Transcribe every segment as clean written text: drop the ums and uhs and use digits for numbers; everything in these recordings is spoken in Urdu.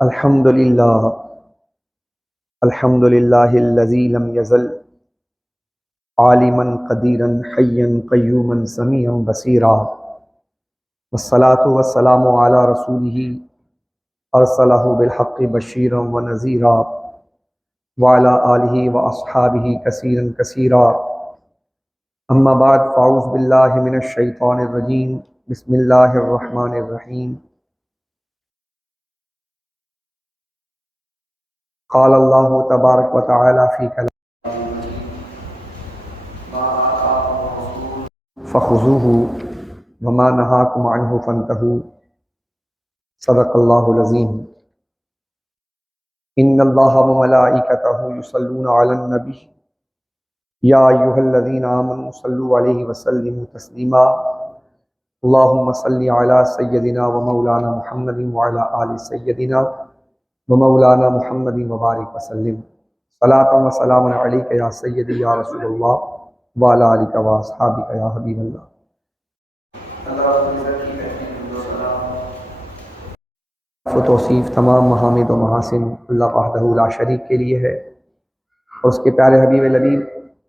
الحمد للہ الحمد للہ الذی لم یزل عالما قدیرا حیا قیوما سمیعا بصیرا والصلاة والسلام علی رسولہ ارسلہ بالحق بشیرا ونذیرا وعلی آلہ واصحابہ کثیرا کثیرا اما بعد فاعوذ باللہ من الشیطان الرجیم بسم اللہ الرحمن الرحیم قال اللہ تبارک و تعالی فی کلام فخذوه وما نهاكم عنه فانتهوا صدق اللہ العظیم ان اللہ وملائکتہ یصلون علی النبی یا ایھا الذین آمنوا صلوا علیہ وسلموا تسلیما اللہم صل علی سیدنا ومولانا محمد وعلی آل سیدنا ومولانا محمد وبارک وسلم صلاۃ و سلام علیک یا سیدی یا رسول اللہ وعلی آلک واصحابک یا حبیب اللہ۔ و توصیف تمام محامد و محاسن اللہ وحدہ لا شریک کے لیے ہے، اور اس کے پیارے حبیب لبیب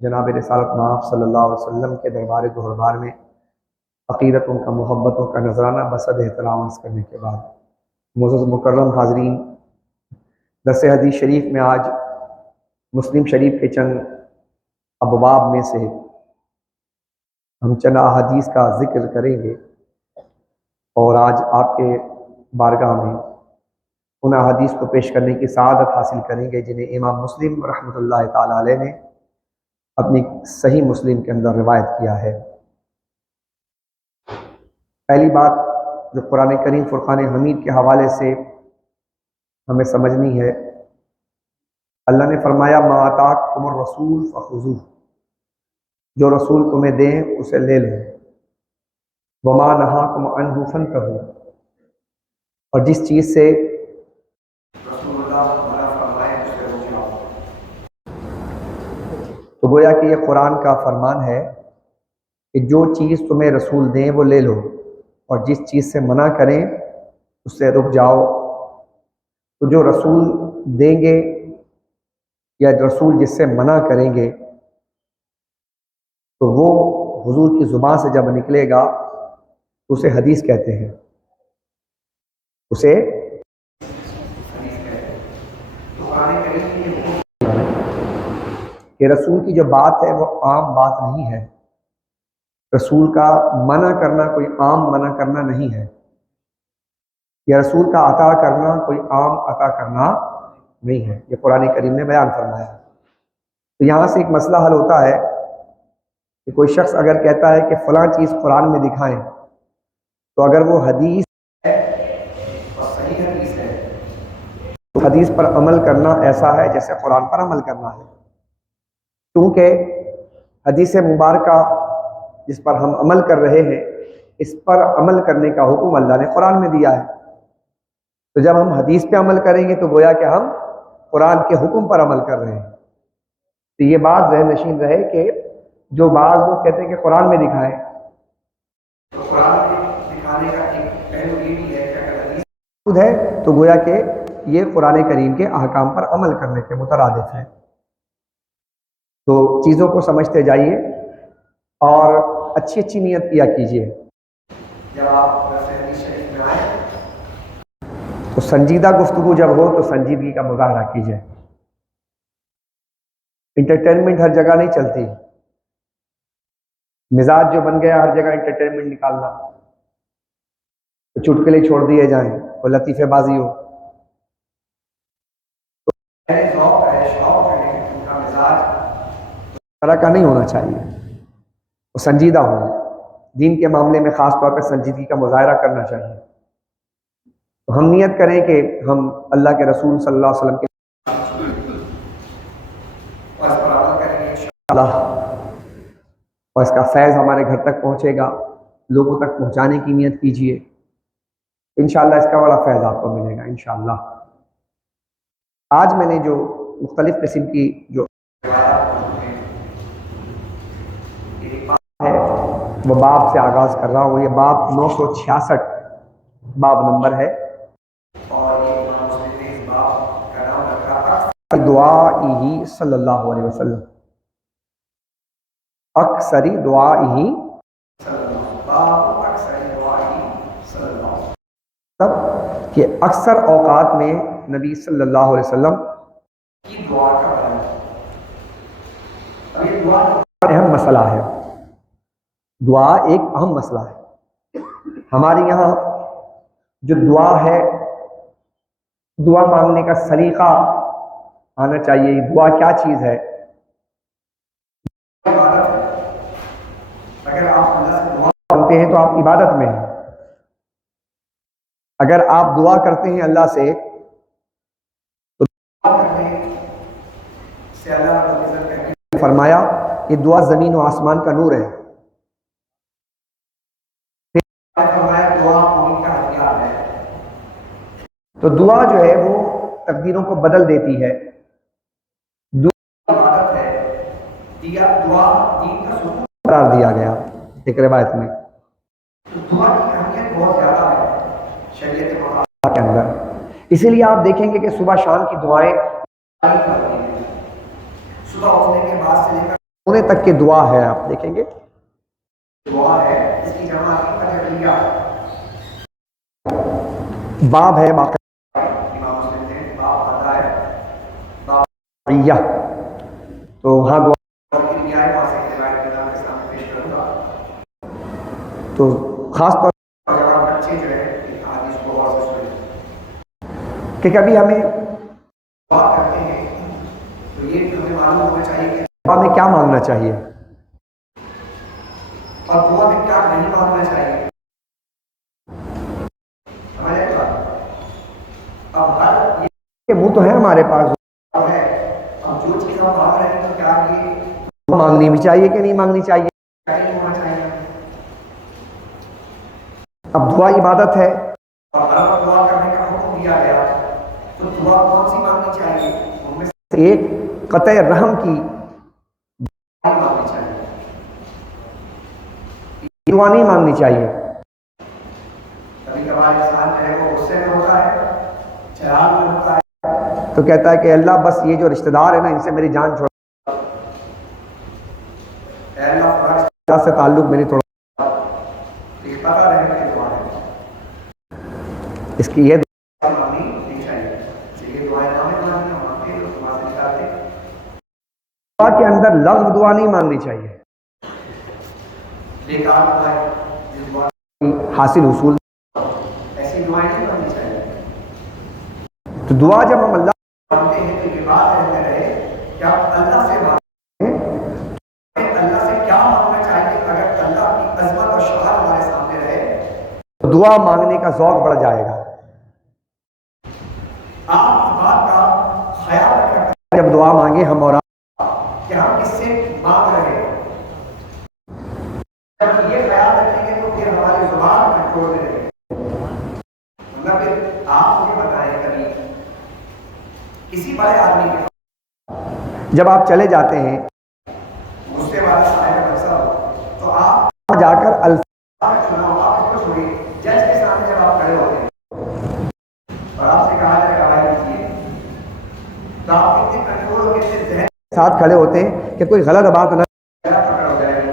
جناب رسالت مآب صلی اللہ علیہ وسلم کے دربار گہربار میں عقیدتوں کا محبتوں کا نذرانہ بصد احترام عرض کرنے کے بعد معزز مکرم حاضرین، درس حدیث شریف میں آج مسلم شریف کے چند ابواب میں سے ہم چند احادیث کا ذکر کریں گے، اور آج آپ کے بارگاہ میں ان احادیث کو پیش کرنے کی سعادت حاصل کریں گے جنہیں امام مسلم رحمۃ اللہ تعالی علیہ نے اپنی صحیح مسلم کے اندر روایت کیا ہے۔ پہلی بات جو قرآن کریم فرقان حمید کے حوالے سے ہمیں سمجھنی ہے، اللہ نے فرمایا ما آتاکم الرسول فخذوہ، جو رسول تمہیں دیں اسے لے لو، وما نہاکم عنہ فانتہوا، اور جس چیز سے رسول اللہ منع فرمائے اس سے رک جاؤ۔ تو گویا کہ یہ قرآن کا فرمان ہے کہ جو چیز تمہیں رسول دیں وہ لے لو، اور جس چیز سے منع کریں اس سے رک جاؤ۔ تو جو رسول دیں گے یا رسول جس سے منع کریں گے تو وہ حضور کی زبان سے جب نکلے گا تو اسے حدیث کہتے ہیں، اسے کہ رسول کی جو بات ہے وہ عام بات نہیں ہے، رسول کا منع کرنا کوئی عام منع کرنا نہیں ہے، یا رسول کا عطا کرنا کوئی عام عطا کرنا نہیں ہے، یہ قرآن کریم نے بیان فرمایا ہے۔ تو یہاں سے ایک مسئلہ حل ہوتا ہے کہ کوئی شخص اگر کہتا ہے کہ فلاں چیز قرآن میں دکھائیں، تو اگر وہ حدیث ہے اور صحیح حدیث ہے تو حدیث پر عمل کرنا ایسا ہے جیسے قرآن پر عمل کرنا ہے، کیونکہ حدیث مبارکہ جس پر ہم عمل کر رہے ہیں اس پر عمل کرنے کا حکم اللہ نے قرآن میں دیا ہے۔ تو جب ہم حدیث پہ عمل کریں گے تو گویا کہ ہم قرآن کے حکم پر عمل کر رہے ہیں۔ تو یہ بات ذہن نشین رہے کہ جو بعض لوگ کہتے ہیں کہ قرآن میں دکھائیں، تو قرآن میں دکھانے کا ایک پہلو یہ بھی ہے کہ اگر حدیث موجود ہے تو گویا کہ یہ قرآن کریم کے احکام پر عمل کرنے کے مترادف ہے۔ تو چیزوں کو سمجھتے جائیے اور اچھی اچھی نیت کیا کیجیے۔ جب آپ حدیث شریف میں آئے تو سنجیدہ گفتگو جب ہو تو سنجیدگی کا مظاہرہ کیجیے۔ انٹرٹینمنٹ ہر جگہ نہیں چلتی، مزاج جو بن گیا ہر جگہ انٹرٹینمنٹ نکالنا، تو چٹکلے چھوڑ دیے جائیں اور لطیفے بازی ہو، ذوق ہے شوق ہے ان کا مزاج طرح کا نہیں ہونا چاہیے، وہ سنجیدہ ہو، دین کے معاملے میں خاص طور پہ سنجیدگی کا مظاہرہ کرنا چاہیے۔ تو ہم نیت کریں کہ ہم اللہ کے رسول صلی اللہ علیہ وسلم کے اور اس پر عمل کریں گے انشاءاللہ، اور اس کا فیض ہمارے گھر تک پہنچے گا، لوگوں تک پہنچانے کی نیت کیجیے، انشاءاللہ اس کا بڑا فیض آپ کو ملے گا انشاءاللہ۔ آج میں نے جو مختلف قسم کی جو ہے وہ باب سے آغاز کر رہا ہوں، یہ باب 966 باب نمبر ہے، اور یہ امام مسلم نے اس باب کا نام رکھا دعائہ صلی اللہ علیہ وسلم، اکثر دعائہ کہ اکثر اوقات میں نبی صلی اللہ علیہ وسلم کی دعا کا بیان ہے۔ اب یہ دعا اہم مسئلہ ہے، دعا ایک اہم مسئلہ ہے ہمارے یہاں۔ جو دعا ہے، دعا مانگنے کا سلیقہ آنا چاہیے، دعا کیا چیز ہے؟ عبادت ہے۔ اگر آپ اللہ سے دعا مانگتے ہیں تو آپ عبادت میں ہیں، اگر آپ دعا کرتے ہیں اللہ سے تو دعا کرنے سے اللہ رب العزت نے فرمایا کہ دعا زمین و آسمان کا نور ہے، فرمایا دعا مومن کا ہتھیار ہے۔ تو دعا جو ہے وہ تقدیروں کو بدل دیتی ہے، دعا عبادت ہے، دعا دین کا ستون قرار دیا گیا ایک روایت میں۔ دعا کی اہمیت بہت زیادہ ہے شریعت مطالعہ کے اندر، اسی لیے آپ دیکھیں گے کہ صبح شام کی دعائیں، صبح اٹھنے کے بعد سے لے کر سونے تک کی دعا ہے، آپ دیکھیں گے دعا ہے، اس کی جمع اجریا باب ہے، باقی امام مسلم نے باب بتایا باب اجریا، تو وہاں دعا کی رعایت ہے، وہاں سے روایت کے نام کے سامنے پیش کروں گا۔ تو خاص طور پر جوان بچے جو ہے حدیث کو غور سے سنیں کہ کبھی ہمیں دعا کرتے ہیں تو یہ ہمیں معلوم ہونا چاہیے کہ دعا میں کیا مانگنا چاہیے اور دعا میں کیا نہیں مانگنا چاہیے۔ ہمارے پاس اب ہر یہ منہ تو ہے ہمارے پاس ہے، اب جو چیز ہم مانگ رہے ہیں تو کیا یہ مانگنی بھی چاہیے کہ نہیں مانگنی چاہیے، کیا نہیں ہونا چاہیے۔ اب دعا عبادت ہے اور ہر وقت دعا کرنے کا حکم دیا گیا، تو دعا کون سی مانگنی چاہیے؟ ان میں سے ایک قطع رحم کی دعا مانگنی چاہیے، دعا نہیں مانگنی چاہیے۔ کبھی کبھار انسان جو ہے وہ غصے میں ہوتا ہے، چراغ میں ہوتا ہے، تو کہتا ہے کہ اللہ بس یہ جو رشتہ دار ہے نا ان سے میری جان چھوڑ، اے اللہ فلاں سے تعلق میری توڑ، یہ پتہ رہے کہ دعا ہے، اس کی یہ دعا مانگنی نہیں چاہیے، یہ دعائیں نہ مانگتے ہیں تو وہاں سے نکالتے۔ دعا کے اندر لغو دعا نہیں مانگنی چاہیے، بیکار دعائیں جس دعا حاصل حصول ایسی دعائیں نہیں مانگنی چاہیے۔ تو دعا جب ہم اللہ مانگتے ہیں تو یہ بات ذہن میں رہے کہ آپ اللہ سے مانگتے ہیں، اللہ سے کیا مانگنا چاہیے۔ اگر اللہ کی عظمت اور شان ہمارے سامنے رہے تو دعا مانگنے کا ذوق بڑھ جائے گا۔ آپ اس بات کا خیال رکھیں جب دعا مانگے ہم اور آپ کہ ہم کس سے مانگ رہے ہیں، جب یہ خیال رکھیں گے تو پھر ہماری زبان کنٹرول میں رہے گی۔ مطلب پھر آپ مجھے بتائیں کبھی کسی بڑے آدمی کے جب آپ چلے جاتے ہیں غصے والا صاحب غصہ ہو تو آپ جا کر الفاظ سناؤ، آپ اس کو چھوڑیے، جج کے سامنے جب آپ کھڑے ہوتے ہیں اور آپ سے کہا جائے گواہی دیجیے تو آپ کتنے کنٹرول اور کتنے ذہن کے ساتھ کھڑے ہوتے ہیں کہ کوئی غلط بات نہ پکڑ ہو جائے گی۔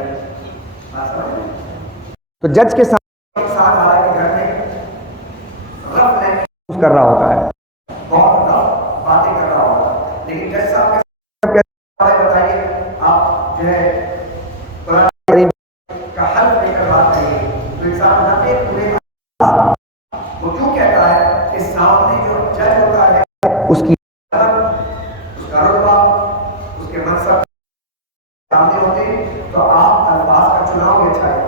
تو جج کے ساتھ حالانکہ گھر میں رف نہیں کر رہا ہوتا ہے، بہت رف باتیں کر رہا ہوتا ہے، لیکن جج صاحب کے بتائیے آپ جو ہے قرآن کریم کا حل لے کر بات کریے تو انسان نہ کہ پورے وہ کیوں کہتا ہے کہ سامنے جو جج ہوتا ہے اس کی اس کا رتبہ اس کے منصب سامنے ہوتے ہیں تو آپ الفاظ کا چناؤ بھی اچھا ہے۔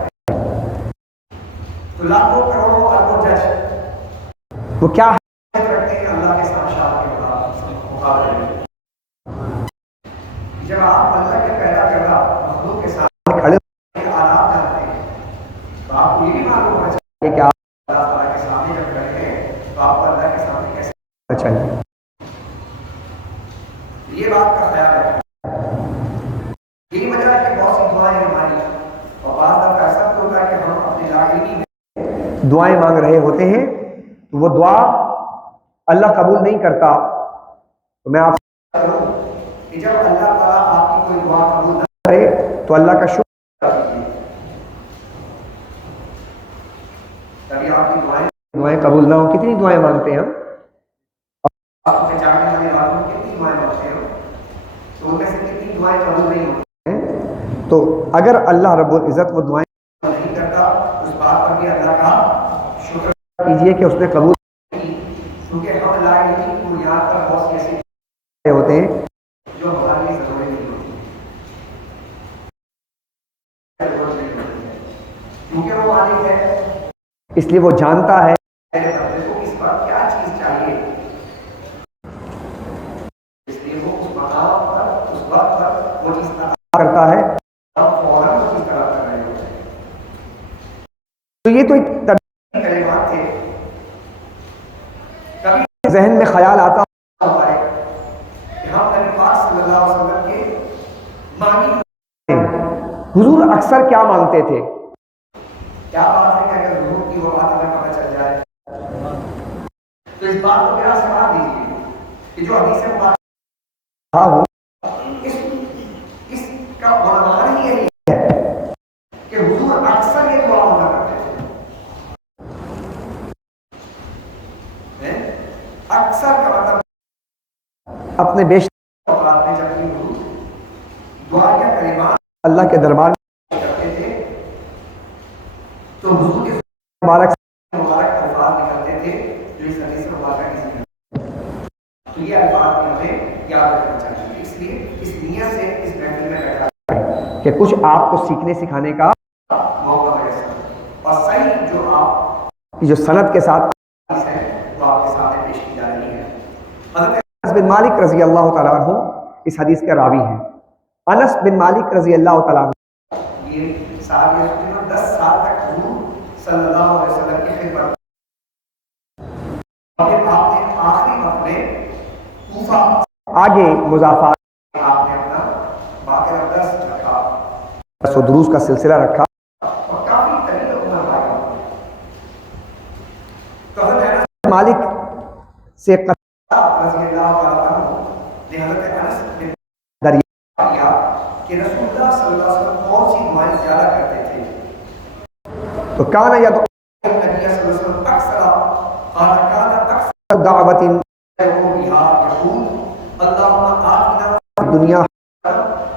تو لاکھوں کروڑوں اربوں جج وہ کیا کرتے ہیں اللہ کے ساتھ شاہ کے مقابلے میں. جب آپ اللہ کے پیدا کردہ مخلوق کے ساتھ کھڑے آداب جانتے ہیں تو آپ کو یہ بھی معلوم ہونا چاہیے کہ آپ اللہ تعالیٰ کے سامنے جب کھڑے ہیں تو آپ کو اللہ کے سامنے کیسے ہونا چاہیے. یہ بات کا خیال رکھیں. یہی وجہ ہے کہ بہت سی دعائیں ہماری اور بعض دفعہ ایسا ہوتا ہے کہ ہم اپنی لاعلمی میں دعائیں مانگ رہے ہوتے ہیں تو وہ دعا اللہ قبول نہیں کرتا. تو میں آپ سے کروں کہ جب اللہ تعالیٰ آپ کی کوئی دعا قبول نہ کرے تو اللہ کا شکر تبھی آپ کی دعائیں قبول نہ ہو. کتنی دعائیں مانگتے ہیں ہم آپ میں جاگنے والے راتوں میں کتنی دعائیں مانگتے ہیں تو ان میں سے کتنی دعائیں قبول نہیں ہوتی ہیں. تو اگر اللہ رب العزت وہ دعائیں نہیں کرتا اس بات پر بھی اللہ کا شکر کیجئے کہ اس نے قبول کی. کیونکہ ہم لاعلمی کی بنیاد پر بہت سی ایسی ہوتے ہیں جو ہمارے لیے ضروری نہیں ہوتی کیونکہ وہ مالک ہے اس لیے وہ جانتا ہے میرے بندے کو اس وقت کیا چیز چاہیے. اس لیے وہ اس مقام پر اس وقت پر وہ چیز کرتا ہے اور فوراً وہ چیز طلب کر رہے ہوتے ہیں. تو یہ تو ایک طبیعی کلمات تھے. کبھی ذہن میں خیال آتا ہمارے کہ ہم نبی پاک صلی اللہ علیہ وسلم کے معنی حضور اکثر کیا مانگتے تھے. کیا بات ہے کہ اگر حضور کی وہ بات ہمیں پتہ چل جائے تو اس بات کو میرا سمجھ دیجیے کہ جو حدیث مبارک اس کا عنوان ہی یہی ہے کہ حضور اکثر یہ دعا مانگا کرتے تھے. اکثر کا مطلب اپنے بیشتر اوقات میں جب بھی حضور دعا یا کلمات اللہ کے دربار میں کرتے تھے تو حضور کے مبارک الفاظ نکلتے تھے جو اس حدیث مبارکہ کی ذکر. تو یہ الفاظ بھی ہمیں یاد رکھنا چاہیے. اس لیے اس نیت سے اس محفل میں بیٹھا کہ کچھ آپ کو سیکھنے سکھانے کا موقع میسر اور صحیح جو آپ کی جو سند کے ساتھ ہے وہ آپ کے سامنے پیش کی جا رہی ہے. حضرت انس بن مالک رضی اللہ تعالیٰ عنہ اس حدیث کے راوی ہیں. انس بن مالک رضی اللہ تعالیٰ عنہ یہ صحابی 10 سال تک حضور صلی اللہ علیہ وسلم کی خدمت اور پھر آپ نے آخری وقت میں کوفہ آگے مضافات آپ نے اپنا باقاعدہ درس رکھا درس و دروس کا سلسلہ رکھا اور کافی طویل عمر پائی. تو حضرت انس بن مالک سے رضی اللہ عنہ نے حضرت انس بن دریافت کیا کہ رسول اللہ صلی اللہ علیہ وسلم کون سی دعائیں زیادہ کرتے تھے. تو کانا یا تو نبی صلی اللہ علیہ وسلم اکثر دعوت یقول اللهم آتنا فی الدنیا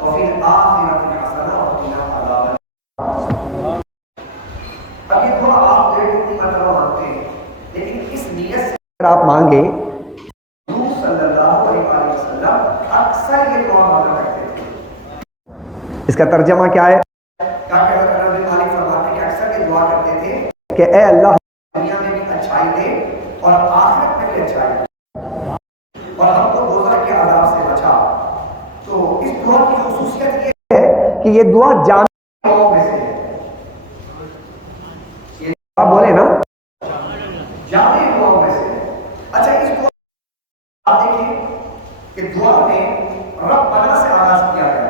وفی الآخرۃ حسنہ وقنا عذاب النار. اب یہ دعا آپ ڈیڑھ مرتبہ مانگتے ہیں لیکن اس نیت سے اگر آپ مانگے حضور صلی اللہ علیہ وسلم اکثر یہ دعا مانگا کرتے تھے. اس کا ترجمہ کیا ہے؟ کہ اے اللہ دنیا میں بھی اچھائی دے اور آخرت میں بھی اچھائی دے اور ہم کو دوزخ کے عذاب سے بچا. تو اس دعا کی خصوصیت یہ ہے کہ یہ دعا جامع دعاؤں میں سے ہے. یہ دعا بولے نا جامع دعاؤں میں سے ہے. اچھا اس دعا آپ دیکھیں کہ دعا میں ربنا سے آغاز کیا گیا.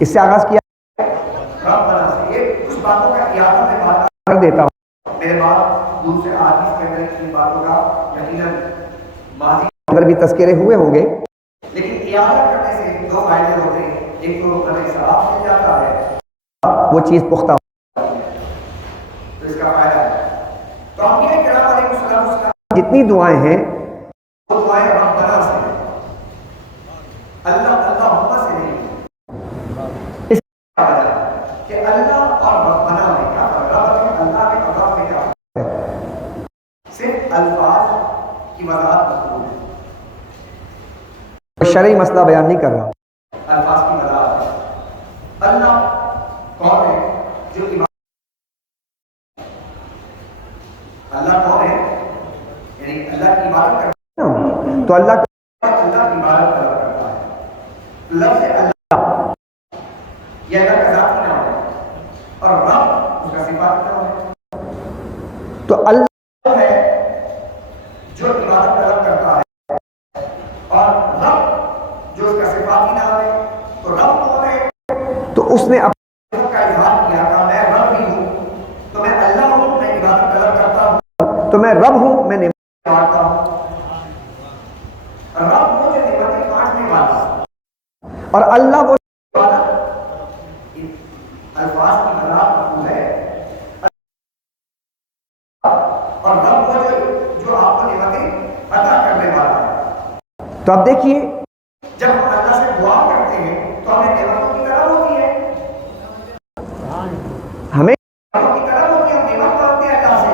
اس سے آغاز کیا ربنا سے. یہ کچھ باتوں کا اعادہ میں بات کر دیتا ہوں. میرے بعد دوسرے حدیث کے اندر کی باتوں کا یقیناً ماضی کے اندر بھی تذکرے ہوئے ہوں گے لیکن اعادہ کرنے سے دو فائدے ہوتے ہیں. ایک تو ہمیں ثواب مل جاتا ہے وہ چیز پختہ تو اس کا فائدہ ہے. تو ہم یہ کرام علیہ السلام جتنی دعائیں ہیں وہ دعائیں ربنا سے ہیں اللہ اللہم سے نہیں. اس کا فائدہ ہے کہ اللہ اور ربنا میں کیا فرق ہے. اللہ کے اللہ میں کیا فرق ہے. صرف الفاظ کی وضاحت مطلوب ہے. شرعی مسئلہ بیان نہیں کر رہا. الفاظ کی وضاحت ہے. اللہ کون ہے جو اللہ کون ہے تو اللہ کی عبادت کرتا ہے. لفظ اللہ یہ اللہ کا ذاتی نام ہے اور رب اس کا صفات نام ہے. تو اللہ ہے جو عبادت طلب کرتا ہے اور رب جو اس کا صفاتی نام ہے. تو رب کون ہے؟ تو اس نے کا اظہار کیا تھا میں رب بھی ہوں. تو میں اللہ ہوں، میں عبادت طلب کرتا ہوں. تو میں رب ہوں، میں نعمت بانٹتا ہوں. رب وہ جو نعمتیں بانٹنے والا اور اللہ وہ الفاظ کی بنیاد مقبول ہے. اور رب وہ جو آپ کو نعمتیں عطا کرنے والا ہے. تو اب دیکھیے جب ہم اللہ سے دعا کرتے ہیں تو ہمیں نعمتوں کی طرح ہوتی ہے. ہمیں کی طرح ہوتی ہے. ہم نعمت مانگتے ہیں اللہ سے.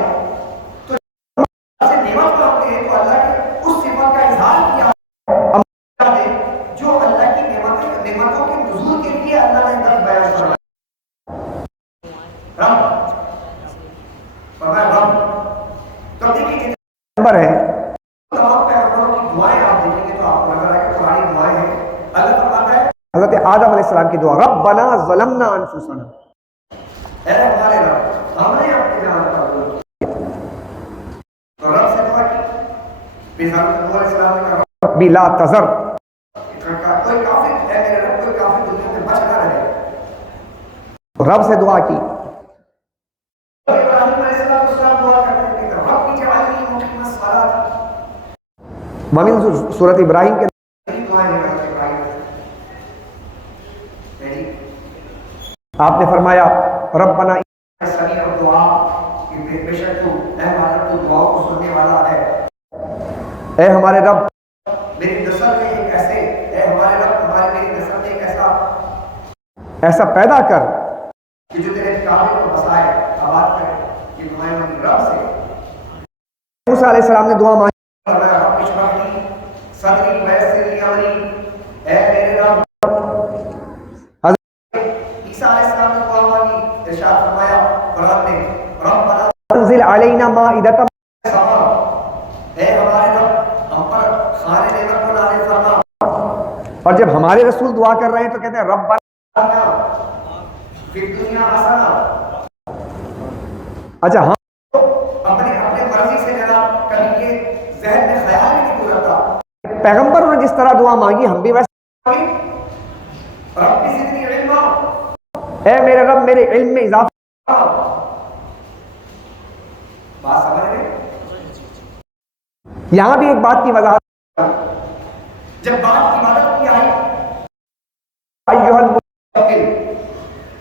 تو اللہ سے نعمت مانگتے ہیں تو اللہ کی اس صفت کا اظہار کیا جو اللہ کی نعمتوں کے نزول کے لیے اللہ نے رب بیان فرمایا. رب فرمایا رب. تو دیکھیے نمبر ہے تمام پیغمبروں کی دعائیں آپ دیکھیں گے تو آپ کو نظر آئے کہ تمہاری دعائیں ہیں. اللہ فرماتا ہے حضرت آدم علیہ السلام کی دعا ربنا ظلمنا انفسنا، اے ہمارے رب ہم نے اپنی جان پر ظلم کیا. تو رب سے دعا کی. پھر حضرت نوح علیہ السلام نے کہا ربی لا تذر، کوئی کافر ہے میرے رب، کوئی کافر دنیا میں بچ نہ رہے. رب سے دعا کی. ابراہیم علیہ السلام دعا کرتے تھے کہ رب اجعلنی مقیم الصلاۃ. مومن سورۃ ابراہیم کے آپ نے فرمایا ربنا سمیع الدعاء کہ بے شک تو اے ہمارے رب تو دعاؤں کو سننے والا ہے. اے ہمارے رب میری نسل میں ایک ایسے اے ہمارے رب ہماری میری نسل میں ایک ایسا پیدا کر کہ جو تیرے کعبے کو بسائے آباد کرے. کہ تمہارے رب سے موسیٰ علیہ السلام نے دعا مانگی فرمایا رب اشرح لی صدری ویسر لی امری. اے میرے رب. عیسیٰ علیہ السلام نے دعا مانگی. ارشاد فرمایا قرآن میں ربنا انزل علینا مائدۃ، اے ہمارے رب ہم پر خانے نعمت کو نازل فرما. اور جب ہمارے رسول دعا کر رہے ہیں تو کہتے ہیں ربنا فی الدنیا حسنہ. اچھا ہاں اپنے مرضی سے جناب کبھی یہ ذہن میں خیال نہیں گزرتا. پیغمبروں نے جس طرح دعا مانگی ہم بھی ویسے رب زدنی علما. اے میرے رب میرے علم میں اضافہ. بات سمجھ رہے؟ یہاں بھی ایک بات کی وضاحت. جب بات عبادت کی آئی ایھا المزمل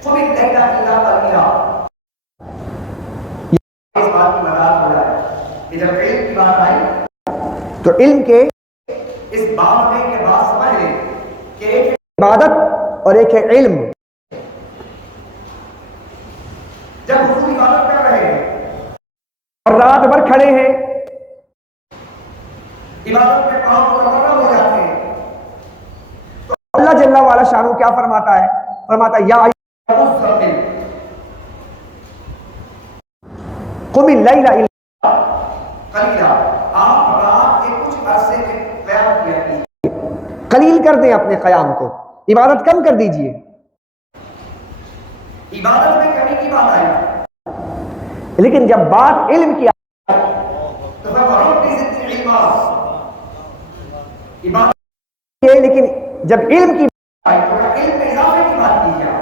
قم اللیل الا قلیلا. اس بات کی وضاحت ہو جائے کہ جب علم کی بات آئی تو علم کے اس بات میں یہ بات سمجھ لیں کہ ایک عبادت اور ایک ہے علم. جب حضور عبادت کر رہے ہیں اور رات بھر کھڑے ہیں عبادت میں کام مکمل ہو جاتے ہیں تو اللہ جل وعلا شانہ کیا فرماتا ہے؟ فرماتا ہے یا مزمل قم اللیل الا قلیلا. آپ رات کے کچھ عرصے میں قیام کیا کیجیے. قلیل کر دیں اپنے قیام کو، عبادت کم کر دیجئے. عبادت میں کمی کی بات آئی لیکن جب بات علم کی تو میں رب زدنی علما. عبادت ہے لیکن جب علم کی آئی تو علم میں اضافے کی بات کی جائے.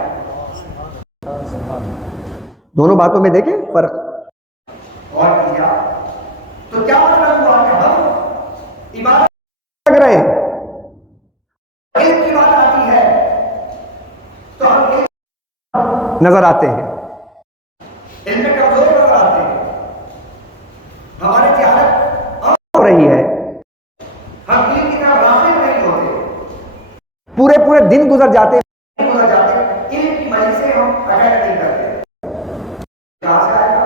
دونوں باتوں میں دیکھیں فرق. اور کیا تو کیا مطلب ہوا کہ ہم عبادت لگ رہے ہیں علم کی بات آتی ہے تو ہم علم نظر آتے ہیں، علم میں کمزور نظر آتے ہیں. ہماری جہالت ہو رہی ہے. ہم علم کی طرف راغب نہیں ہوتے. پورے دن گزر جاتے ہیں گزر جاتے ہیں علم کی وجہ سے ہم اٹینڈ نہیں کرتے. کہاں سے آئے گا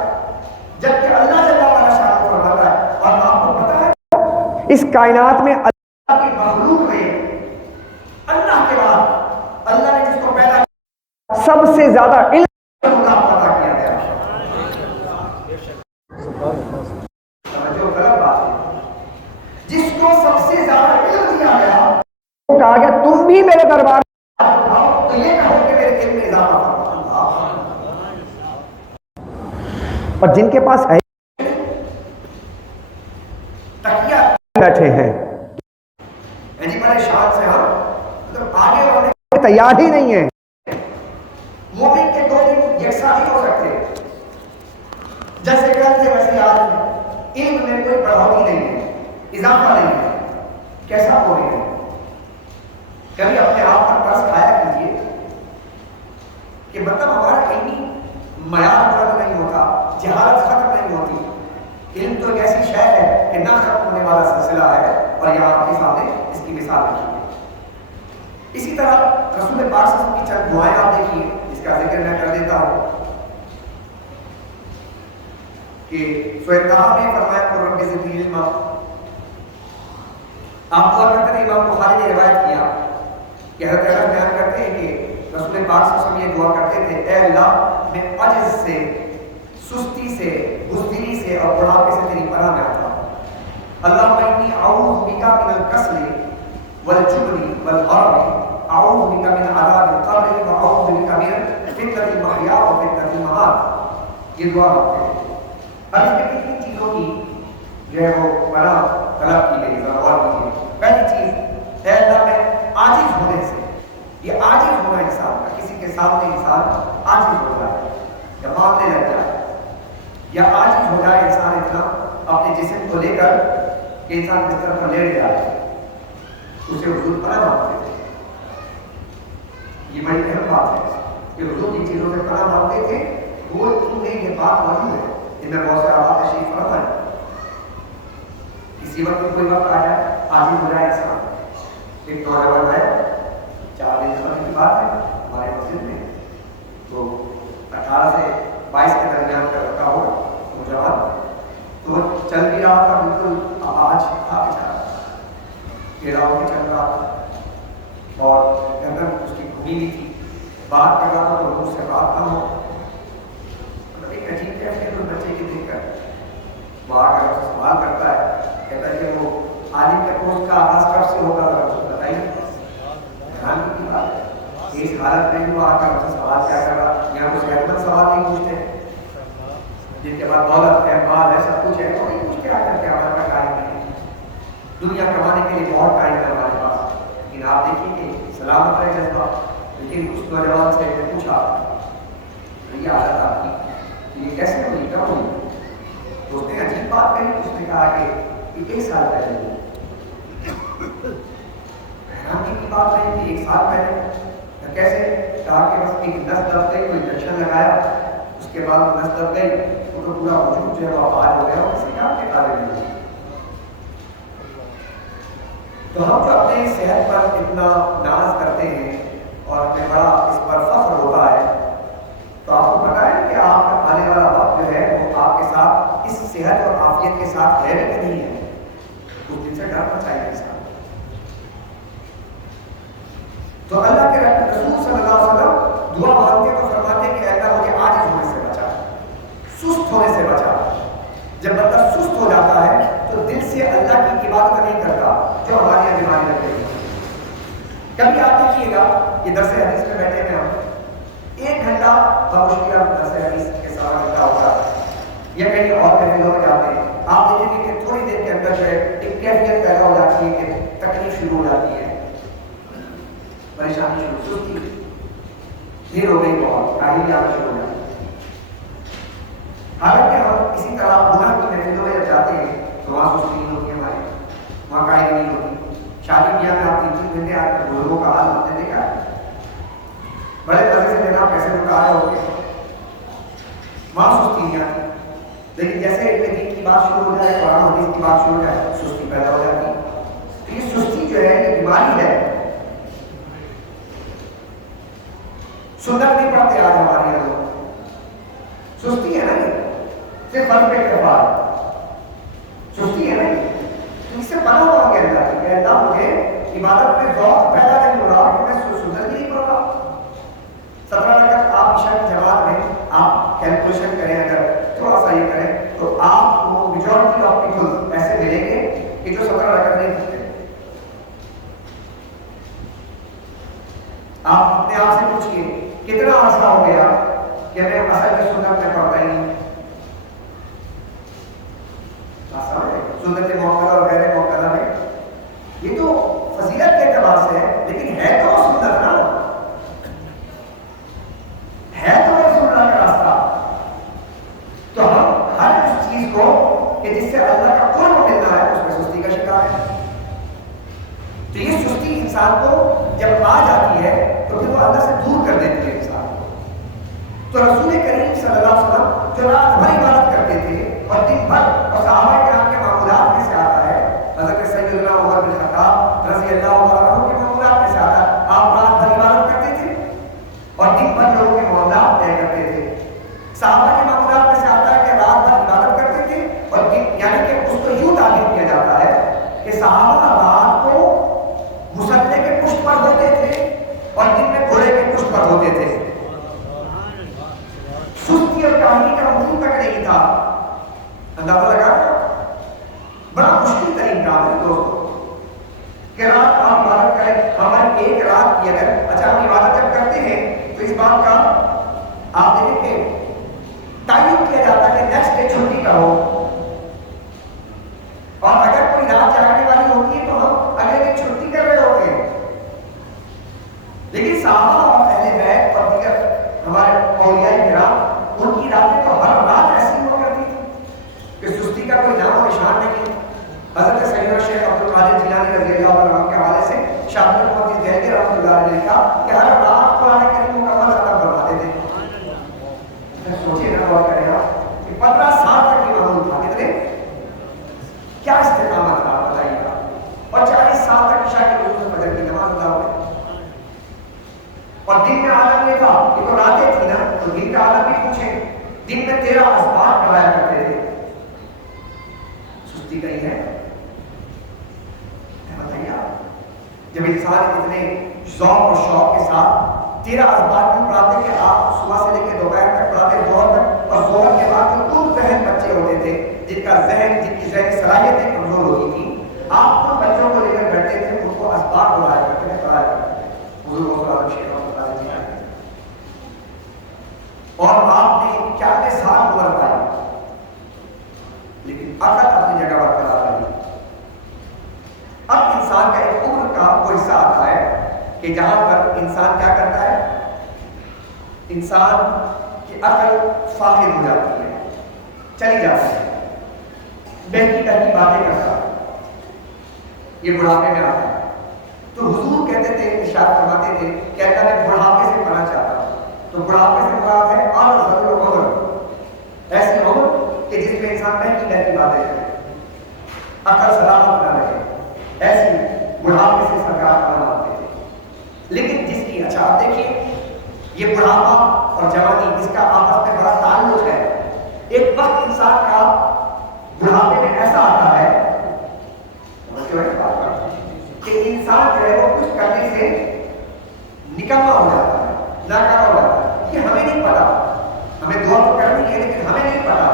جبکہ اللہ جل وعلا شان فرماتا ہے. اور آپ کو پتہ ہے اس کائنات میں اللہ کی مخلوق میں اللہ کے بعد اللہ نے جس کو پیدا کیا سب سے زیادہ علم اللہ کو عطا کیا گیا. سمجھو غلط بات ہے. جس کو سب سے زیادہ علم دیا گیا تو کہا گیا تم بھی میرے دربار تو یہ کہو کہ میرے علم میں اضافہ فرما. اور جن کے پاس ہے تکیہ بیٹھے ہیں یعنی بڑے شان سے ہم مطلب آگے بڑھنے تیار ہی نہیں ہے. مومن کے دو دن یکساں نہیں ہو سکتے. جیسے کل تھے ویسے آج علم میں کوئی بڑھوتری نہیں ہے, اضافہ نہیں ہے. کیسا مومن ہے؟ کبھی اپنے آپ پر قرض کھایا کیجیے کہ مطلب ہمارا علمی معیار بلند نہیں ہوتا, جہالت ختم نہیں ہوتی. علم تو ایک ایسی شے ہے کہ نہ ختم ہونے والا سلسلہ ہے, اور یہاں آپ کے سامنے اس کی مثال رکھی ہے. اسی طرح رسول پاک صلی اللہ علیہ وسلم کی چند دعائیں آپ دیکھیے, جس کا ذکر میں کر دیتا ہوں کہ سوئتہا میں فرمایا کہ رب زدنی علما. آپ دعا کرتے ہیں, امام بخاری نے روایت کیا کہ حضرت انس بیان کرتے ہیں کہ رسول پاک صلی اللہ علیہ وسلم یہ دعا کرتے تھے, اے اللہ میں عجز سے, سستی سے, بزدلی سے اور بڑھاپے سے تیری پناہ میں آتا ہوں. اللہم انی اعوذ بک من الکسل والجبن والحرم, اعوذ بک من عذاب القبر واعوذ بک من فتنة المحیا وفتنة الممات. یہ دعا کرتے ہیں. اب اس میں کتنی چیزوں کی جو ہے وہ پناہ طلب کی گئی, ضرور کی گئی. پہلی چیز, اے اللہ میں عاجز ہونے سے, یہ عاجز ہونا انسان کا, کسی کے سامنے انسان عاجز ہو جائے یا مانگنے لگ جائے, یا عاجز ہو جائے انسان اتنا اپنے جسم کو لے کر کہ انسان بستر پر لیٹ جائے, اسے حضور پناہ مانگتے تھے. یہ بڑی اہم بات ہے کہ حضور جن چیزوں سے پناہ مانگتے تھے وہ ان میں یہ بات موجود ہے. ان میں بہت سے آباد تشریف فرما ہے. کسی وقت کوئی وقت آ جائے, عاجز ہو جائے انسان. ایک نوجوان ہے, 4 دن کی بات ہے, ہمارے مسجد میں تو 18 سے 22 کے درمیان کا لڑکا ہوگا نوجوان, تو وہ چل بھی رہا تھا, بالکل آج تھا بیچارا, ٹیڑھا ہو کے چل رہا تھا اور گردن اس کی گھمی ہوئی تھی. بات کر رہا تھا تو منہ سے بات نہ ہو. مطلب ایک عجیب کیفیت اس بچے کی دیکھ کر وہ آ کر اسے سوال کرتا ہے, کہتا ہے کہ وہ عالم کے پوسٹ کا آغاز کب سے ہوگا ذرا کچھ بتائیے. حیرانی کی بات ہے, اس حالت میں وہ آ کر اسے سوال کیا کر رہا. یہاں کچھ حکمت سوال نہیں پوچھتے جن کے پاس دولت ہے, مال ہے, سب کچھ ہے, وہ نہیں پوچھتے آ کر کے ہمارے کا ٹائم نہیں. دنیا کمانے کے لیے بہت ٹائم ہے ہمارے پاس, لیکن آپ دیکھیے کہ سلامت رہے جذبہ. لیکن اس نوجوان سے پوچھا یہ حالت آپ کی یہ کیسے ہوئی, کب ہوئی؟ تو اس نے عجیب بات کہی. اس نے کہا کہ 1 سال پہلے ہوئی. حیرانی کی بات نہیں کہ 1 سال پہلے کیسے؟ کہا کہ بس ایک نس دب گئی, کوئی انجیکشن لگایا, اس کے بعد نس دب گئی تو پورا وجود جو ہے وہ آباد ہو گیا, اور کسی کام کے قابل نہیں ہوئی. تو ہم جو اپنے صحت پر اتنا ناز کرتے ہیں اور ہمیں بڑا اس پر فخر ہوتا ہے, تو آپ کو پتا ہے کہ آپ کا آنے والا وقت جو ہے وہ آپ کے ساتھ اس صحت اور عافیت کے ساتھ ہے کہ نہیں ہے. اس دن سے ڈرنا چاہیے انسان. تو اللہ کے رسول صلی اللہ علیہ وسلم دعا مانگتے تو فرماتے کہ اللہ مجھے عاجز ہونے سے بچا, سست ہونے سے بچا. جب بندہ سست ہو جاتا ہے تو دل سے اللہ کی عبادت نہیں کرتا, جو ہماری یہاں بیماری لگ گئی. کبھی آپ دیکھیے گا, یہ درس حدیث میں بیٹھے ہیں ہم, 1 گھنٹہ بمشکل درس حدیث کے سوا گھنٹہ ہوتا ہے, یا کہیں اور محفلوں میں جاتے ہیں, آپ دیکھیں گے کہ تھوڑی دیر کے اندر جو ہے ایک کیفیت پیدا ہو جاتی ہے کہ تکلیف شروع ہو جاتی ہے, پریشانی شروع, سستی دیر ہو گئی, بہت کاہلی آنا شروع ہو جاتی ہے. حالانکہ ہم اسی طرح گناہ کی محفلوں میں جب جاتے ہیں تو وہاں سستی نہیں ہوتی ہماری, وہاں کاہلی نہیں ہوتی. شادی بیاہ میں آپ 3 گھنٹے آ کر بزرگوں کا حال ہوتے دیکھا ہے, بڑے مزے سے دینا پیسے لٹا رہے ہوتے ہیں, وہاں سستی نہیں آتی. لیکن جیسے دین کی بات شروع ہو جائے, قرآن حدیث کی بات شروع ہو جائے, سستی پیدا ہو جاتی ہے. تو یہ سستی جو ہے یہ بیماری ہے. سنت نہیں پڑھتے آج ہمارے یہاں لوگ, سستی ہے نا, یہ صرف فرض پہ اکتفا, سستی ہے نا. تو اس سے پناہ مانگے اللہ کی کہ اللہ مجھے عبادت میں ذوق پیدا نہیں ہو رہا کہ میں سنت ہی نہیں پڑھ رہا. 17 رکعت آپ عشاء کی جماعت میں آپ کیلکولیشن کریں, اگر تھوڑا سا یہ کریں تو آپ کو میجورٹی آف پیپل ایسے ملیں گے کہ جو 17 رکعت نہیں آپ اپنے آپ سے پوچھئے کتنا عرصہ ہو گیا کہ میں اصل کی سنت میں پڑھتا ہی نہیں. سنت موقع اور غیر موقع میں یہ تو فضیلت کے اعتبار سے ہے، لیکن ہے تو سنت نا، ہے تو رسول اللہ کا راستہ. تو ہم ہر اس چیز کو کہ جس سے اللہ کا قرب ملنا ہے اس میں سستی کا شکار ہے. تو یہ سستی انسان کو جب آ جاتی ہے تو پھر وہ اللہ سے دور کر دیتی ہے انسان کو. تو رسول کریم صلی اللہ علیہ وسلم جو رات بھر عبادت کرتے تھے اور دن بھر، اور صحابہ کرام کے معمولات میں سے آتا ہے، حضرت سیدنا عمر بن خطاب رضی اللہ عنہ کے معمولات میں سے آتا ہے، آپ رات بھر عبادت کرتے تھے اور دن بھر لوگوں کے معاملات طے کرتے تھے. صحابہ کے معمولات میں سے آتا ہے کہ رات بھر عبادت کرتے تھے اور دن، یعنی کہ اس کو یوں تعبیر کیا جاتا ہے کہ صحابہ رات کو مسلح کے پشت پر ہوتے تھے اور دن میں گھوڑے کے پشت پر ہوتے تھے. سستی اور کاہلی کا مفہوم تک نہیں تھا. اندازہ لگا بڑا مشکل ترین کام ہے دوستو کہ رات آپ عبادت کریں. ہماری ایک رات کی اگر اچھا ہم عبادت جب کرتے ہیں تو اس بات کا آپ دیکھیں کہ تعین کیا جاتا ہے کہ نیکسٹ ڈے چھٹی کا ہو، اور اگر کوئی رات جاگنے والی ہوتی ہے تو ہم اگلے دن چھٹی کر رہے ہوتے ہیں. لیکن صحابہ اور اہل بیت اور دیگر ہمارے اولیاء کرام ان کی راتیں تو ہر رات ایسی ہوا کرتی تھی کہ سستی کا کوئی نام و نشان نہیں. حضرت سیدنا شیخ عبد القادر جیلانی رضی اللہ عنہ کے حوالے سے شاہ عبد المحمد دہلوی رحمۃ اللہ علیہ نے کہا کہ ہر رات قرآن کریم مکمل ختم فرماتے تھے. سوچے نہ غور کریں آپ کہ 15 سال تک یہ معمول تھا. کتنے کیا استقامت تھا بتائیے گا. اور 40 سال تک عشاء کے وقت فجر کی نماز ادا ہوئی. اور دن میں عالم یہ تھا کہ تو راتیں تھی نا تو دن کا عالم بھی پوچھیں. دن میں 13 اسباق کرایا کرتے تھے. سستی کہیں ہے بتائیے آپ. جب انسان اتنے ذوق اور شوق کے ساتھ 13 اسباق کیوں پڑھاتے کہ آپ صبح سے لے کے دوپہر تک پڑھاتے ظہر تک، اور ظہر کے بعد جو دور ذہن بچے ہوتے تھے جن کا ذہن، جن کی ذہنی صلاحیتیں کمزور ہوتی تھیں، آپ ان بچوں کو لے کر بیٹھتے تھے، ان کو اسباق پڑھایا کرتے ہیں، پڑھایا کرتے ہیں. حضور صلی اللہ علیہ وسلم اور آپ نے 41 سال عمر پائی لیکن عقل اپنی جگہ برقرار رہی. اب انسان کا ایک عمر کا وہ حصہ آتا ہے کہ جہاں پر انسان کیا کرتا ہے، انسان کی عقل فاقد ہو جاتی ہے، چلی جاتی ہے، بہتی بہتی باتیں کرتا ہے. یہ بڑھاپے میں آتا ہے. تو حضور کہتے تھے، ارشاد فرماتے تھے کہ اللہ میں بڑھاپے سے پناہ چاہتا ہوں. تو بڑھاپے سے مراد ہے اور ضرور عمر، ایسی عمر کہ جس میں انسان بہتی بہتی باتیں کرے، عقل سلامت نہ رہے، ایسی بڑھاپے سے سرکار پناہ مانگتے تھے. لیکن جس کی، اچھا آپ دیکھیے یہ بڑھاپا اور جوانی اس کا آپس میں بڑا تعلق ہے. ایک وقت انسان کا بڑھاپے میں ایسا آتا ہے کہ انسان جو ہے وہ کچھ کرنے سے نکما ہو جاتا ہے، ناکارہ ہو جاتا ہے. یہ ہمیں نہیں پتا، ہمیں دعا تو کرنی ہے لیکن ہمیں نہیں پتا.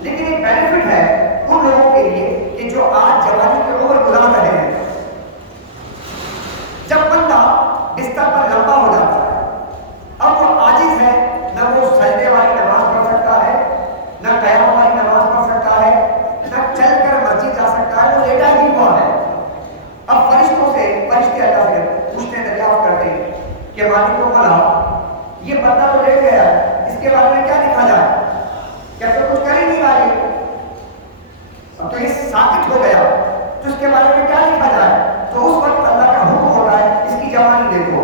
لیکن ایک بینیفٹ ہے ان لوگوں کے لیے کہ جو آج جوانی کی عمر گزار رہے ہیں. جب بندہ بستر پر لمبا ہو جاتا ہے، اب وہ عاجز ہے، نہ وہ سجدے والی نماز پڑھ سکتا ہے، نہ قیام والی نماز پڑھ سکتا ہے، نہ چل کر مسجد جا سکتا ہے، وہ لیٹا ہی ہوا ہے. اب فرشتوں سے، فرشتے اللہ سے پوچھتے ہیں، دریافت کرتے ہیں کہ مالک کو بولا یہ بندہ تو لیٹ گیا، اس کے بارے میں کیا لکھا جائے؟ کیا تو کچھ کر ہی نہیں رہا ہے، اب تو یہ ساکت ہو گیا، تو اس کے بارے میں کیا لکھا جائے؟ تو اس وقت اللہ کا حکم ہو رہا ہے اس کی جوانی دیکھو،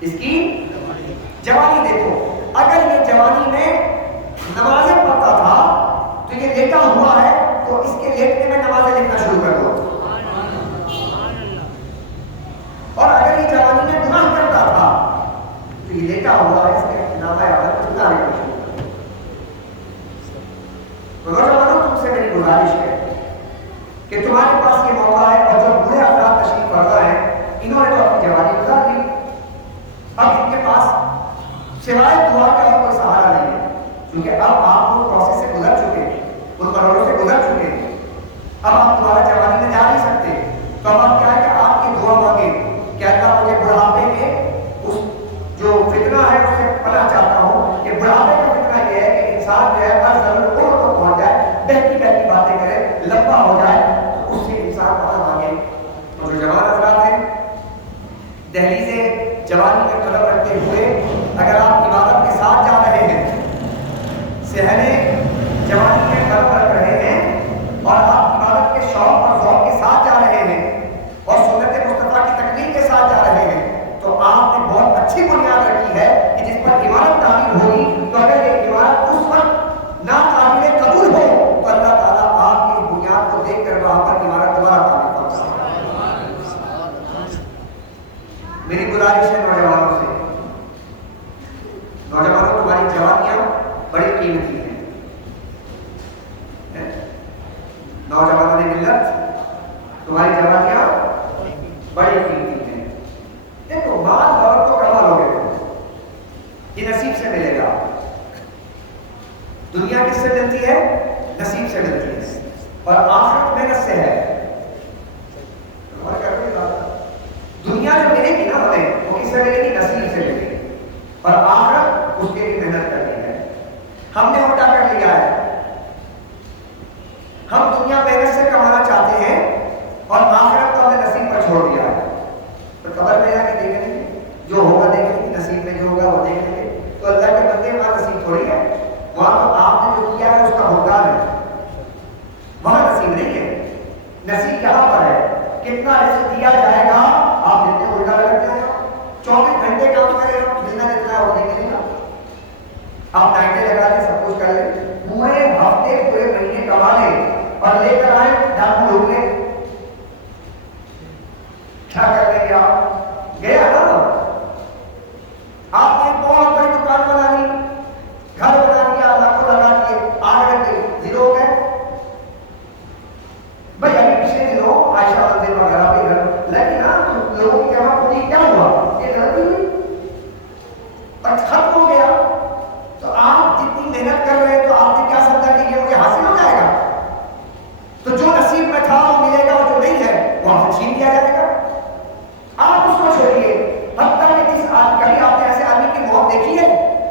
اس کی جوانی دیکھو. اگر یہ جوانی میں نمازیں پڑھتا تھا تو یہ لیٹا ہوا ہے تو اس کے لیٹنے میں نمازیں لکھنا شروع کر دو. اور اگر یہ جوانی میں گناہ کرتا تھا تو یہ لیٹا ہوا ہے، اس کے نامہ عادت کو لکھنا شروع کر دو. نوجوانوں تم سے میری گزارش ہے کہ تمہارے پاس یہ موقع ہے، اور جو بوڑھے افراد تشریف فرما ہیں انہوں نے تو اپنی جوانی گزار دی، اب ان کے پاس سوائے دعا کا اور کوئی سہارا نہیں ہے، کیونکہ اب آپ وہ پروسیس سے گزر چکے ہیں، ان مروڑوں سے گزر چکے ہیں. اب آپ دوبارہ جوانی میں جا نہیں سکتے. تو اب آپ کیا ہے کہ آپ کی دعا مانگیں ہے تو اس سے انسان کہاں آگے. اور جو جوان حضرات ہیں, دہلیز جوانی میں قدم رکھتے ہوئے اگر آپ عبادت کے ساتھ جا رہے ہیں, صحن جوانی میں قدم رکھ رہے ہیں اور آپ عبادت کے شوق اور ذوق کے ساتھ جا رہے ہیں اور سنت مصطفیٰ کی تکمیل کے ساتھ جا رہے ہیں, تو آپ نے بہت اچھی بنیاد رکھی ہے کہ جس پر عمارت تعمیر ہوگی, تو اگر یہ عمارت اس وقت ناقابل قبول ہو تو اللہ تعالیٰ آپ کی بنیاد کو دیکھ کر وہاں پر عمارت دوبارہ تعمیر کرتا ہے. میری گزارش ہے نوجوانوں سے, نوجوانوں تمہاری جوانیاں بڑی قیمتی ہیں. نوجوانوں نے ملت تمہاری جوانیاں بڑی قیمتی ہیں. دیکھو مال دولت تو کما لو گے, یہ نصیب سے ملے گا. دنیا کس سے ملتی ہے؟ نصیب سے ملتی ہے. اور آخرت محنت سے ہے. دنیا جو ملے گی نا ہمیں, وہ کس سے ملے گی؟ نصیب سے ملے گی. اور آخرت اس کے لیے محنت کرنی ہے. ہم نے الٹا کر لیا ہے. ہم دنیا محنت سے کمانا چاہتے ہیں اور آخرت کو ہم نے نصیب پر چھوڑ دیا ہے. تو قبر میں جا کے دیکھ لیں گے, جو ہوگا دیکھ لیں گے, نصیب میں جو ہوگا وہ دیکھ لیں گے. تو اللہ کے بندے وہاں نصیب تھوڑی ہے, وہاں تو آپ نے جو کیا ہے اس کا بھگتان ہے, وہاں نصیب نہیں ہے. نصیب یہاں پر ہے. کتنا رزق دیا جائے گا, آپ جتنے الٹا لگتے ہیں 24 گھنٹے کام کریں, جتنا جتنا اور نہیں ملے گا. آپ نائٹیں لگا لیں, سب کچھ کر لیں, پورے ہفتے پورے مہینے کما لیں اور لے کر آئے ڈاکو لوگ لیں, کیا کر لیں گے آپ؟ گیا نا. آپ نے بہت بڑی دکان بنا لی, گھر بنا دیا, لاکھوں لگا دیے, 8 گھنٹے زیرو ہو گئے. بھائی ابھی پچھلے دنوں عائشہ مندر وغیرہ پہ گھر لگی نا, تو لوگوں کی جمع پوری کیا ہوا؟ یہ غلطی ہوئی اور ختم ہو گیا. تو آپ جتنی محنت کر رہے ہیں تو آپ نے کیا سمجھا کہ یہ مجھے حاصل ہو جائے گا؟ تو جو نصیب میں تھا وہ ملے گا, اور جو نہیں ہے وہ آپ سے چھین لیا جائے گا. آپ اس کو چھوڑیے. حتیٰ کہ کبھی آپ نے ایسے آدمی کی موت دیکھی ہے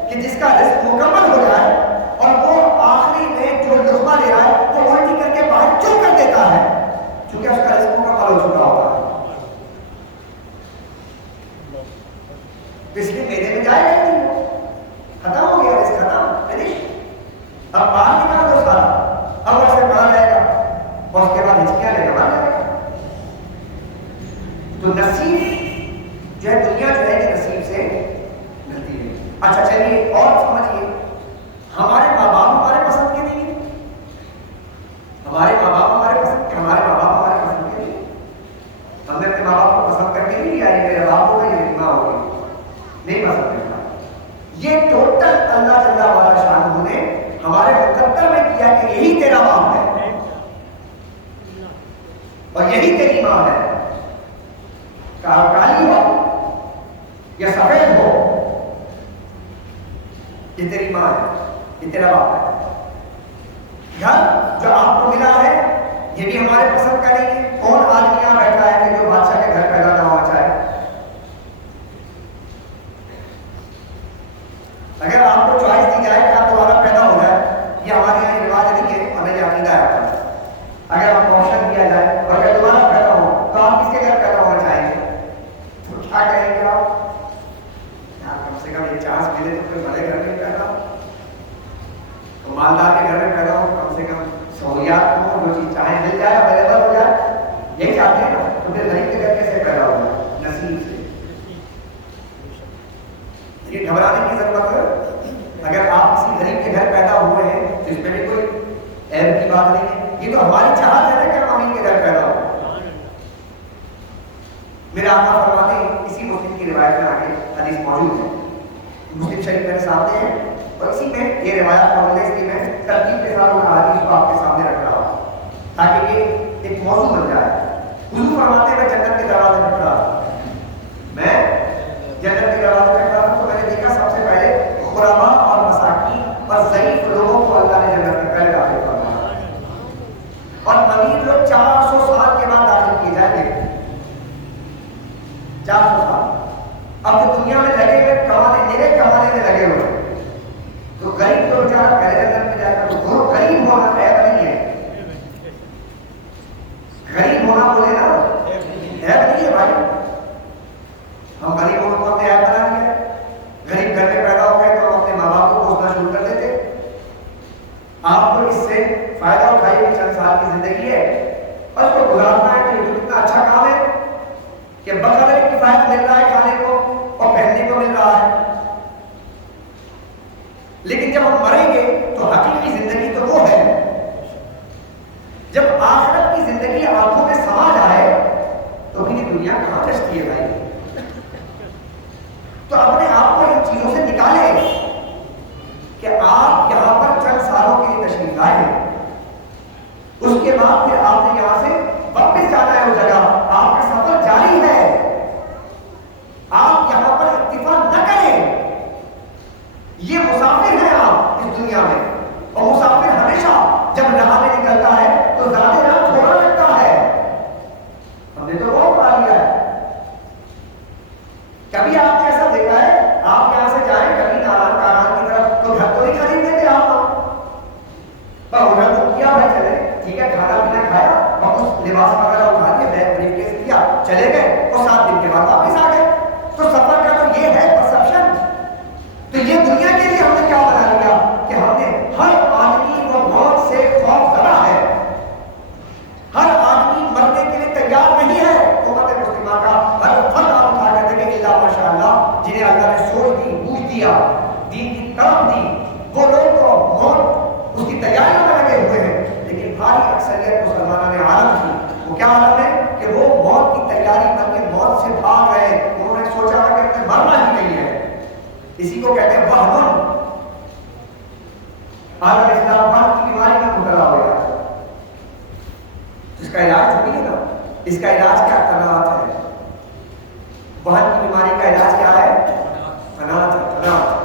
کہ جس کا رزق مکمل ہو جائے اور وہ آخری میں جو لقمہ لے رہا ہے وہ الٹی کر کے باہر چو کر دیتا ہے, چونکہ اس کا رزق مکمل ہو چکا ہوتا ہے. اس لیے میدے میں جائے گا نہیں, ختم ہو گیا رزق, ختم. اب باہر نکال دو سارا, اب ویسے باہر جائے گا اور اس کے بعد ہچکیاں لے کے باہر جائے گا. تو نصیب جو ہے, دنیا جو ہے یہ نصیب سے ملتی ہے. اچھا چلیے اور سمجھیے, ہمارے ماں باپ ہمارے پسند کے نہیں ہیں. ہمارے ماں باپ ہمارے پسند کے, ہمارے ماں باپ ہمارے پسند کے نہیں. ہم نے اپنے ماں باپ کو پسند کر کے نہیں لیا, یہ میرا باپ ہوگا, یہ میری ماں ہوگی, نہیں پسند کرتا. یہ ٹوٹل اللہ جل وعلا شانہ نے ہمارے مقدر میں کیا کہ یہی تیرا باپ ہے اور یہی تیری ماں ہے. کالی ہو یا سفید ہو, یہ تیری ماں ہے, یہ تیرا باپ ہے. گھر جو آپ کو ملا ہے یہ بھی ہمارے پسند کا نہیں ہے. کون آدمی یہاں بیٹھا ہے کہ جو بادشاہ کے گھر پیدا نہ ہونا چاہے؟ اگر آپ کو چوائس دی جائے کہ آپ دوبارہ پیدا ہو جائے, یہ ہمارے یہاں رواج نہیں ہے اور یہ عقیدہ ہے. اگر آپ کو آپشن دیا جائے اور اگر دوبارہ پیدا ہو تو آپ کس کے گھر پیدا ہونا چاہیں گے؟ تو کیا کریں گے آپ؟ کم سے کم یہ چانس ملے تو کوئی بڑے گھر میں پیدا ہو, تو مالدار کے گھر میں پیدا ہو, کم سے کم سہولیات ہو, جو چیز چاہے مل جائے, اویلیبل ہو جائے. یہی چاہتے ہیں نا. تو پھر غریب کے گھر کیسے پیدا ہو جائے؟ نصیب سے. یہ گھبرانے کی ضرورت ہے. اگر آپ کسی غریب کے گھر پیدا ہوئے ہیں تو اس میں بھی کوئی عیب کی بات نہیں ہے. یہ تو ہماری چاہت ہے نا کہ ہم امین کے گھر پیدا ہو. میرے آقا فرماتے ہیں, اسی مسلم کی روایت میں آگے حدیث موجود ہے, مسلم شریف میرے سامنے ہے اور اسی میں یہ روایات موجود ہے, اس لیے میں ترتیب کے ساتھ ان حدیث کو آپ کے سامنے رکھ رہا ہوں تاکہ یہ ایک موضوع بن جائے. حضور فرماتے ہیں, میں جنت کے دروازے پہ کھڑا تھا, میں جنت کے دروازے پہ کھڑا تھا, تو میں نے دیکھا سب سے پہلے غرباء اور مساکین اور ضعیف لوگوں کو اللہ نے جنت میں پہلے داخل کروایا, اور امیر لوگ 400 سال کے بعد داخل کیے جائیں گے. 400 سال. اب جو دنیا میں لگے ہوئے کمانے, میرے کمانے میں لگے ہوئے, تو غریب تو بیچارہ پہلے جنت میں جائے گا. تو غریب ہونا عیب نہیں ہے. دنیا کہاں جچتی ہے بھائی؟ تو اپنے آپ کو ان چیزوں سے نکالے کہ آپ یہاں پر چند سالوں کے لیے تشریف لائے ہیں، اس کے بعد پھر آپ نے یہاں سے واپس جانا ہے وہ جگہ، آپ کا سفر جاری ہے، آپ یہاں پر اکتفا نہ کریں۔ یہ مسافر ہیں آپ اس دنیا میں، اور مسافر ہمیشہ جب راہ میں نکلتا ہے تو زیادہ راہ تھوڑا لگتا ہے۔ ہم نے تو بہت پا لیا ہے۔ کبھی آپ نے ایسا دیکھا ہے آپ یہاں سے جائیں کبھی ناران کاران کی طرف تو گھر تو نہیں خریدتے تھے آپ تو کیا بھائی چلے ٹھیک ہے، کھانا پینا کھایا اور اس لباس وغیرہ اٹھا کے بیگ بریف کیس کیا چلے گئے اور 7 دن کے بعد واپس آ گئے۔ تو سفر کا تو یہ ہے پرسپشن۔ تو یہ دنیا کے لیے ہم نے کیا بنا لیا کہ ہم نے ہر آدمی کو موت سے خوف زدہ ہے، ہر آدمی مرنے کے لیے تیار نہیں ہے۔ امت مسلمہ کا ہر فرد آپ اٹھا کر دیکھیں اللہ ماشاء اللہ جنہیں اللہ نے سوچ دی، بوجھ دیا، دین کی طرف دی، وہ لوگ تو موت اس کی تیاریوں میں لگے ہوئے ہیں، لیکن بھاری اکثریت مسلمانوں نے عالم کی وہ کیا عالم ہے کہ وہ موت کی تیاری بلکہ موت سے بھاگ رہے۔ انہوں نے سوچا تھا کہ ہمیں مرنا ہی نہیں ہے۔ اسی کو کہتے ہیں وہم۔ عالم اسلام وہم کی بیماری میں مبتلا ہو گیا، اس کا علاج تو نہیں ہے نا۔ اس کا علاج کیا؟ قناعت ہے۔ وہم کی بیماری کا علاج کیا ہے؟ قناعت ہے، قناعت۔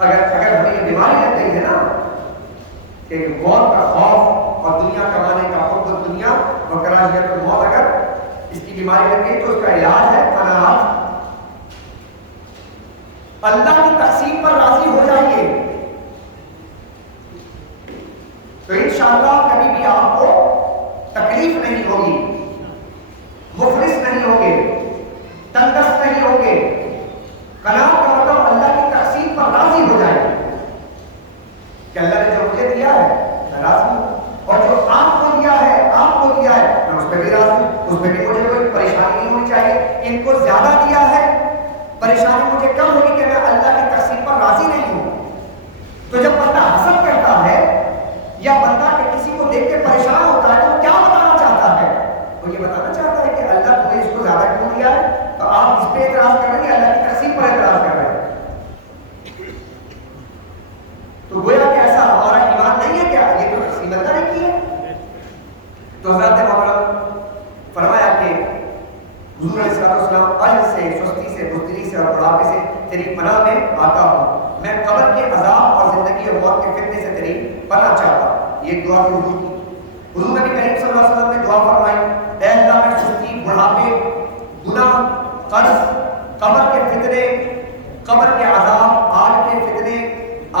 اگر ہمیں یہ بیماری لگ گئی ہے نا کہ موت کا خوف اور دنیا کمانے کا حب دنیا اور کراہیت الموت، اگر اس کی بیماری لگ گئی تو اس کا علاج ہے قناعت۔ اللہ کی تقسیم پر راضی ہو جائیے تو انشاءاللہ کبھی بھی آپ کو تکلیف نہیں ہوگی، مفلس نہیں ہوگے، تنگست نہیں ہوگے۔ قناعت کا مطلب اللہ کی تقسیم پر راضی ہو جائے کہ اللہ نے جو مجھے دیا ہے میں راضی ہوں، اور جو آپ کو دیا ہے میں اس پہ بھی راضی ہوں، اس پہ بھی مجھے کوئی پریشانی نہیں ہونی چاہیے۔ ان کو زیادہ دیا ہے، پریشانی مجھے کم ہوگی کہ میں اللہ کی تقسیم پر راضی نہیں ہوں۔ تو جب بندہ حسد کرتا ہے یا بندہ کہ کسی کو دیکھ کے پریشان ہوتا ہے تو وہ کیا بتانا چاہتا ہے؟ وہ یہ بتانا چاہتا ہے کہ اللہ تمہیں اس کو زیادہ کیوں دیا ہے، تو آپ اس پہ اعتراض کر رہے ہیں، اللہ کی تقسیم پر اعتراض کر رہے ہیں۔ تو گویا کہ ایسا ہمارا ایمان نہیں ہے کیا؟ یہ تو تقسیم اللہ نے کی ہے۔ تو حضرت محترم فرمایا کہ حضور علیہ السلام عجز سے، سستی سے، بزدلی سے اور بڑھاپے سے تیری پناہ میں آتا ہوں، میں قبر کے عذاب اور زندگی اور موت کے فتنے سے تیری پناہ چاہتا ہوں۔ یہ دعا کی حضور کی۔ حضور نبی کریم صلی اللہ علیہ وسلم نے دعا فرمائی، اے اللہ میں سستی، بڑھاپے، گناہ، قرض، قبر کے فتنے، قبر کے عذاب، آگ کے فتنے،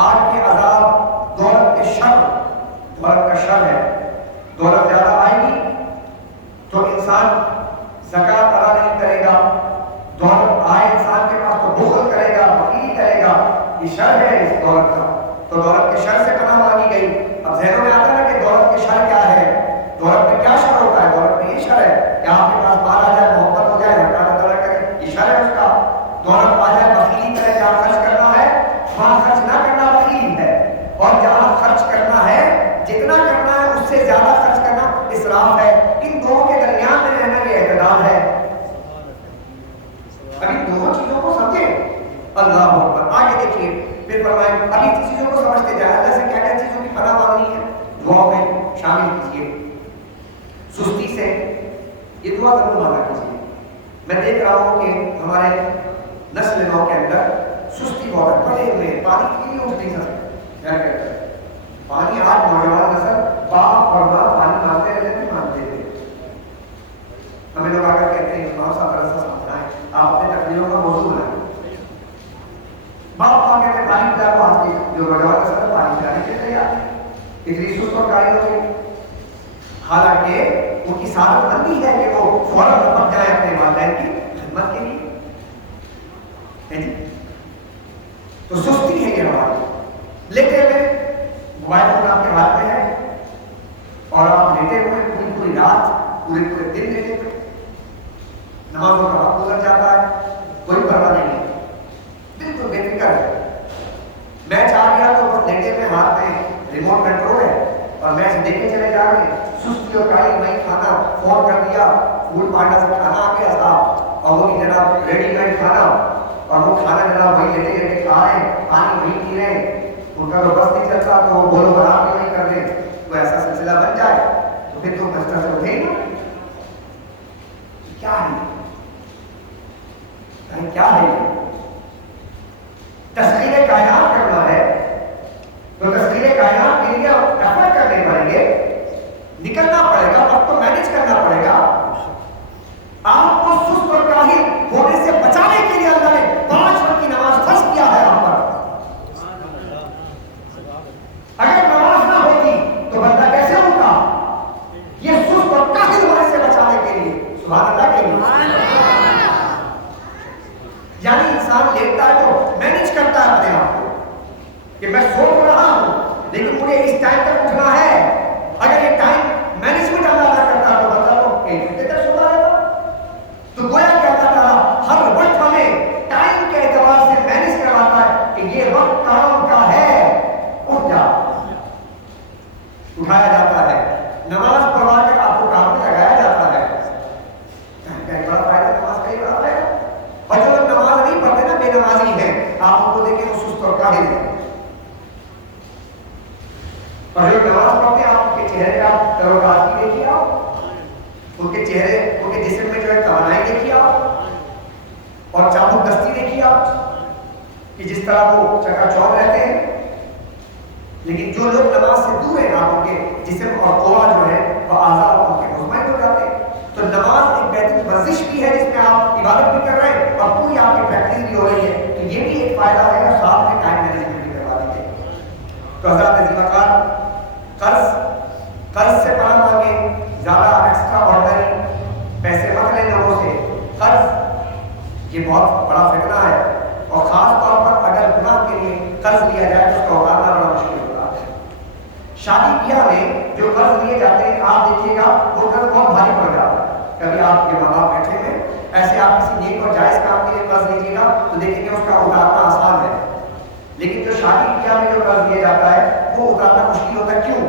آگ کے عذاب، دولت کے شر، دولت کا شر ہے، دولت زیادہ آئے گی تو انسان زکات ادا نہیں کرے گا، دولت آئے انسان کے پاس تو بخل کرے گا، بخیلی کرے گا، یہ شر ہے اس دولت کا۔ تو دولت کے شر سے پناہ مانگی گئی۔ اب ذہنوں میں آتا ہے کہ دولت کے شر کیا ہے، دولت میں کیا شر ہوتا ہے؟ دولت میں یہ شر ہے کہ آپ کے پاس مال آ جائے، محبت ہو جائے، زکات ادا نہ کرے، یہ شر ہے اس کا۔ دولت آ جائے، بخیلی کرے، جہاں خرچ کرنا ہے وہاں خرچ نہ کرنا بخیلی ہے، اور جہاں خرچ کرنا ہے جتنا کرنا ہے اس سے زیادہ خرچ کرنا اسراف ہے۔ ان دونوں کے درمیان میں رہنا یہ اعتدال ہے۔ ابھی دونوں چیزوں کو سمجھیں۔ اللہ اکبر۔ آگے دیکھیے پھر فرمائے ابھی چیزوں کو سمجھتے جائیں، اللہ سے کیا کیا چیزوں کی پناہ مانگنی ہے دعاؤں میں شامل کیجیے۔ سستی سے یہ دعا ضرور مانگا کیجیے۔ میں دیکھ رہا ہوں کہ ہمارے نسل نو کے اندر سستی بہت ہے، پڑے ہوئے، پانی کے لیے اٹھ نہیں سکتے۔ پانی آج نوجوان نسل باپ اور ماں پانی مانگتے رہتے نہیں مانگتے تھے۔ ہمیں لوگ آ کر کہتے ہیں امام صاحب کا رسا سمجھائیں، آپ اپنے تقریروں کا موضوع بنائیں۔ باپ ماں کہتے ہیں پانی پلا کو، آج کی جو نوجوان نسل ہے پانی پلانے کے تیار ہے، اتنی سست اور کاری ہو گئی۔ حالانکہ ان کی سعادت مندی ہے کہ وہ فوراً لپک جائیں اپنے والدین کی خدمت کے لیے۔ تو سستی ہے یہ ہماری، لیتے ہوئے موبائل فون آپ کے ہاتھ میں ہے اور آپ لیٹے ہوئے پوری پوری رات، پورے پورے دن لیٹے ہوئے، نمازوں کا وقت گزر جاتا ہے، کوئی پرواہ نہیں ہے، بالکل بے فکر ہے۔ میچ آ گیا تو بس لیٹے ہوئے ہاتھ میں ریموٹ کنٹرول ہے اور میچ دیکھنے چلے جا رہے ہیں، سستی اور کالی مئی کھانا، فون کر دیا، فوڈ پانڈا سے کھانا آ گیا صاحب، اور وہ بھی جناب ریڈی میڈ کھانا، اور وہ کھانا جناب وہی لیٹے لیٹے کھا رہے ہیں، پانی وہی پی رہے ہیں، ان کا تو بس نہیں چلتا تو وہ بولو براب بھی نہیں کر دیں، تو ایسا سلسلہ بن جائے تو پھر تو بچنا سے اٹھے گا. کیا ہے کیا ہے؟ تسخیر کائنات کرنا ہے تو تسخیر کائنات کے لیے ایفرٹ کرنے پڑیں گے، نکلنا پڑے گا، وقت کو مینج کرنا پڑے گا. آپ کو سست اور کاہل ہونے سے بچانے کے لیے اللہ نے 5 وقت کی نماز فرض کیا ہے آپ پر. اگر نماز نہ ہوتی تو بندہ کیسے ہوتا؟ یہ سست اور کاہل ہونے سے بچانے کے لیے. سبحان اللہ کے لیے. یعنی انسان لیٹتا ہے تو مینج کرتا ہے اپنے آپ کو کہ میں سو رہا ہوں لیکن مجھے اس ٹائم تک اٹھنا ہے. اگر یہ ٹائم مینجمنٹ اللہ نہ کرتا تو بندہ کو ایک گھنٹے تک سوتا رہتا. تو گویا کہ اللہ تعالیٰ ہر وقت ہمیں ٹائم کے اعتبار سے مینج کرواتا ہے کہ یہ وقت کام کا ہے، اٹھ جا. اٹھایا جاتا ہے، نماز پڑھوا کر آپ کو کام میں لگایا جاتا ہے. بڑا فائدہ نماز کا ہی بڑا فائدہ. اور جو لوگ نماز نہیں پڑھتے نا، بے نمازی ہیں، آپ ان کو دیکھیں وہ سست اور کاہل ہیں. اور جو نماز پڑھتے ہیں آپ کے چہرے کا تروتازگی دیکھیے، آپ ان کے چہرے، ان کے جسم میں جو ہے توانائی دیکھیے آپ، اور چابک دستی دیکھیے آپ کہ جس طرح وہ چکا چوندھ رہتے ہیں. لیکن جو لوگ نماز سے دور ہیں، آپ ان کے جسم اور قوا جو ہے وہ آزاد ان کے مطمئن ہو جاتے ہیں. تو نماز ایک بہترین ورزش بھی ہے جس میں آپ عبادت بھی کر رہے ہیں اور پوری آپ کی پریکٹس بھی ہو رہی ہے. تو یہ بھی ایک فائدہ ہے اور ساتھ میں ٹائم مینجمنٹ بھی کروا دیجیے. تو حضرات عزیز وقار، قرض سے پناہ مانگے، زیادہ ایکسٹرا آرڈنری پیسے مت لیں لوگوں سے. قرض یہ بہت بڑا فتنہ ہے، اور خاص طور پر اگر گناہ کے لیے قرض لیا جائے تو اس کو اتارنا بڑا مشکل ہوتا ہے. شادی بیاہ میں جو قرض لیے جاتے ہیں آپ دیکھیے گا وہ قرض بہت بھاری پڑ جاتا ہے. کبھی آپ کے ماں باپ بیٹھے ہیں، ایسے آپ کسی نیک اور جائز کام کے لیے قرض لیجیے گا تو دیکھیں گے اس کا اتارنا آسان ہے. لیکن جو شادی بیاہ میں جو قرض لیا جاتا ہے وہ اتارنا مشکل ہوتا ہے. کیوں؟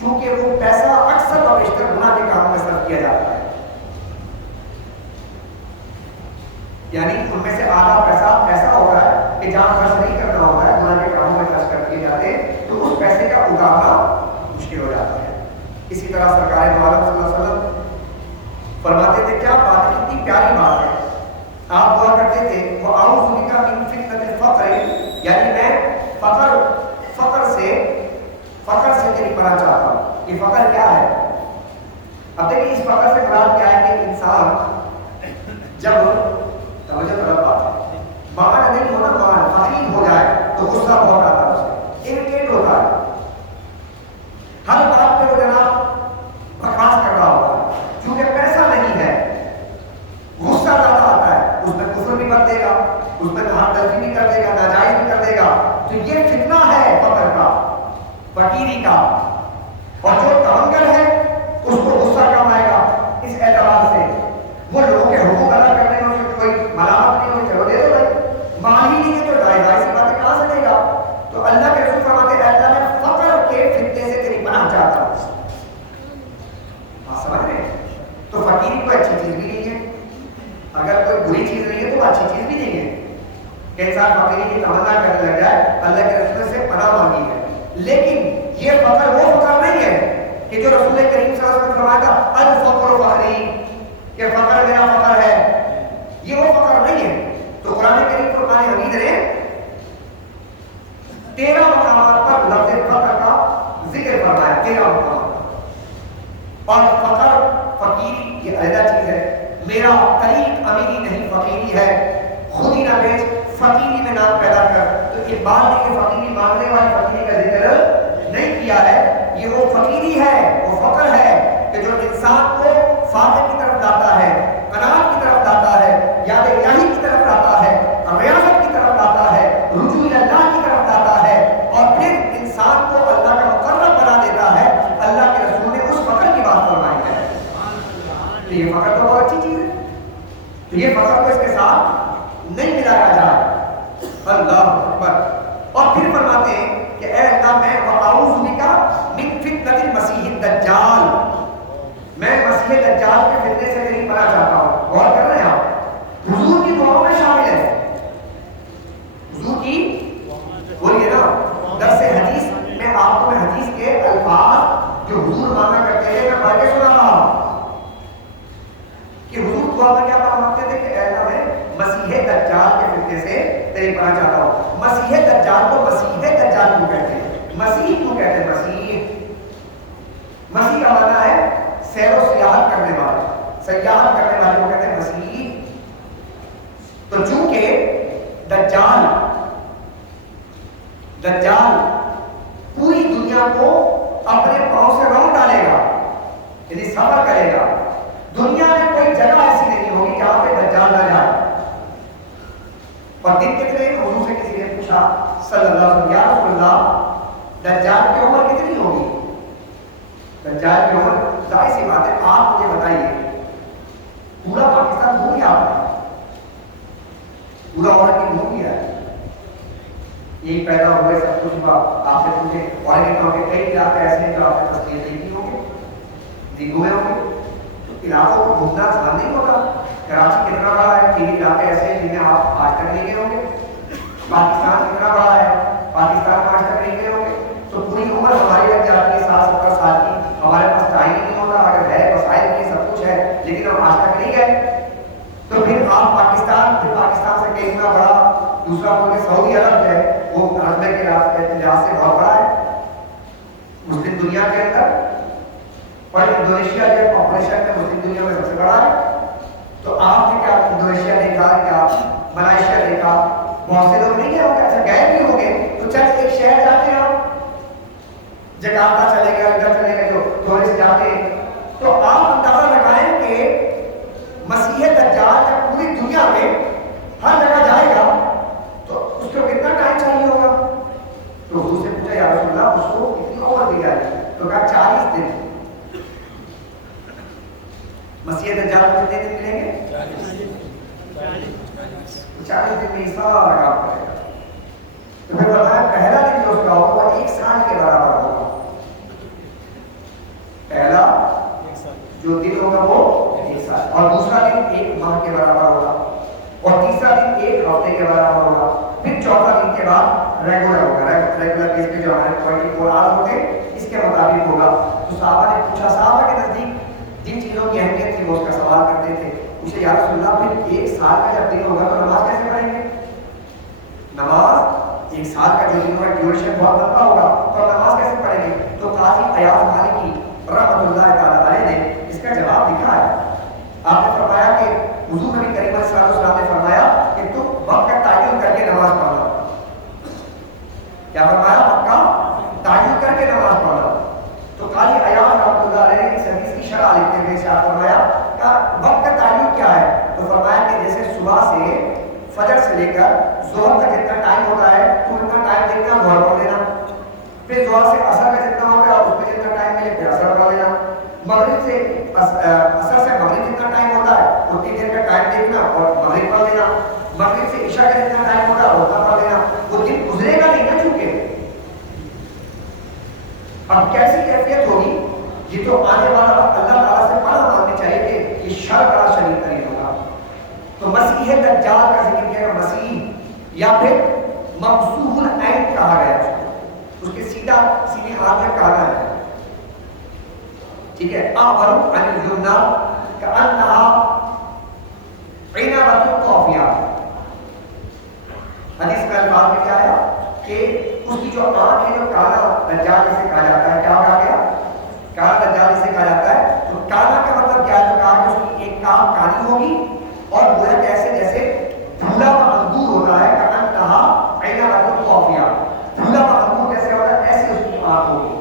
چونکہ وہ پیسہ اکثر اور بیشتر گناہ کے کاموں میں صرف کیا جاتا ہے. یعنی ان میں سے آدھا پیسہ ایسا ہوتا ہے کہ جہاں خرچ نہیں کرنا ہوتا ہے، گناہ کے کاموں میں خرچ کر دیے جاتے ہیں، تو اس پیسے کا اتارنا مشکل ہو جاتا ہے. اسی طرح سرکار دو عالم صلی اللہ علیہ وسلم فرماتے تھے، کیا بات، کتنی پیاری بات ہے. آپ دعا کرتے تھے وہ اعوذ بک من فتنۃ الفقر، یعنی میں فقر سے تیری پناہ چاہتا ہوں. یہ فقر کیا ہے؟ اب دیکھیے اس فقر سے مراد کیا ہے کہ انسان جب توجہ طرف بات ہے، مان نہیں ہونا، مان فقیر ہو جائے تو غصہ بہت آتا ہے، اسے اریٹیٹ ہوتا ہے، ہر بات پہ وہ جناب بکواس کر رہا ہوتا ہے. کیونکہ پیسہ نہیں ہے، غصہ زیادہ آتا ہے، اس میں کفر بھی کر دے گا، اس میں کہاں تلفی بھی کر دے گا، ناجائز بھی کر دے گا. تو یہ فتنہ ہے فقر کا، فقیری کا. اور جو تمنگر ہے اس کو غصہ کم آئے گا. اس اعتبار سے وہ لوگوں کے حقوق ادا کرنے میں کوئی ملامت نہیں ہوئی، چلو دے دو بھائی، مان ہی نہیں ہے تو ظاہر سی بات ہے کہاں سے دے گا. تو اللہ کے رسول فرماتے ہیں اللہ میں فقر کے فتنے سے تیری پناہ چاہتا ہوں. آپ سمجھ رہے ہیں؟ تو فقیری کوئی اچھی چیز بھی نہیں ہے، اگر کوئی بری چیز نہیں ہے تو اچھی چیز بھی نہیں ہے کہ انسان فقیری کی تمنا کرنے لگ جائے. اللہ کے رسول سے پناہ مانگی ہے. لیکن یہ فقر وہ فقر نہیں ہے کہ جو رسول کریم صلی اللہ علیہ وسلم نے فرمایا تھا الفقر فقری، کہ فقر میرا فقر ہے، یہ وہ فقر نہیں ہے. تو قرآن کریم فرقان حمید نے 13 مقامات پر لفظ فقر کا ذکر فرمایا، 13 مقامات. اور فقر فقیری یہ علیحدہ چیز ہے. میرا طریق امیری نہیں فقیری ہے، خود ہی نہ بیچ فقیری میں نام پیدا کر. تو اقبال نے یہ فقیری مانگنے والی فقیری کا ذکر نہیں کیا ہے. یہ وہ فقیری ہے، وہ فقر ہے کہ جو انسان کو فاقے کی طرف لاتا ہے، قناعت کی طرف لاتا ہے، یاد الہی کی طرف لاتا ہے، ریاضت کی طرف لاتا ہے، رجوع اللہ کی طرف لاتا ہے، اور پھر انسان کو اللہ کا مقرب بنا دیتا ہے. اللہ کے رسول نے اس فقر کی بات فرمائی ہے. تو یہ فقر تو بہت اچھی چیز ہے. تو یہ فقر کو اس کے ساتھ نہیں ملایا جائے. اللہ اکبر. اور پھر فرماتے ہیں کہ اے اللہ میں وَأَعُوذُ بِكَ مِن فِتْنَةِ الْمَسِيحِ الدَّجَّالِ، میں مسیح دجال کے فتنے سے تیری پناہ دعا میں کیا مانگتے تھے کہ اے اللہ میں مسیح دجال کے فتنے سے تیری پناہ چاہتا ہوں. مسیح دجال کو مسیح دجال کیوں کہتے ہیں؟ مسیح کیوں کہتے ہیں؟ مسیح کا معنی ہے سیر و سیاحت کرنے والا، سیاحت کرنے والے کو کہتے ہیں مسیح. تو چونکہ دجال پوری دنیا کو اپنے پاؤں سے راؤنڈ ڈالے گا، یعنی سفر کرے گا. دنیا میں کوئی جگہ ایسی نہیں ہوگی جہاں پہ دجال نہ جائے. اور دن کتنے؟ حضور سے کسی نے پوچھا صلی اللہ علیہ وسلم، یا رسول اللہ دجال کی عمر کتنی ہوگی؟ دجال کی عمر ظاہر سی بات ہے آپ مجھے بتائیے، پورا پاکستان گھوم گیا آپ نے، پورا عورت گھوم گیا ہے، یہ پیدا ہوئے سب کچھ آپ سے پوچھے. اور کئی علاقے ایسے ہیں جو آپ نے تصویر دیکھی ہوں گے، دیکھے ہوں گے. علاقوں کو گھومنا آسان نہیں ہوتا. کراچی کتنا بڑا ہے، تین علاقے ایسے ہیں جنہیں آپ آج تک نہیں گئے ہوں گے. پاکستان کتنا بڑا ہے، پاکستان میں آج تک نہیں گئے ہوں گے. تو پوری عمر ہماری لگ جاتی ہے 60-70 سال کی، ہمارے پاس ٹائم ہی نہیں ہوتا. اگر ہے وسائل کی سب کچھ ہے لیکن ہم آج تک نہیں گئے. تو پھر آپ پاکستان سے کئی گنا بڑا دوسرا ملک سعودی عرب ہے، وہ رقبے کے لحاظ سے بہت بڑا ہے مسلم دنیا کے اندر. اور انڈونیشیا جو پاپولیشن میں مسلم دنیا میں سب سے بڑا ہے. تو آپ نے کیا انڈونیشیا دیکھا، کیا ملائیشیا دیکھا؟ بہت سے لوگ نہیں گئے ہوں گے. اچھا گئے بھی ہوں گے تو چل ایک شہر جاتے ہیں آپ، جکارتا چلے گئے، ادھر چلے گئے جو ٹورسٹ جاتے ہیں. تو آپ اندازہ لگائیں کہ مسیح دجال جب پوری دنیا میں ہر جگہ جائے گا تو اس کو کتنا ٹائم چاہیے ہوگا؟ تو حضور سے پوچھا یا رسول اللہ اس کو کتنی عمر دی جائے گی؟ تو کہا 40 دن. مسیح دجال کو کتنے دن ملیں گے؟ 40 دن میں ہی سارا کام کرے گا. تو پھر فرمایا پہلا دن جو اس کا ہوگا وہ 1 سال کے برابر ہوگا. پہلا جو دن ہوگا وہ 1 سال، اور دوسرا دن 1 ماہ کے برابر ہوگا، اور تیسرا دن 1 ہفتے کے برابر ہوگا. پھر چوتھا دن کے بعد ریگولر ہوگا. ریگولر بیس پہ جو ہمارے 24 آورز ہوتے ہیں اس کے مطابق ہوگا. تو صحابہ نے پوچھا، صحابہ کے نزدیک جن چیزوں کی اہمیت تھی وہ اس کا سوال کرتے تھے. اسے یا رسول اللہ پھر 1 سال کا جب دن ہوگا تو نماز کیسے پڑھیں گے؟ نماز 1 سال کا جو دن ہوگا ڈیوریشن بہت لمبا ہوگا تو نماز کیسے پڑھیں گے؟ تو قاضی ایاز مالکی رحمۃ اللہ تعالیٰ علیہ نے اس کا جواب لکھا ہے. آپ نے فرمایا کہ حضور نبی کریم علیہ السلام نے فرمایا کہ تم وقت کا تعین کر کے نماز پڑھنا. کیا فرمایا؟ وقت کا تعین کر کے نماز پڑھنا. تو قاضی ایاز رحمۃ اللہ علیہ نے اس حدیث کی شرح لکھتے ہوئے ارشاد فرمایا کہ وقت کا تعین کیا ہے؟ تو فرمایا کہ جیسے صبح سے فجر سے لے کر ظہر تک جتنا ٹائم ہوتا ہے تو اتنا ٹائم دیکھنا ظہر پڑھ لینا. پھر ظہر سے عصر کا جتنا ہوگا اور اس میں جتنا ٹائم ملے پھر عصر پڑھ لینا. مغرب سے عصر سے مغرب جتنا ٹائم ہوتا ہے اتنی دیر کا ٹائم دیکھنا اور مغرب پڑھ لینا. مغرب سے عشاء کا جتنا ٹائم ہوگا اتنا پڑھ لینا. وہ دن گزرے گا نہیں نا چونکہ. اب کیسی کیفیت ہوگی؟ یہ تو آنے والا وقت اللہ تعالیٰ سے پناہ مانگنی چاہیے کہ یہ شر بڑا شدید ترین ہوگا. تو مسیح دجال کا ذکر کیا گیا، مسیح یا پھر ممسوح العین کہا گیا، اس کے سیدھے ہاتھ میں کانا ہے. ٹھیک ہے. اعوروا عن الجنہ کأنہا عنبۃ طافیہ. حدیث میں الفاظ میں کیا ہے کہ اس کی جو آنکھ ہے جو کانا دجال جسے کہا جاتا ہے. کیا کہا گیا؟ کانا دجال جسے کہا جاتا ہے. تو کانا کا مطلب کیا ہے؟ تو کہا کہ اس کی ایک کان کانی ہوگی اور گویا کیسے جیسے دھلا و انگور ہوتا ہے. کأنہا عنبۃ طافیہ. دھلا و انگور کیسے ہوتا ہے ایسے اس کی آنکھ ہوگی.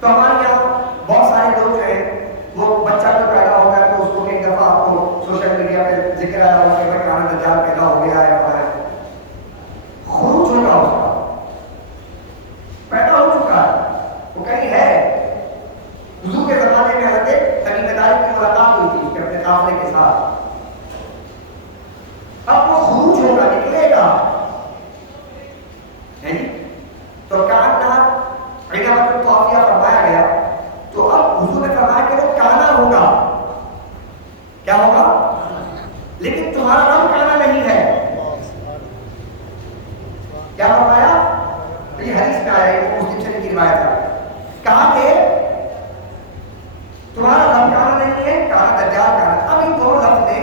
تو ہمارے یہاں بہت سارے لوگ جو ہیں وہ بچہ جو پیدا ہوتا ہے تو اس کو ایک دفعہ آپ کو سوشل میڈیا پہ ذکر آیا ہوا کہ کانا دجال پیدا ہو گیا ہے اور خروج ہوگا اس کا پیدا ہو چکا ہے. وہ کہیں ہے. حضور کے زمانے میں حضرت تمیم داری کی ملاقات ہوئی تھی اس کے اپنے قافلے کے ساتھ. اب وہ خروج ہوگا، نکلے گا. تو کانہ عنبۃ طافیہ فرمایا گیا. تو اب حضور نے فرمایا کہ وہ کانا ہوگا. کیا ہوگا؟ لیکن تمہارا رب کانا نہیں ہے. کیا فرمایا؟ یہ حدیث میں آیا ہے، مسلم شریف کی روایت ہے. کہا کہ تمہارا رب کانا نہیں ہے، کانا دجال کانا. اب ان دونوں لفظ نے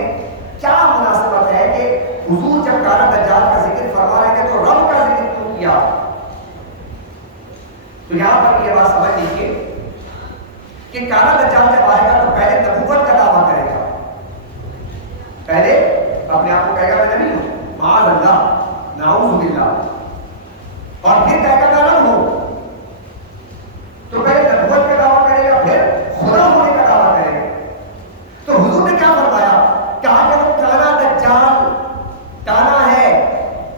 تو یہاں پر یہ بات سمجھ لیجیے کہ کانا دجال جب آئے گا تو پہلے نبوت کا دعویٰ کرے گا، پہلے اپنے آپ کو کہے گا میں نبی ہوں، معاذ اللہ، نعوذ باللہ، اور پھر کہے گا میں رب ہوں۔ تو پہلے نبوت کا دعویٰ کرے گا، پھر خدا ہونے کا دعویٰ کرے گا۔ تو حضور نے کیا فرمایا؟ کہا کہ وہ کانا دجال کانا ہے،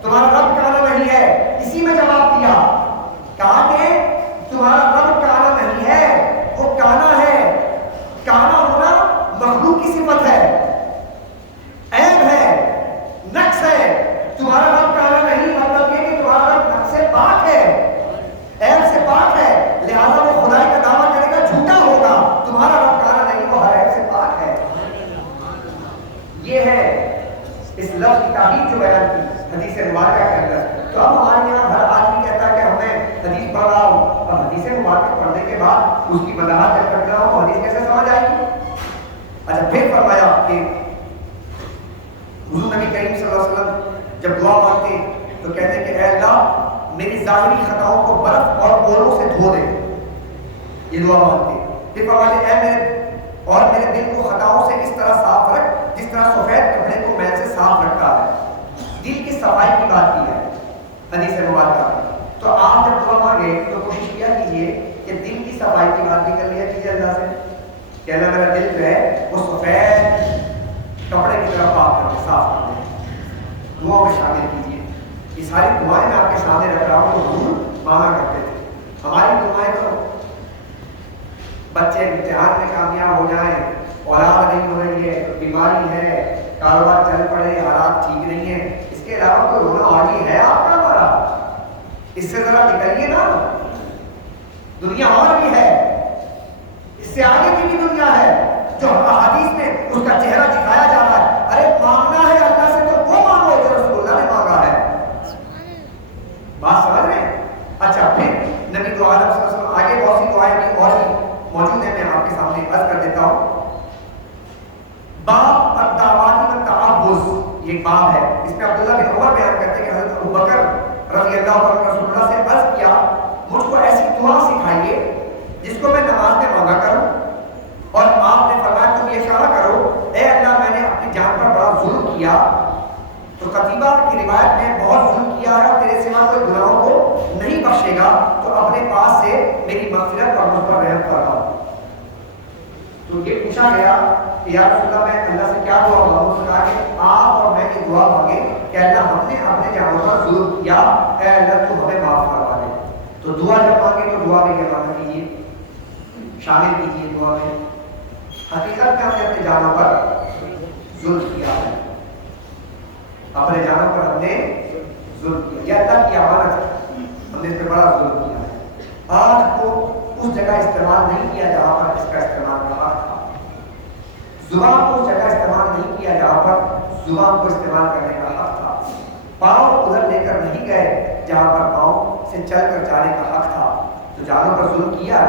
تمہارا رب کانا نہیں ہے۔ اسی میں جواب دیا، کہا کہ تمہارا رب کانا نہیں ہے، وہ کانا ہے۔ کانا ہونا مخلوق کی صفت ہے، عیب ہے، نقص ہے۔ تمہارا رب کانا نہیں، مطلب یہ کہ تمہارا رب نقص سے پاک ہے، عیب سے پاک ہے، لہذا وہ خدائی کا دعویٰ کرے گا جھوٹا ہوگا۔ تمہارا رب کانا نہیں، وہ ہر عیب سے پاک ہے۔ یہ ہے اس لفظ کی تعبیر جو بیان کی حدیث مبارکہ کے اندر۔ تو اب ہمارے یہاں ہر آدمی کہتا ہے کہ ہمیں حدیث پڑھ رہا ہوں، اور حدیث مبارکہ پڑھنے کے بعد اس کی وضاحت جب کر رہا ہوں، حدیث کیسے سمجھ آئے گی؟ اچھا، پھر فرمایا کہ حضور نبی کریم صلی اللہ علیہ وسلم جب دعا مانگتے تو کہتے کہ اے اللہ میری ظاہری خطاؤں کو برف اور اولوں سے دھو دے، یہ دعا مانگتے۔ پھر فرماتے اے میرے دل کو خطاؤں سے اس طرح صاف رکھ جس طرح سفید کپڑے کو میل سے صاف رکھتا ہے۔ دل کی صفائی کی بات کی ہے حدیث مبارکہ میں۔ تو آپ جب دعا مانگے تو کوشش کیا کیجیے کہ دل کی صفائی کی بات بھی کر لیا کیجیے اللہ سے کہ اللہ میرا دل جو ہے وہ سفید کپڑے کی طرح پاک کر دے، صاف کر دے۔ دعا میں شامل کیجیے۔ یہ ساری دعائیں میں آپ کے سامنے رکھ رہا ہوں تو حضور مانگا کرتے تھے۔ ہماری دعائیں تو بچے امتحان میں کامیاب ہو جائیں، اولاد نہیں ہو رہی ہے، بیماری ہے، کاروبار چل پڑے، حالات ٹھیک نہیں ہے، اس کے علاوہ کوئی رونا اور بھی ہے آپ کا ہمارا؟ اس سے ذرا نکلیے نا، دنیا اور بھی ہے، اس سے آگے کی بھی دنیا ہے جو حدیث میں اس کا چہرہ دکھایا جا رہا ہے۔ ارے مانگنا ہے اللہ سے تو وہ مانگو جو رسول اللہ نے مانگا ہے۔ بات سمجھ رہے ہیں؟ اچھا، پھر نبی تو عالم صلی اللہ علیہ وسلم آگے بہت سی دعائیں بھی اور بھی موجود ہیں، میں آپ کے سامنے عرض کر دیتا ہوں۔ باب الدعوات والتعوذ، یہ باب ہے، اس میں عبداللہ بن عمر بیان کرتے ہیں کہ حضرت ابوبکر رضی اللہ عنہ رسول اللہ سے عرض کیا مجھ کو ایسی دعا سکھائیے جس کو میں نماز میں مانگا کروں، اور آپ نے فرمایا تم یہ کہا کرو اے اللہ میں نے اپنی جان پر بڑا ظلم کیا، تو قتیبہ کی روایت میں بہت ظلم کیا ہے اور تیرے سوا کوئی گناہوں کو نہیں بخشے گا، تو اپنے پاس سے میری مغفرت اور مجھ پر رحم فرما۔ تو یہ پوچھا گیا کہ یا رسول اللہ میں اللہ سے کیا دعا مانگوں؟ تو کہا کہ آپ اور میں یہ دعا مانگے کہ اللہ ہم نے اپنے جانوں پر ظلم کیا، اے اللہ تو ہمیں معاف کروا دے۔ تو دعا جب مانگے تو دعا میں یہ مانگا کیجیے، شامل کیجیے دعا میں حقیقت میں ہم نے اپنے جانوں پر ظلم کیا ہے، اپنے جانوں پر ہم نے ظلم کیا، یہ اللہ کی امانت ہے، ہم نے اس پہ بڑا ظلم کیا ہے۔ آج کو اس جگہ استعمال نہیں کیا جہاں پر اس کا استعمال کہا تھا، زبان کو اس جگہ استعمال نہیں کیا جہاں پر زبان کو استعمال کرنے کا حق تھا، پاؤں ادھر لے کر نہیں گئے جہاں پر پاؤں سے چل کر جانے کا حق تھا۔ تو جانوں پر ظلم کیا،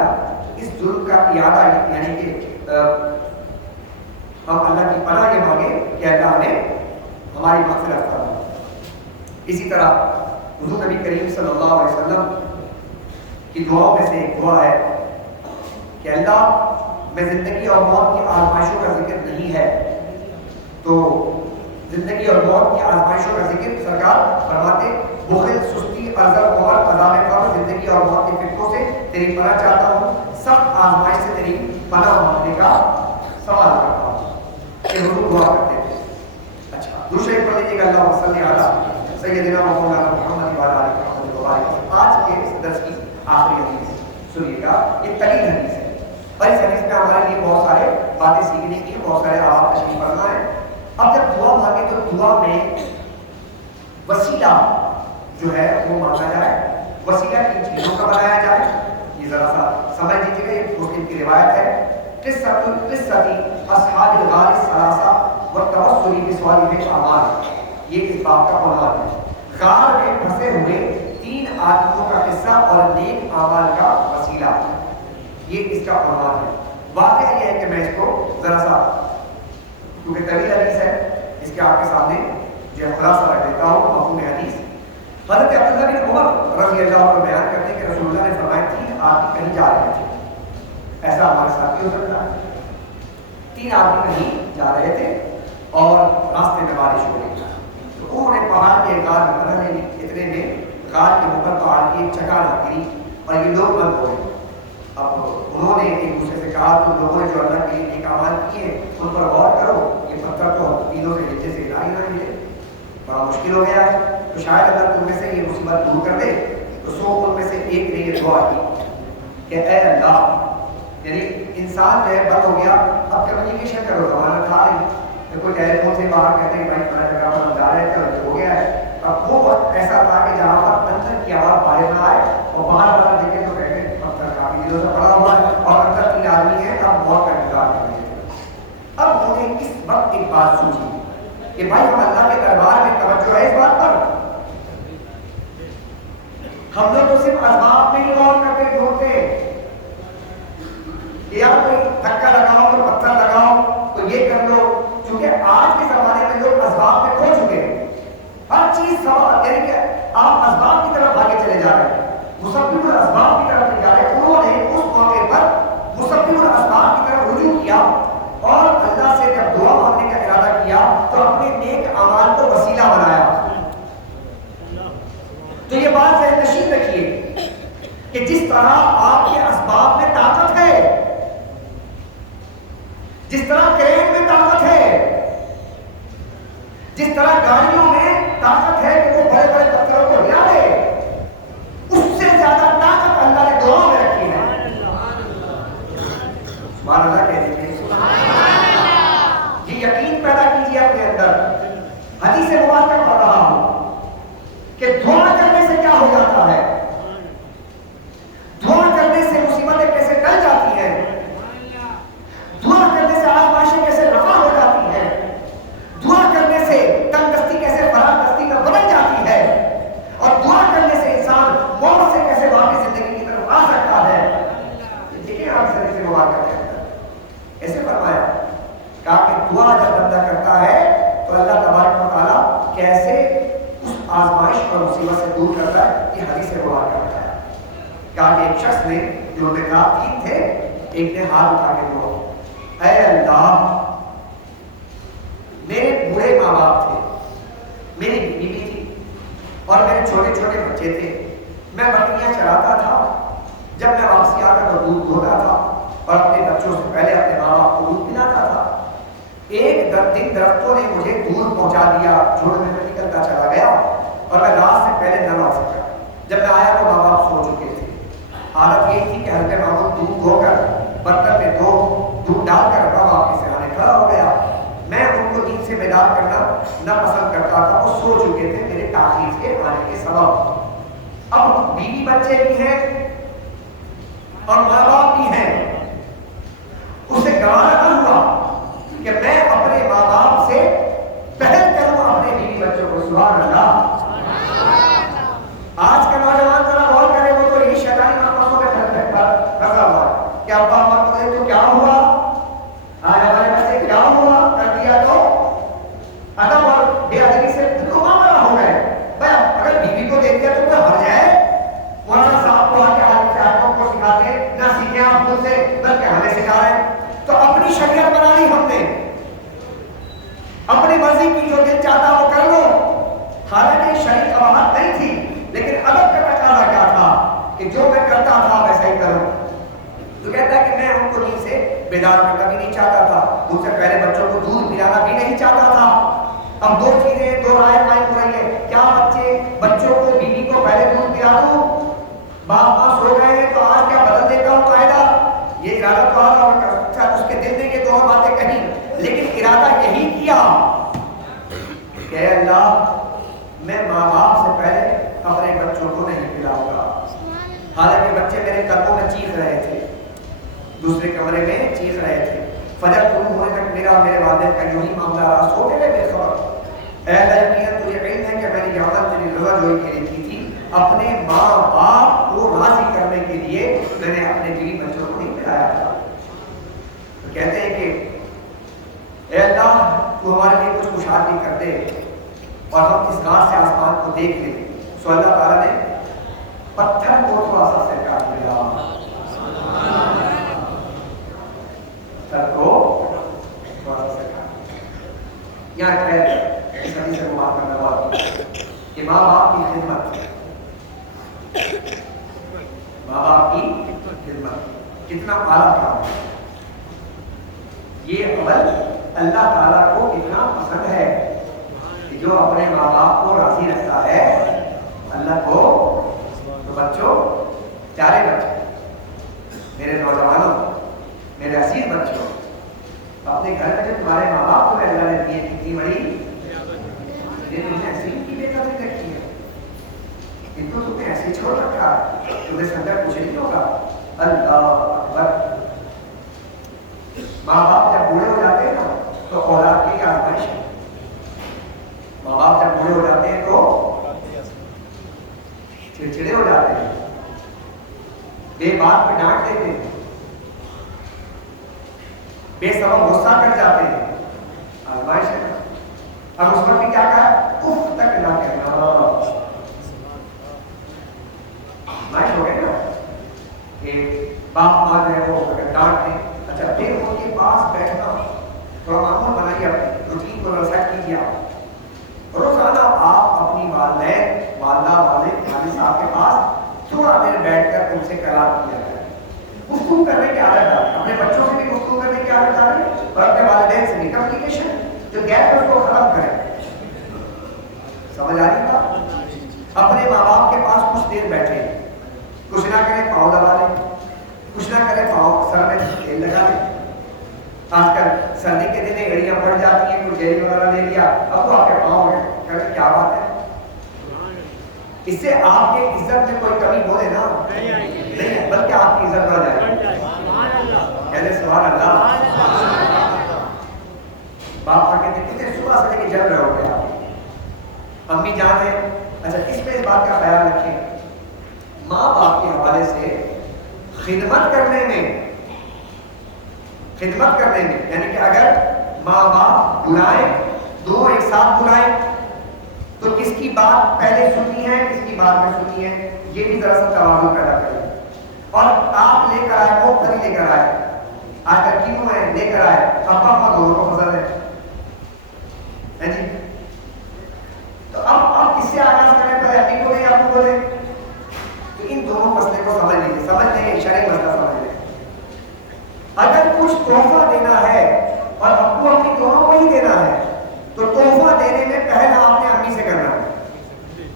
اس ظلم کا ارادہ یعنی کہ ہم اللہ کی پناہ یہ مانگے کہ اللہ نے ہماری مغفرت فرما۔ اسی طرح حضور نبی کریم صلی اللہ علیہ وسلم کی دعاؤں میں سے ایک دعا ہے کہ اللہ میں زندگی اور موت کی آزمائشوں کا ذکر نہیں ہے، تو زندگی اور موت کی آزمائشوں کا ذکر سرکار فرماتے بخل، سستی، عذر، اور عذاب قبر، زندگی اور موت کے فتنوں سے تیری پناہ چاہتا ہوں، سخت آزمائش سے تیری پناہ مانگنے کا سوال کرتا ہوں۔ یہ حضور دعا کرتے تھے۔ اچھا، دوسرے پڑھ لیجیے گا اللہم صلی علی سیدنا و مولانا محمد و علی آلہ محمد و بارک۔ آج کے اس درس کی آخری حدیث سنیے گا، یہ طویل حدیث ہے اور اس حدیث میں ہمارے لیے بہت سارے باتیں سیکھنے کی ہیں، بہت سارے آپ تشریف فرما ہے۔ اب جب دعا مانگے تو دعا میں وسیلہ جو ہے وہ مانگا جائے، وسیلہ کن چیزوں کا بنایا جائے، یہ ذرا سا سمجھ لیجیے گا، یہ مسلم کی روایت ہے۔ قصتی اصحاب الغار الثلاثہ والتوسل بصالح الاعمال، یہ اس باب کا عنوان ہے۔ غار میں پھنسے ہوئے 3 آدمیوں کا قصہ اور نیک اعمال کا وسیلہ، یہ اس کا عنوان ہے۔ واقعہ یہ ہے کہ میں اس کو ذرا سا کیونکہ طویل حدیث ہے اس کے آپ کے سامنے جو ہے خلاصہ رکھ دیتا ہوں مفہوم حدیث۔ حضرت عبداللہ بن عمر رضی اللہ عنہ بیان کرتے ہیں کہ رسول اللہ نے فرمایا 3 آدمی کہیں جا رہے تھے، ایسا ہمارے ساتھ بھی ہو سکتا ہے، 3 آدمی کہیں جا رہے تھے اور راستے میں بارش ہو گئی، تو انہوں نے پہاڑ کے غار میں پناہ لے لی، اتنے میں غار کے اوپر پہاڑ کی ایک چٹان گری اور یہ لوگ بند ہو گئے۔ اب انہوں نے ایک دوسرے سے کہا تم لوگوں نے جو اللہ کے لیے نیک اعمال کیے ان پر غور کرو، یہ پتھر تو تینوں سے نیچے سے گرا ہی نہ ملے، بڑا مشکل ہو گیا ہے، تو شاید اگر تم میں سے یہ مصیبت دور کر دے تو 100 ان میں سے ایک نے یہ دعا کی کہ اے اللہ، یعنی انسان جو ہے بند ہو گیا، اب کمیونیکیشن کرو، زمانہ تھا نہیں، کوئی ٹیلی فون سے باہر کہتے ہیں بھائی فلاں جگہ پر ہم جا رہے تھے اور ہو گیا ہے۔ اب وہ وقت ایسا تھا کہ جہاں پر اندر کی آواز باہر نہ آئے اور باہر والا دیکھے تو کہتے ہیں پتھر کافی دنوں سے پڑا ہوا ہے اور اندر 3 آدمی ہیں، اب موت کا انتظار کر رہے تھے۔ اب انہوں نے اس وقت ایک بات سوچی کہ بھائی ہم اللہ کے دربار میں توجہ ہے اس بات پر، ہم لوگ تو صرف اسباب میں ہی غور کرتے ڈھونڈتے یا کوئی دھکا لگاؤ، کوئی پتھر لگاؤ، کوئی یہ کر لو، کیونکہ آج کے زمانے میں لوگ اسباب میں کھو چکے ہیں، ہر چیز سوال، یعنی کہ آپ اسباب کی طرف آگے چلے جا رہے ہیں، مسبب الاسباب کی طرف نہیں جا رہے۔ انہوں نے اس موقع پر مسبب الاسباب کی طرف رجوع کیا اور اللہ سے جب دعا مانگنے کا ارادہ کیا تو اپنے نیک اعمال کو وسیلہ بنایا۔ تو یہ بات ذہن نشین رکھیے کہ جس طرح آپ کے اسباب میں طاقت ہے، جس طرح کرین میں طاقت ہے، جس طرح گاڑیوں میں طاقت ہے کہ وہ بڑے بڑے پتھروں کو ہلا دے، اس سے زیادہ طاقت اللہ نے دعا میں رکھی ہے۔ سبحان اللہ کہہ دیجیے، یہ یقین پیدا کیجیے اپنے اندر۔ حدیث مبارکہ پڑھ رہا ہوں کہ دعا کرنے سے کیا ہو جاتا ہے، دعا کرنے سے مصیبتیں کیسے ٹل جاتی ہیں، دعا کرنے سے آزمائشیں کیسے رفع ہو جاتی ہیں، دعا کرنے سے تنگدستی کیسے فراغدستی میں بدل جاتی ہے، اور دعا کرنے سے انسان موت سے کیسے واپس زندگی کی طرف آ سکتا ہے۔ دیکھیں آپ سے سے مبارکہ کے اندر ایسے فرمایا، کہا کہ دعا جب بندہ کرتا ہے تو اللہ تبارک و تعالیٰ کیسے اس آزمائش اور مصیبت سے دور کرتا ہے، یہ حدیث مبارکہ کرتا ہے۔ کہا کہ ایک شخص نے، جو بے نام 3 تھے، ایک نے ہاتھ اٹھا کے دعا، اے اللہ، میرے بوڑھے ماں باپ تھے، میری بیوی تھی اور میرے چھوٹے چھوٹے بچے تھے، میں بکریاں چراتا تھا، جب میں واپسی آتا تو دودھ دھوتا تھا اور اپنے بچوں سے پہلے اپنے ماں باپ کو دودھ پلاتا تھا۔ ایک دن درختوں نے مجھے دودھ پہنچا دیا، جھوڑ میں نکلتا چلا گیا اور میں رات سے پہلے نہ لوٹ سکا۔ جب میں آیا تو ماں باپ سو چکے تھے۔ حالت یہ تھی کہ حضرت محمود دودھ دھو کر برتن میں دودھ ڈال کر ماں باپ کے سرانے کھڑا ہو گیا۔ میں ان کو نیند سے بیدار کرنا نہ پسند کرتا تھا، وہ سو چکے تھے میرے تاخیر کے آنے کے سبب۔ اب بیوی بچے بھی ہیں اور ماں باپ بھی ہیں، اسے گوارا نہ ہوا کہ میں اپنے ماں باپ سے پہل کروں اپنے بیوی بچوں کو۔ سبحان اللہ۔ آج کا نوجوان ذرا غور کرے، وہ تو یہ شیطانی مقصدوں میں پھنسا ہوا ہے کہ ابا اماں کو دیکھ تو کیا ہوا، آج ہمارے بچے کیا ہوا کر دیا تو ادب اور بے ادبی سے تو معاملہ ہو گئے۔ بھائی اگر بیوی کو دیکھ دیا تو کوئی ہر جائے، مولانا صاحب کو آ کے حالت سے آپ کو سکھاتے نہ سیکھیں آپ خود سے بلکہ ہمیں سکھا رہے ہیں۔ تو اپنی شریعت بنا لی ہم نے، اپنی مرضی کی، جو دل چاہتا وہ کر لو، حالانکہ شریعت قواعد نہیں تھی، لیکن ادب کا تقاضا کیا تھا کہ جو میں کرتا تھا ویسا ہی کروں۔ تو کہتا ہے کہ میں ان کو نیند سے بیدار کرنا بھی نہیں چاہتا تھا، ان سے پہلے بچوں کو دودھ پلانا بھی نہیں چاہتا تھا۔ اب 2 چیزیں، 2 رائے قائم ہو رہی ہے، کیا بچوں کو، بیوی کو پہلے دودھ پلا دوں، باپ ماں سو گئے ہیں تو آج کیا بدل دیتا ہوں قاعدہ، یہ ارادہ تو آ اس کے دل نے یہ 2 باتیں کہی، لیکن ارادہ یہی کیا کہ اے اللہ، میں ماں باپ سے پہلے اپنے بچوں کو نہیں پلاؤں گا۔ حالانکہ بچے میرے قدموں میں چیخ رہے تھے، دوسرے کمرے میں چیخ رہے تھے، فجر شروع ہونے تک میرا اور میرے والدین کا یوں ہی معاملہ رہا، سوتے رہے بے خبر۔ اے اللہ، یقیناً تجھے علم ہے کہ میں نے یہ عمل تیری رضا جوئی کے لیے کی تھی، اپنے ماں باپ کو راضی کرنے کے لیے میں نے اپنے بیوی بچوں کو نہیں پلایا تھا۔ تو کہتے ہیں کہ اے اللہ، تو ہمارے لیے کچھ کشادگی کر دے اور ہم اس رات سے آسمان کو دیکھ لیں۔ سو اللہ تعالیٰ نے پتھر کو تھوڑا سا سے کاٹ دیا، پتھر کو تھوڑا سا سے کاٹ دیا۔ یہاں خیر اس حدیث سے گمان کرنے والا کہ ماں باپ کی خدمت، ماں باپ کی خدمت کتنا اعلیٰ کام ہے، یہ عمل اللہ تعالیٰ کو کتنا پسند ہے کہ جو اپنے ماں باپ کو راضی رکھتا ہے اللہ کو۔ تو بچوں، پیارے بچوں، میرے نوجوانوں، میرے عزیز بچوں، اپنے گھر میں جو تمہارے ماں باپ کو اللہ نے دیے کتنی بڑی، یہ تم نے ایسی کی بے قدری رکھی ہے، ان کو تم نے ایسے چھوڑ رکھا، تمہیں سندر کچھ نہیں ہوگا۔ اللہ اکبر۔ ماں باپ جب بوڑھے ہو جاتے ہیں نا تو اولاد کی آزمائش ہے۔ ماں باپ جب بوڑھے ہو جاتے ہیں تو چڑچڑے ہو جاتے ہیں، بے بات پہ ڈانٹ دیتے ہیں، بے سبب غصہ کر جاتے ہیں، آزمائش ہے۔ اب اس وقت کیا کہا؟ اف تک نہ کہنا، آزمائش ہو گئی نا کہ باپ ماں جو ہے وہ اگر ڈانٹ دیں، اچھا پھر ان کے پاس بیٹھنا، تھوڑا معمول بنائیے، اپنے روٹین کو سیٹ کیجیے۔ آپ روزانہ آپ اپنی والدین، والدہ، والد صاحب کے پاس تھوڑا دیر بیٹھ کر ان سے کلام کیا جائے، گفتگو کرنے کی عادت ڈالیں، اپنے بچوں سے بھی گفتگو کرنے کی عادت ڈالیں اور اپنے والدین سے بھی کمیونیکیشن جو گیپ ہے اس کو ختم کریں۔ سمجھ آ رہی بات؟ اپنے ماں باپ کے پاس کچھ دیر بیٹھے، کچھ نہ کریں پاؤں دبا لیں، کچھ نہ کریں پاؤں سر میں تیل لگا لیں۔ آج کل سردی کے دن گھڑیاں پڑ جاتی ہیں، کچھ جیلی وغیرہ لے لیا، اب تو آپ کے پاؤں میں کہتے کیا بات ہے، اس سے آپ کے عزت میں کوئی کمی بولے نا نہیں، بلکہ آپ کی عزت بڑھ جائے۔ کہتے سبحان اللہ۔ باپ کہتے کتنے صبح سے لے کے جب رہے ہو گے آپ، امی جان ہے۔ اچھا اس پہ اس بات کا خیال رکھیں، ماں باپ کے حوالے سے خدمت کرنے میں، یعنی کہ اگر ماں باپ بلائیں، دونوں ایک ساتھ بلائیں تو کس کی بات پہلے سننی ہے، کس کی بات میں سننی ہے، یہ بھی ذرا سا توازن پیدا کریں۔ اور آپ لے کر آئے، وہ خری لے کر آئے، آج کل کیوں ہے لے کر آئے، ابا اما دونوں کو پسند ہے جی، تو اب کس سے آغاز کریں، پہلے امی کو دیں یا ابو کو دیں؟ تو ان دونوں مسئلے کو سمجھ لیجیے، سمجھ لیں، شرعی مسئلہ سمجھ لیں۔ اگر کچھ تحفہ دینا ہے اور ابو امی دونوں کو ہی دینا ہے تو تحفہ دینے میں پہل آپ نے امی سے کرنا ہے،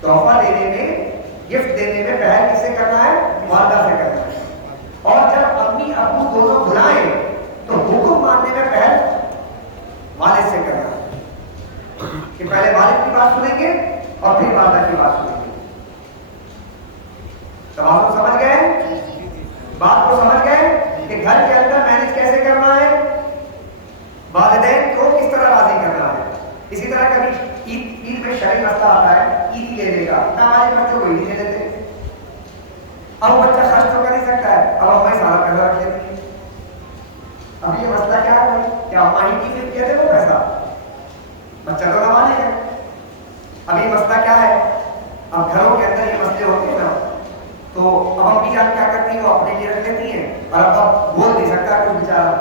تحفہ دینے میں، گفٹ دینے میں پہل کس سے کرنا ہے؟ والدہ سے کرنا ہے۔ اور جب امی ابو دونوں بلائیں تو حکم ماننے میں پہل والد سے کرنا ہے، کہ پہلے والد کی بات سنیں گے اور پھر والدہ کی بات سنیں گے۔ توازن سمجھ گئے؟ بات کو سمجھ گئے کہ گھر کے اندر مینج کیسے کرنا ہے، والدین کو کس طرح راضی کرنا ہے۔ اسی طرح کبھی عید میں شرعی مسئلہ آتا ہے، عید لینے کا، نہ ہمارے بچوں کو عید لے لیتے، اب بچہ خرچ تو کر نہیں سکتا ہے، اب اما سارا قرضہ رکھ لیتی ہے۔ اب یہ مسئلہ کیا ہے کہ اما ہی کی صرف کہتے وہ پیسہ بچہ تو نہ مانے گا۔ اب یہ مسئلہ کیا ہے، اب گھروں کے اندر یہ مسئلے ہوتے ہیں نا، تو اب امی جان کیا کرتی ہیں، وہ اپنے لیے رکھ لیتی ہیں اور اب بول نہیں سکتا کچھ بیچارہ،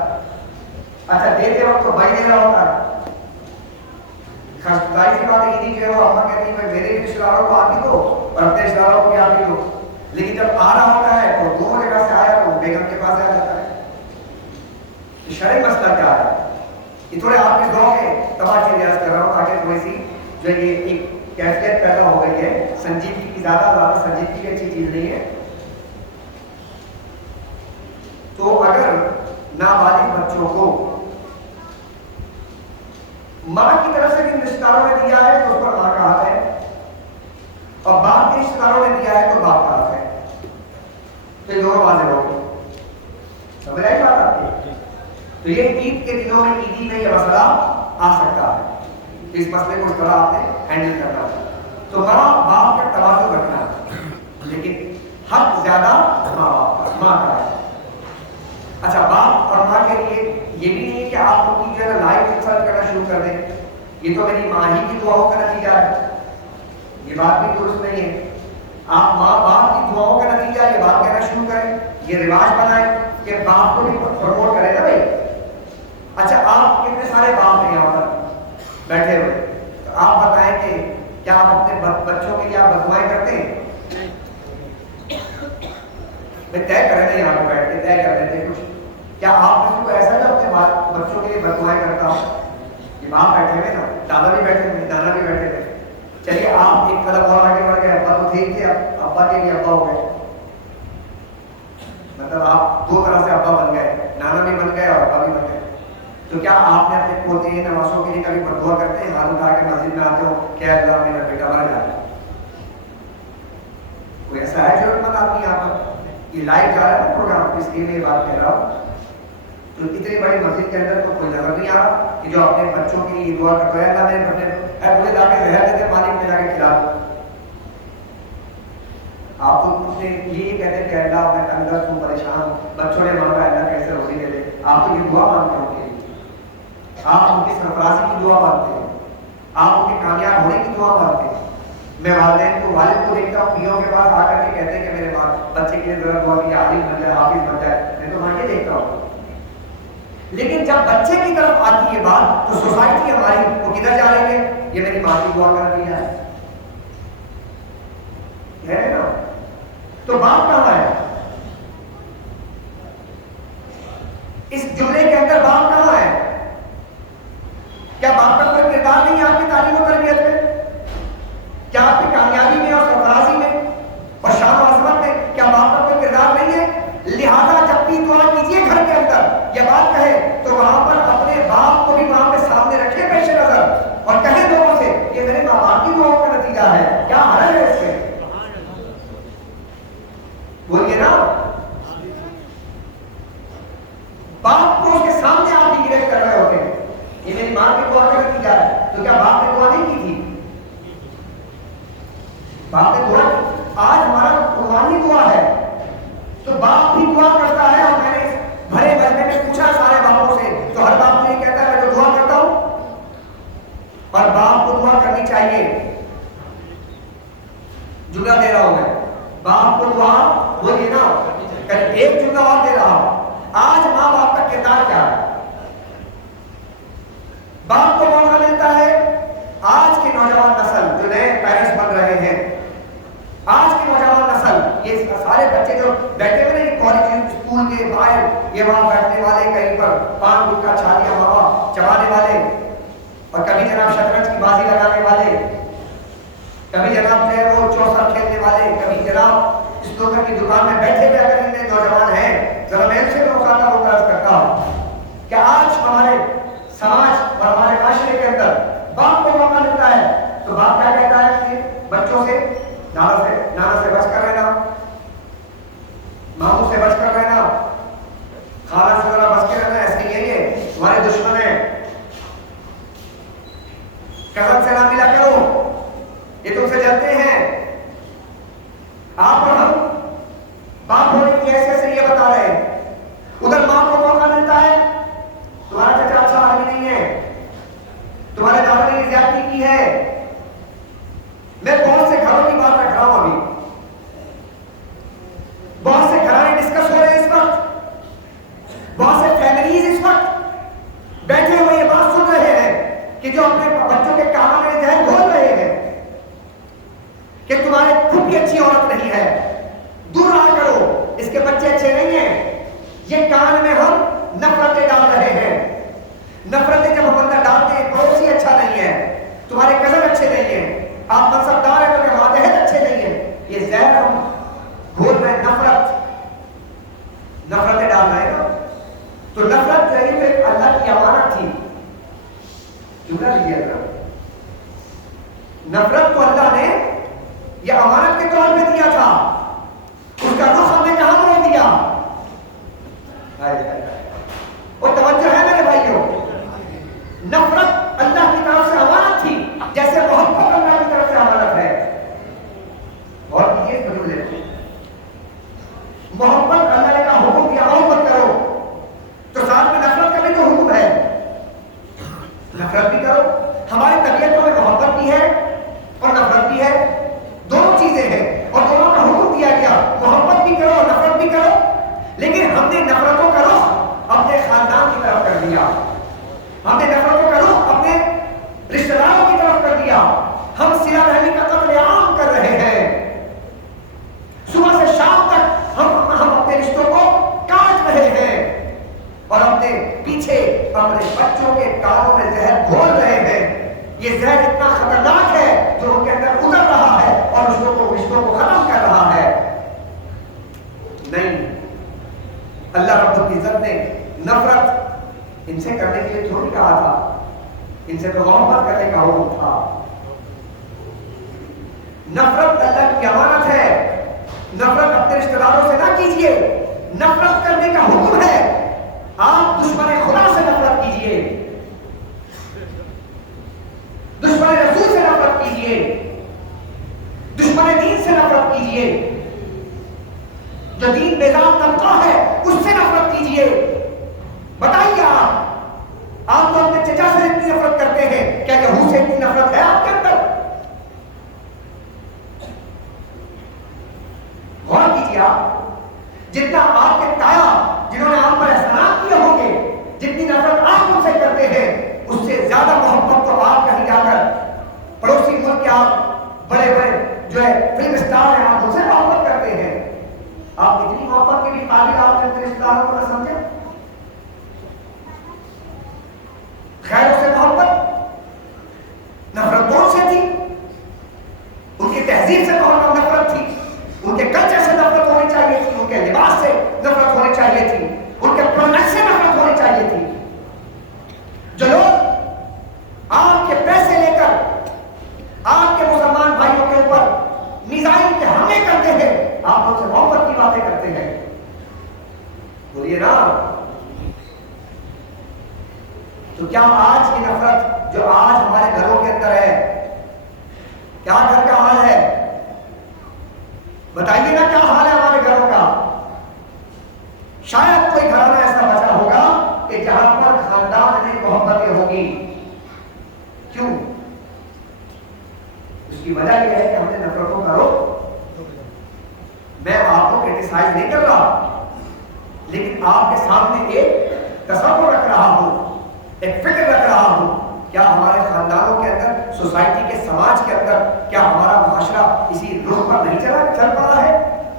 اچھا دیتے وقت تو بھائی دینا ہوتا ہے، ظاہر سی بات ہے عیدی جو ہے وہ اما کہتی ہے میرے بھی رشتہ داروں کو آتی دو اور اپنے رشتہ داروں کو بھی آتی دو، لیکن جب آ رہا ہوتا ہے تو دونوں جگہ سے آیا تو بیگم کے پاس آ جاتا ہے۔ شرعی مسئلہ کیا ہے، یہ تھوڑے آپ کے ذوق کے تمام چیزیں عرض کر رہا ہوں تاکہ تھوڑی سی جو یہ ایک کیفیت پیدا ہو گئی ہے، سنجیدگی کی زیادہ سنجیدگی کی اچھی چیز نہیں ہے۔ تو اگر نابالغ بچوں کو ماں کی طرف سے بھی رشتہ داروں نے دیا ہے تو اس پر ماں کا حق ہے، اور باپ کے رشتہ داروں نے دیا ہے تو باپ کا حق ہے، تو یہ دونوں واضح ہو گئے۔ سمجھ آئی بات آپ کی؟ تو یہ عید کے دنوں میں عیدی میں یہ مسئلہ آ سکتا ہے، اس مسئلے کو اس طرح آپ نے ہینڈل کرنا ہے۔ تو ماں باپ کا توازن رکھنا ہے، لیکن حق زیادہ ماں کا ہے۔ اچھا باپ اور ماں کے لیے یہ بھی نہیں ہے کہ آپ ان کی جو ہے لائف انسلٹ کرنا شروع کر دیں، یہ تو میری ماں ہی کی دعاؤں کا نتیجہ ہے، یہ بات بھی درست نہیں ہے۔ آپ ماں باپ کی دعاؤں کا نتیجہ یہ بات کہنا شروع کریں، یہ رواج بنائیں کہ باپ کو بھی پروموٹ کریں نا بھائی. اچھا آپ کتنے سارے باپ ہیں یہاں پر بیٹھے ہوئے، تو آپ بتائیں کہ کیا آپ اپنے بچوں کے لیے آپ بددعائیں کرتے ہیں؟ میں طے کریں نا یہاں پہ بیٹھ کے طے کر دیتے ہیں کچھ. کیا آپ کسی کو ایسا نہ اپنے بچوں کے لیے بددعائیں کرتا ہوں؟ یہ باپ بیٹھے ہوئے نا، دادا بھی بیٹھے ہوئے، نانا بھی بیٹھے تھے. چلیے آپ ایک قدم اور آگے بڑھ گئے، ابا تو تھے ہی تھے، ابا کے لیے ابا ہو گئے. مطلب آپ دو طرح سے ابا بن گئے، نانا بھی بن گئے اور ابا بھی بن گئے. تو کیا آپ نے اپنے پوتے نواسوں کے لیے کبھی بددعا کرتے ہیں؟ ہاتھ اٹھا کے مسجد میں آتے ہو کہ اللہ میرا بیٹا مر جائے؟ کوئی ایسا ہے ضرورت مند آدمی یہاں پر؟ یہ لائیو جا رہا ہے نا پروگرام، اس لیے میں یہ بات کہہ رہا ہوں. تو اتنی بڑی مسجد کے اندر تو کوئی نظر نہیں آ رہا کہ جو اپنے بچوں کے لیے دعا کرتا ہے اللہ میرے بچے مجھے لا کے زہر دیتے مالک میں جا کے کھلا دو. آپ تو یہ کہتے ہیں کہ اللہ میں تنگست ہوں، پریشان ہوں، بچوں نے مانگا اللہ کیسے روزی دے دے. آپ تو یہ دعا مانگتے ہیں ان کے لیے، آپ ان کی سرفرازی کی دعا مانگتے ہیں، آپ ان کے کامیاب ہونے کی دعا مانگتے ہیں. میں والد کو دیکھتا ہوں پیوں کے پاس آ کر کے کہتے ہیں کہ میرے بچے کے لیے ضرورت ہوا کہ عالم بن جائے، حافظ بن جائے. میں تو وہاں یہ دیکھتا ہوں. لیکن جب بچے کی طرف آتی ہے بات تو سوسائٹی ہماری وہ کدھر جا رہی ہے؟ یہ میری ماں کی دعا کر دیا ہے نا. تو باپ کہاں ہے؟ اس جملے کے اندر باپ کہاں ہے؟ کیا باپ کا کوئی کردار نہیں ہے آپ کی تعلیم و تربیت میں؟ کیا آپ کی کامیابی میں اور سرفرازی میں اور شان و عظمت میں کیا باپ کا کوئی کردار نہیں ہے؟ لہذا جب بھی دعا کیجیے گھر کے اندر یہ بات کہے تو وہاں پر اپنے باپ کو بھی وہاں پہ سامنے رکھے پیش نظر اور کہیں لوگوں سے یہ میرے ماں باپ کی دعاؤں کا نتیجہ ہے. کیا حرج ہے اس سے؟ بولیے نا. باپ کو اس کے سامنے آپ ڈیگریڈ کر رہے ہوتے ہیں، یہ میری ماں کی دعا کا نتیجہ ہے. تو کیا باپ نے دعا نہیں کی تھی؟ باپ نے دعا کی. آج ہمارا قربانی دعا ہے تو باپ بھی دعا کرتا ہے. اور میں نے بھرے مجمع میں پوچھا سارے باپوں سے تو ہر باپ یہ کہتا ہے میں تو دعا کرتا ہوں. اور باپ کو دعا کرنی چاہیے. جملہ دے رہا ہوں میں، باپ کو دعا بولیے نا. ایک جملہ اور دے رہا ہوں. آج ماں باپ کا کردار کیا ہے؟ باپ کو موقع ملتا ہے. آج کی نوجوان نسل جو نئے پیرنٹس بن رہے ہیں، آج کی نوجوان نسل یہ سارے بچے جو بیٹھے ہوئے نا کالج اسکول کے باہر یہ وہاں بیٹھنے والے، کہیں پر پان گٹکا چھالیاں ہوا چبانے والے، اور کبھی جناب شطرنج کی بازی لگانے والے، کبھی جناب جو ہے وہ چوسر کھیلنے والے، کبھی جناب اسنوکر کی دکان میں بیٹھے ہوئے اگر اتنے نوجوان ہیں ذرا میں ان سے بھی مخاطب ہو کر عرض کرتا ہوں کہ آج ہمارے سماج اور ہمارے معاشرے کے اندر باپ کو موقع ملتا ہے تو باپ کیا کہتا ہے کہ بچوں سے نانا سے بچ کر رہنا، ماموں سے بچ کر رہنا، خالہ سے ذرا بچ کے رہنا، ایسے ہی ہے یہ تمہارے دشمن ہیں، کزن سے نہ ملا کرو یہ تم سے جلتے ہیں. آپ اور ہم باپ ہونے کی حیثیت سے یہ بتا رہے ہیں. ادھر ماں کو موقع ملتا ہے تمہارا چچا اچھا آدمی نہیں ہے، تمہارے دادا نے زیادتی کی ہے. میں بہت سے گھروں کی بات رکھ رہا ہوں، ابھی بہت سے گھرانے ڈسکس ہو رہے ہیں اس وقت، بہت سے فیملیز اس وقت بیٹھے ہوئے یہ بات سن رہے ہیں کہ جو اپنے بچوں کے کانوں میں ذہن بول رہے ہیں کہ تمہارے خود بھی اچھی عورت نہیں ہے، دور رہا کرو، اس کے بچے اچھے نہیں ہیں. یہ کان میں ہم نفرتیں ڈال رہے ہیں. نفرتیں جب ہم اندر ڈالتے ہیں، پڑوسی اچھا نہیں ہے، تمہارے کزن اچھے نہیں ہیں، آپ منصبدار ہیں تو ماتحت اچھے نہیں ہیں، یہ زہر ہم گھول رہے ہیں. نفرتیں ڈال رہے ہیں نا. تو نفرت جو ہے تو ایک اللہ کی امانت تھی. جملہ لیجیے گا، نفرت تو اللہ نے یہ امانت کے طور پہ دیا تھا، اس کا رخ ہم نے کہاں موڑ دیا؟ اور توجہ ہے میرے بھائیوں، نفرت اللہ کی طرف سے امانت تھی جیسے محبت اللہ کی طرف سے امانت ہے. اور یہ جملے محبت اللہ نے کہا حکم دیا محبت کرو، تو ساتھ میں نفرت کا بھی تو حکم ہے، نفرت بھی کرو. ہماری طبیعتوں میں محبت بھی ہے اور نفرت بھی ہے، دونوں چیزیں ہیں اور دونوں اپنے بچوں کے کانوں میں زہر گھول رہے ہیں. یہ زہر اتنا خطرناک ہے جو ان کے اندر اتر رہا ہے اور رشتوں کو ختم کر رہا ہے. نہیں، اللہ رب العزت نے نفرت ان سے کرنے کے لیے تھوڑی کہا تھا، ان سے تو محبت کرنے کا حکم تھا. نفرت اللہ کی امانت ہے. نفرت اپنے رشتہ داروں سے نہ کیجیے. نفرت کرنے کا حکم ہے. آپ دشمن خدا سے نفرت کیجیے، دشمن رسول سے نفرت کیجیے، دشمن دین سے نفرت کیجیے. جو دین بیزار طبقہ ہے اس سے نفرت کیجیے. بتائیے آپ تو اپنے چچا سے اتنی نفرت کرتے ہیں، کیا یہود سے اتنی نفرت ہے آپ کے اندر؟ غور کیجیے آپ، جتنا آپ کے تایا جنہوں نے آپ پر احسانات کیے ہوں گے، جتنی نفرت آپ ان سے کرتے ہیں، اس سے زیادہ محبت تو آپ کہیں جا کر پڑوسی ملک کے آپ بڑے بڑے جو ہے فلم اسٹار ہیں، آپ ان سے محبت کرتے ہیں. آپ اتنی محبت کے بھی قابل آپ نے اپنے رشتہ داروں کو نہ سمجھا. خیر سے محبت نفرت کون سے تھی؟ ان کی تہذیب سے محبت نفرت تھی، ان کے کلچر سے نفرت ہونی چاہیے تھی، ان کے لباس سے نفرت ہونی چاہیے تھی، ان کے پروڈکٹ سے نفرت ہونی چاہیے تھی. جو لوگ آپ کے پیسے لے کر آپ کے مسلمان بھائیوں کے اوپر میزائل کے حملے کرتے ہیں، آپ ان سے محبت کی باتیں کرتے ہیں. بولیے نا. تو کیا آج کی نفرت جو آج ہمارے گھروں کے اندر ہے، کیا گھر کا حال ہے؟ بتائیے نا کیا حال ہے ہمارے گھروں کا؟ شاید کوئی گھرانہ ایسا بچا ہوگا کہ جہاں پر خاندان میں محبتیں ہوگی. کیوں؟ اس کی وجہ یہ ہے کہ ہم نے نفرتوں کا رخ. میں آپ کو کرٹیسائز نہیں کر رہا، لیکن آپ کے سامنے ایک تصور رکھ رہا ہوں، ایک فکر رکھ رہا ہوں. کیا ہمارے خاندانوں کے اندر، سوسائٹی کے، سماج کے اندر، کیا ہمارا معاشرہ اسی رخ پر نہیں چل پڑا ہے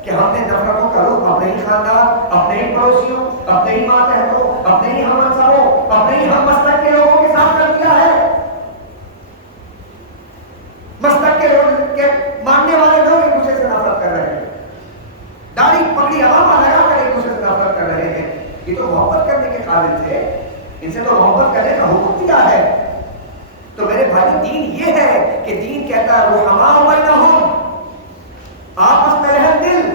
کہ ہم نے نفرتوں کا رخ اپنے ہی خاندان، اپنے ہی پڑوسیوں، اپنے ہی ماتحتوں، اپنے ہی ہم منصبوں، اپنے ہی ہم مسلک کے لوگوں کے ساتھ کر دیا ہے؟ مسلک کے لوگ کے ماننے والے لوگ ایک دوسرے سے نفرت کر رہے ہیں، داڑھی پگڑی عوامہ لگا کر ایک دوسرے سے نفرت کر رہے ہیں. یہ تو محبت کرنے کے قابل تھے، ان سے تو محبت کرنے کا حکم دیا ہے. تو میرے بھائی، دین یہ ہے کہ دین کہتا ہے رحماء بینہم، آپس میں رحم دل،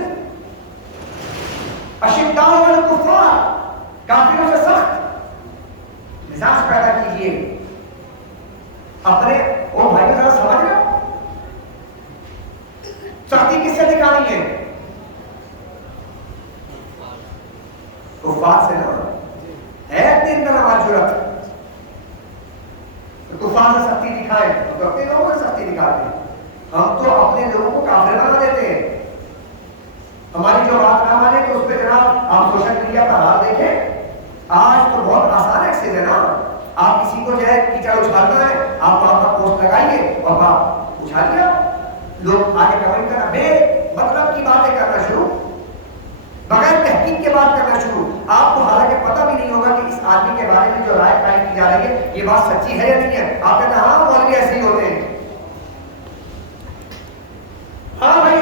اشداء علی الکفار، کافروں سے سخت مزاج پیدا کیجیے. اپنے وہ بھائی ذرا سمجھ رہے ہو سختی کس سے دکھانی ہے؟ کفار سے نا. ہے اتنے اندر ہماری ضرورت کفار سے سختی دکھائے تو اپنے لوگوں سے سختی دکھاتے ہیں. ہم تو اپنے لوگوں کو کافر بنا دیتے ہیں. ہماری جو بات نہ مانے تو اس پہ جناب آپ سوشل میڈیا پر حال دیکھیں. آج تو بہت آسان ایکسس ہے نا. آپ کسی کو جو ہے کیچڑ اچھالنا ہے، آپ وہاں پر پوسٹ لگائیے اور آپ اچھال لیا. لوگ آگے کمنٹ کرنا، بے مطلب کی باتیں کرنا شروع، بغیر تحقیق کے بات کرنا شروع. آپ کو حالانکہ پتہ بھی نہیں ہوگا کہ اس آدمی کے بارے میں جو رائے قائم کی جا رہی ہے یہ بات سچی ہے یا نہیں ہے. آپ کہتے ہیں ہاں مولوی ایسے ہی ہوتے ہیں، ہاں بھائی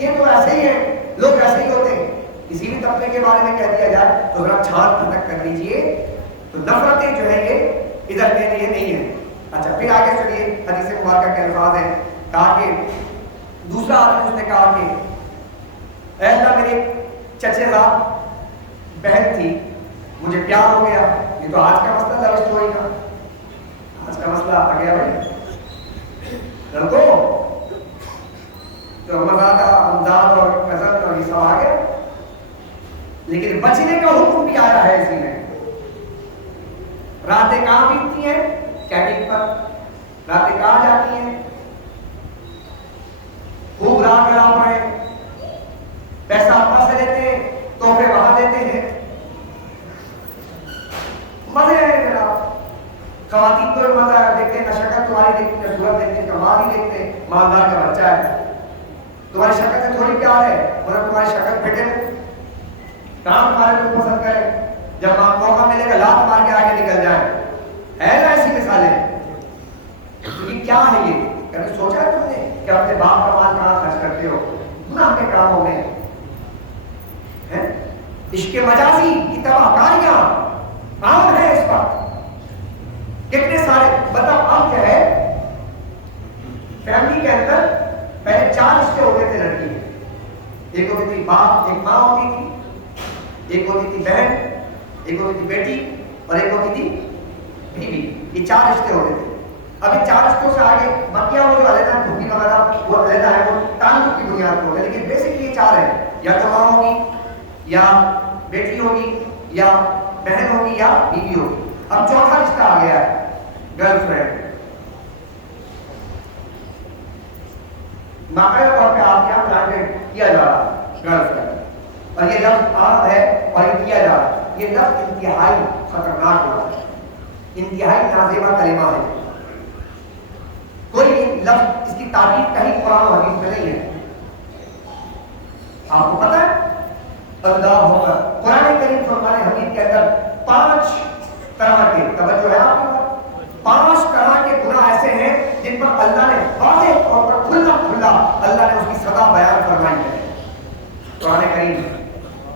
یہ تو ایسے ہی ہے، لوگ ایسے ہی ہوتے ہیں. کسی بھی طبقے کے بارے میں کہہ دیا جائے تو ذرا چھان پھٹک کر لیجیے. تو نفرتیں جو ہے یہ ادھر کے لیے نہیں ہے. اچھا پھر آگے چلیے، حدیث مبارکہ کے الفاظ ہیں. کہا کہ دوسرا آدمی اس نے کہا کہ اے اللہ میرے چچے زاد بہن تھی، مجھے پیار ہو گیا. یہ تو آج کا مسئلہ لو اسٹوری کا، آج کا مسئلہ آ گیا بھائی. لڑکوں تو مزادہ امزاد اور کزن اور یہ سب آ گیا، لیکن بچنے کا حکم بھی آیا ہے اسی میں. راتیں کہاں بیتتی ہیں؟ کیٹنگ پر. راتیں کہاں جاتی ہیں؟ خوب رات گرا پڑے، پیسہ اپنا سے لیتے ہیں، تحفے وہاں دیتے ہیں، مزے ہیں جناب. خواتین کو بھی مزہ ہے، دیکھتے ہیں نہ شکل تمہاری دیکھتے ہیں، صورت دیکھتے ہیں، کمال ہی دیکھتے ہیں، مالدار کا بچہ ہے. تمہاری شکل سے تھوڑی پیار ہے، ورنہ تمہاری شکل پھٹے کام تمہارے کو پسند کرے. جب موقع ملے گا لات مار کے آگے نکل جائیں. ہے نا ایسی مثالیں؟ یہ کیا ہے؟ یہ کبھی سوچا ہے تم نے کہ اپنے باپ کا مال کہاں خرچ کرتے ہو؟ گناہ کے کاموں میں. عشق مجازی کی تباہ کاریاں عام ہے اس پر. کتنے سارے مطلب اب کیا ہے، فیملی کے اندر پہلے 4 رشتے ہوتے تھے لڑکی کے. ایک ہوتی تھی باپ، ایک ماں ہوتی تھی، ایک ہوتی تھی بہن، ایک ہوتی تھی بیٹی، اور ایک ہوتی تھی بیوی. یہ 4 رشتے ہوتے تھے. اب ان 4 رشتوں سے آگے بقیہ وہ جو علیحدہ ڈھوکی وغیرہ وہ علیحدہ ہے، وہ تعلق کی بنیاد پر ہوتے ہیں. لیکن بیسکلی یہ 4 ہیں، یا تو ماں ہوگی، یا بیٹی ہوگی، یا بہن ہوگی، یا بیوی ہوگی. اب چوتھا رشتہ آ گیا ہے، گرل فرینڈ. باقاعدہ طور پہ آپ یہاں پلانٹیڈ کیا جا رہا ہے گرل فرینڈ، اور یہ لفظ عام ہے اور یہ کیا جا رہا ہے. یہ لفظ انتہائی خطرناک ہوا ہے، انتہائی نازیبہ کلمہ ہے. کوئی لفظ اس کی تعریف کہیں قرآن و حدیث میں نہیں ہے. آپ کو پتہ ہے اللہ ہوگا قرآن کریم فرمان حمید کے اندر 5 طرح کے، توجہ ہے آپ کو، 5 طرح کے گناہ ایسے ہیں جن پر اللہ نے واضح طور پر کھلا اللہ نے اس کی سزا بیان فرمائی ہے. قرآن کریم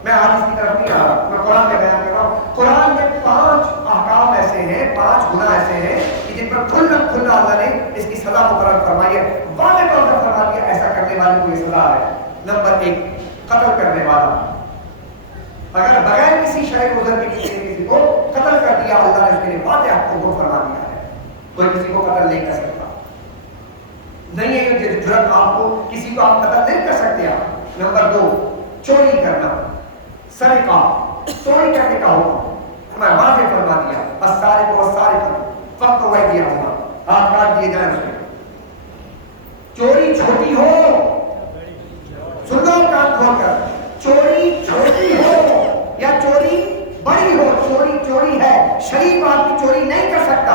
میں آج اس کی طرف نہیں آ رہا، میں قرآن میں بیان کر رہا ہوں. قرآن میں 5 احکام ایسے ہیں، 5 گناہ ایسے ہیں کہ جن پر کھلا اللہ نے اس کی سزا مقرر فرمائی ہے. واضح طور پر فرما دیا ایسا کرنے والے کو یہ سزا ہے. نمبر 1 قتل کرنے والا. اگر بغیر کسی شرعی عذر کے کسی کو قتل کر دیا، اللہ نے اس کے لیے واضح حکم فرما دیا ہے. کوئی کسی کو قتل نہیں کر سکتا. نہیں ہے یہ جرات، آپ کو کسی کو آپ قتل نہیں کر سکتے آپ. نمبر 2 چوری کرنا، سرقہ، چوری کرنے کا حکم ہمیں واضح فرما دیا. السارق والسارقۃ فاقطعوا ایدیہما، ہاتھ کاٹ دیے جائیں. اس میں چوری چھوٹی ہو، سن لو کان کھول کر، چوری چھوٹی ہو یا چوری بڑی ہو، چوری چوری ہے. شریف آدمی چوری نہیں کر سکتا.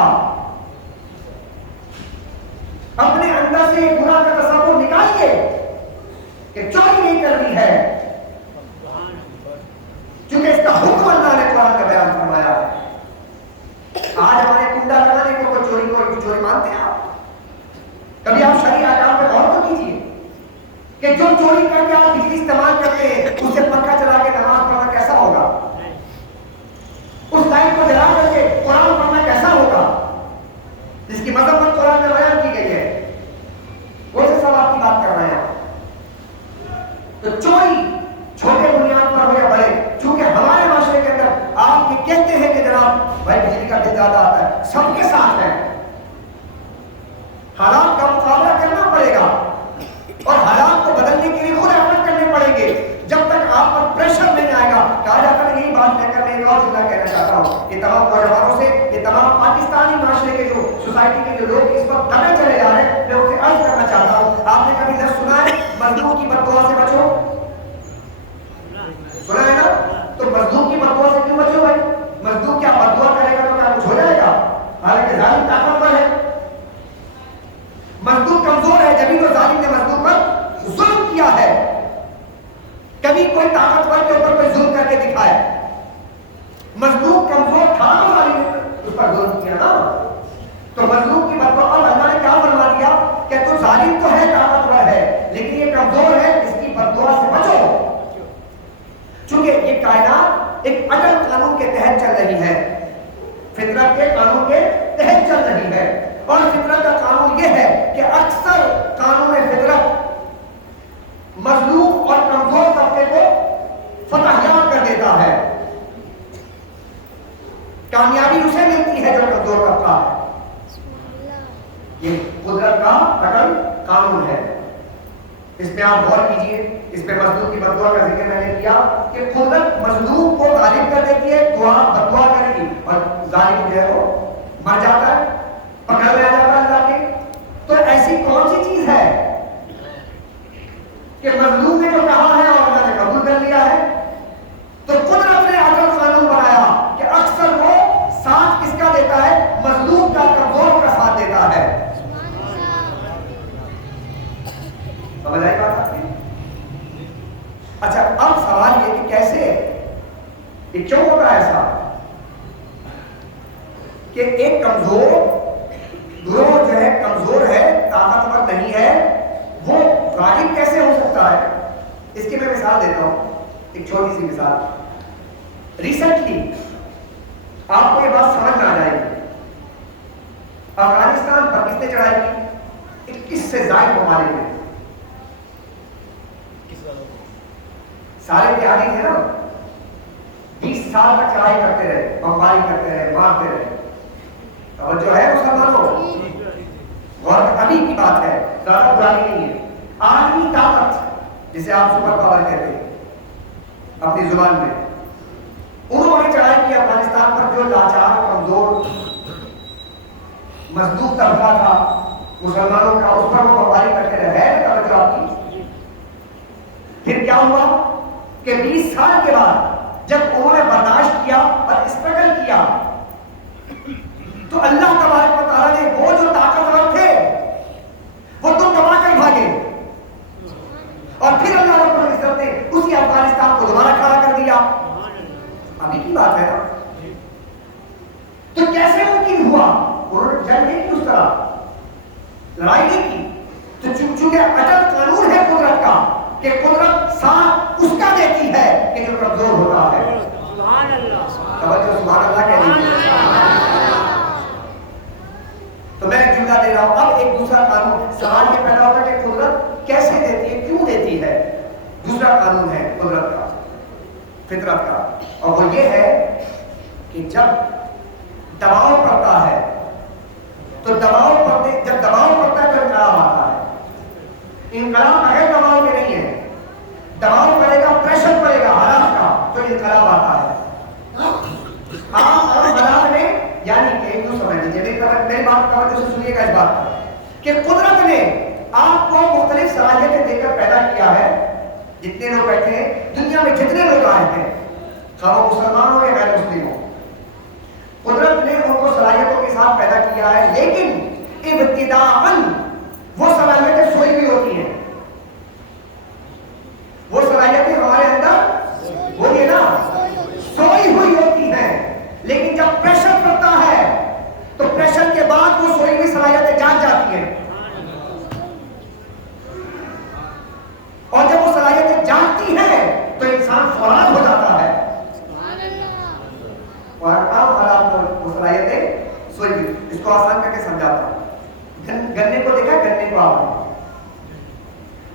اپنے اندر سے گناہ کا تصور نکالیے کہ چوری نہیں کرنی ہے، کیونکہ اس کا حکم اللہ نے قرآن کا بیان فرمایا ہے. آج ہمارے کنڈا لگانے کو کوئی چوری مانتے ہیں آپ؟ کبھی آپ شرعی احکام پہ غور تو کیجیے کہ جو چوری کر کے آپ بجلی استعمال کرتے ہیں اس سے پنکھا چلا کے نماز پڑھنا کیسا ہوگا؟ اس لائٹ کو جلا کر کے قرآن پڑھنا کیسا ہوگا؟ جس کی مذمت قرآن میں بیان کی گئی ہے، وہ سے سب آپ کی بات کر رہے ہیں. تو چوری چھوٹے بنیاد پر ہو یا بڑے، چونکہ ہمارے معاشرے کے اندر آپ یہ کہتے ہیں کہ جناب بھائی بجلی کا بل زیادہ آتا ہے، سب کے ساتھ ہے. حالات کا مقابلہ کرنا پڑے گا اور حالات کو بدلنے کے لیے خود ایفرٹ کرنے پڑیں گے. جب تک آپ پر پریشر نہیں آئے گا. کہا جاتا ہے یہی بات میں کرنے اور جملہ کہنا چاہتا ہوں، یہ تمام نوجوانوں سے، یہ تمام پاکستانی معاشرے کے جو سوسائٹی کے جو لوگ اس وقت دبے چلے جا رہے ہیں، میں ان سے عرض کرنا چاہتا ہوں. آپ نے کبھی لفظ سنا ہے مظلوم کی بددعا سے بچو؟ سنا ہے نا؟ تو مظلوم کی بددعا سے کیوں بچو بھائی؟ مظلوم کیا بددعا کرے گا تو کیا کچھ ہو جائے گا؟ حالانکہ ظالم طاقتور ہے، مظلوم کمزور ہے. جبھی تو ظالم نے مظلوم پر ظلم کیا ہے. کبھی کوئی طاقتور کے اوپر کوئی ظلم کر کے دکھائے. مظلوم کمزور تھا تو ظالم نے اس پر ظلم کیا نا. تو مظلوم کی بددعا پر اللہ نے کیا فرما دیا کہ تو ظالم تو ہے، طاقتور ہے، لیکن یہ کمزور ہے، اس کی بددعا سے بچو. چونکہ یہ کائنات ایک اٹل قانون کے تحت چل رہی ہے، فطرت کے قانون کے تحت چل رہی ہے. اور فطرت کا قانون یہ ہے کہ اکثر قانون فطرت مظلوم اور کمزور طبقے کو فتح یاب کر دیتا ہے. کامیابی اسے ملتی ہے جو کمزور طبقہ ہے. یہ قدرت کا اٹل قانون ہے. اس پہ آپ غور کیجئے. اس پہ مظلوم کی بددعا کا ذکر میں نے کیا کہ قدرت مظلوم کو غالب کر دیتی ہے، دعا بددعا کرے گی اور ظالم جو ہے وہ مر جاتا ہے، پکڑ میں آ جاتا ہے اللہ کے. تو ایسی کون سی چیز ہے کہ مظلوم نے جو کہا ہے اور اللہ نے قبول کر لیا ہے؟ تو قدرت نے اٹل قانون بنایا کہ اکثر وہ ساتھ کس کا دیتا ہے؟ مظلوم کا، کمزور کا ساتھ دیتا ہے. سمجھ آئی بات آپ کی؟ اچھا اب سوال یہ کہ کیسے، یہ کیوں ہوتا ہے ایسا؟ کہ ایک کمزور گروہ جو ہے کمزور ہے، طاقتور نہیں ہے، وہ غالب کیسے ہو سکتا ہے؟ اس کی میں مثال دیتا ہوں، ایک چھوٹی سی مثال۔ ریسنٹلی آپ کو یہ بات سمجھ میں آ جائے گی، افغانستان پر کس نے چڑھائی کی؟ 21 سے زائد ممالک میں، سارے اتحادی تھے نا، 20 سال تک چڑھائی کرتے رہے، بمباری کرتے رہے، مارتے رہے۔ اور جو ہے مسلمانوں اور ابھی کی بات ہے، زیادہ پرانی نہیں ہے، آدمی طاقت جسے آپ سپر پاور کہتے ہیں اپنی زبان میں، انہوں نے چڑھائی کی افغانستان پر، جو لاچار کمزور مظلوم طبقہ تھا مسلمانوں کا، اس پر وہ بمباری کرتے رہے۔ توجہ آپ کی۔ پھر کیا ہوا کہ 20 سال کے بعد جب انہوں نے برداشت کیا اور اسٹرگل کیا، تو اللہ تبارک و تعالیٰ نے وہ جو طاقتور تھے وہ تو دبا کر بھاگے، اور پھر اللہ رب العزت نے اسی افغانستان کو دوبارہ کھڑا کر دیا۔ ابھی کی بات ہے نا، تو کیسے ممکن ہوا؟ انہوں نے جنگ نہیں کی، اس طرح لڑائی نہیں کی، تو چونکہ اٹل قانون ہے قدرت کا کہ قدرت ساتھ اس کا دیتی ہے کہ جو کمزور ہوتا ہے۔ سبحان اللہ، توجہ سبحان اللہ کہہ دیجیے۔ تو میں ایک جملہ دے رہا ہوں، اب ایک دوسرا قانون سوال یہ پیدا ہوگا کہ قدرت کیسے دیتی ہے، کیوں دیتی ہے؟ دوسرا قانون ہے قدرت کا، فطرت کا، اور وہ یہ ہے کہ جب دباؤ پڑتا ہے تو جب دباؤ پڑتا ہے تو انقلاب آتا ہے۔ انقلاب بغیر دباؤ کے نہیں ہے، دباؤ پڑے گا، پریشر پڑے گا حالات کا تو انقلاب آتا ہے۔ آپ اور حالات میں یعنی کہ ایک سمجھ لیجیے، میری بات توجہ سے سنیے گا اس بات کہ قدرت نے آپ کو مختلف صلاحیتیں دے کر پیدا کیا ہے۔ جتنے لوگ بیٹھے ہیں دنیا میں، جتنے لوگ آئے ہیں، خواہ وہ مسلمان ہو یا غیر مسلم ہو، قدرت نے ان کو صلاحیتوں کے ساتھ پیدا کیا ہے، لیکن ابتداءً وہ صلاحیتیں سوئی ہوئی ہوتی ہیں۔ وہ صلاحیتیں ہمارے اندر بولیے نا سوئی ہوئی ہوتی ہیں، لیکن جب پریشر پڑتا ہے تو پریشر کے بعد وہ سوئی ہوئی صلاحیتیں جاگ جاتی ہیں، اور جب وہ صلاحیتیں جاگتی ہیں تو انسان فوراً ہو جاتا ہے، اور عام حالات میں وہ صلاحیتیں سوئی ہوئی۔ اس کو آسان کر کے سمجھاتا ہوں، گنے کو دیکھا، گنے کو آپ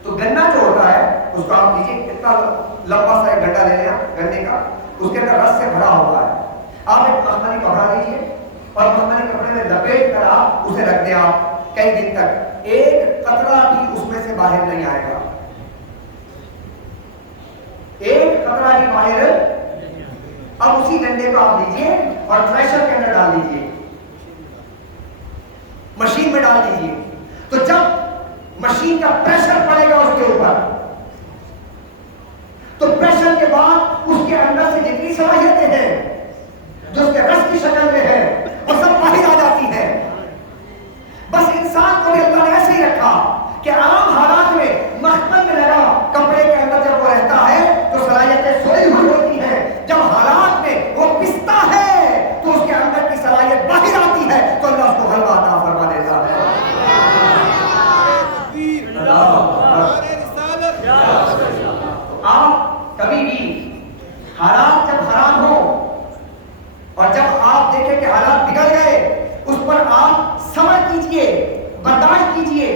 تو گنا جو ہوتا ہے اس کو آپ لیجیے، اتنا لمبا سا ایک گڈھا لے لیا گنے کا، اس کے اندر رس سے بھرا ہوتا ہے، آپ ایک مخملی کپڑا لیجیے اور مخملی کپڑے میں لپیٹ کر آپ اسے رکھ دیں آپ کئی دن تک، ایک قطرہ بھی اس میں سے باہر نہیں آئے گا، ایک قطرہ بھی باہر۔ اب اسی گنے کو آپ لیجیے اور تھریشر کے اندر ڈال دیجیے، مشین میں ڈال دیجیے، تو جب مشین کا پریشر پڑے گا اس کے اوپر، تو پریشر کے بعد اس کے اندر سے جتنی صلاحیتیں ہیں جو اس کے رس کی شکل میں ہے وہ سب باہر آ جاتی ہے۔ بس انسان کو بھی اللہ نے ایسے ہی رکھا کہ عام حالات میں مخمل میں لگا کپڑے کے اندر جب وہ رہتا ہے تو صلاحیتیں سوئی ہوئی ہوتی ہیں، جب حالات میں وہ پستا ہے تو اس کے اندر کی صلاحیت باہر آتی ہے تو اللہ اس کو غلبہ عطا فرما دیتا ہے۔ آپ کبھی بھی حالات جب حرام ہو اور جب آپ دیکھیں کہ حالات بگڑ گئے، اس پر آپ صبر کیجئے، برداشت کیجئے،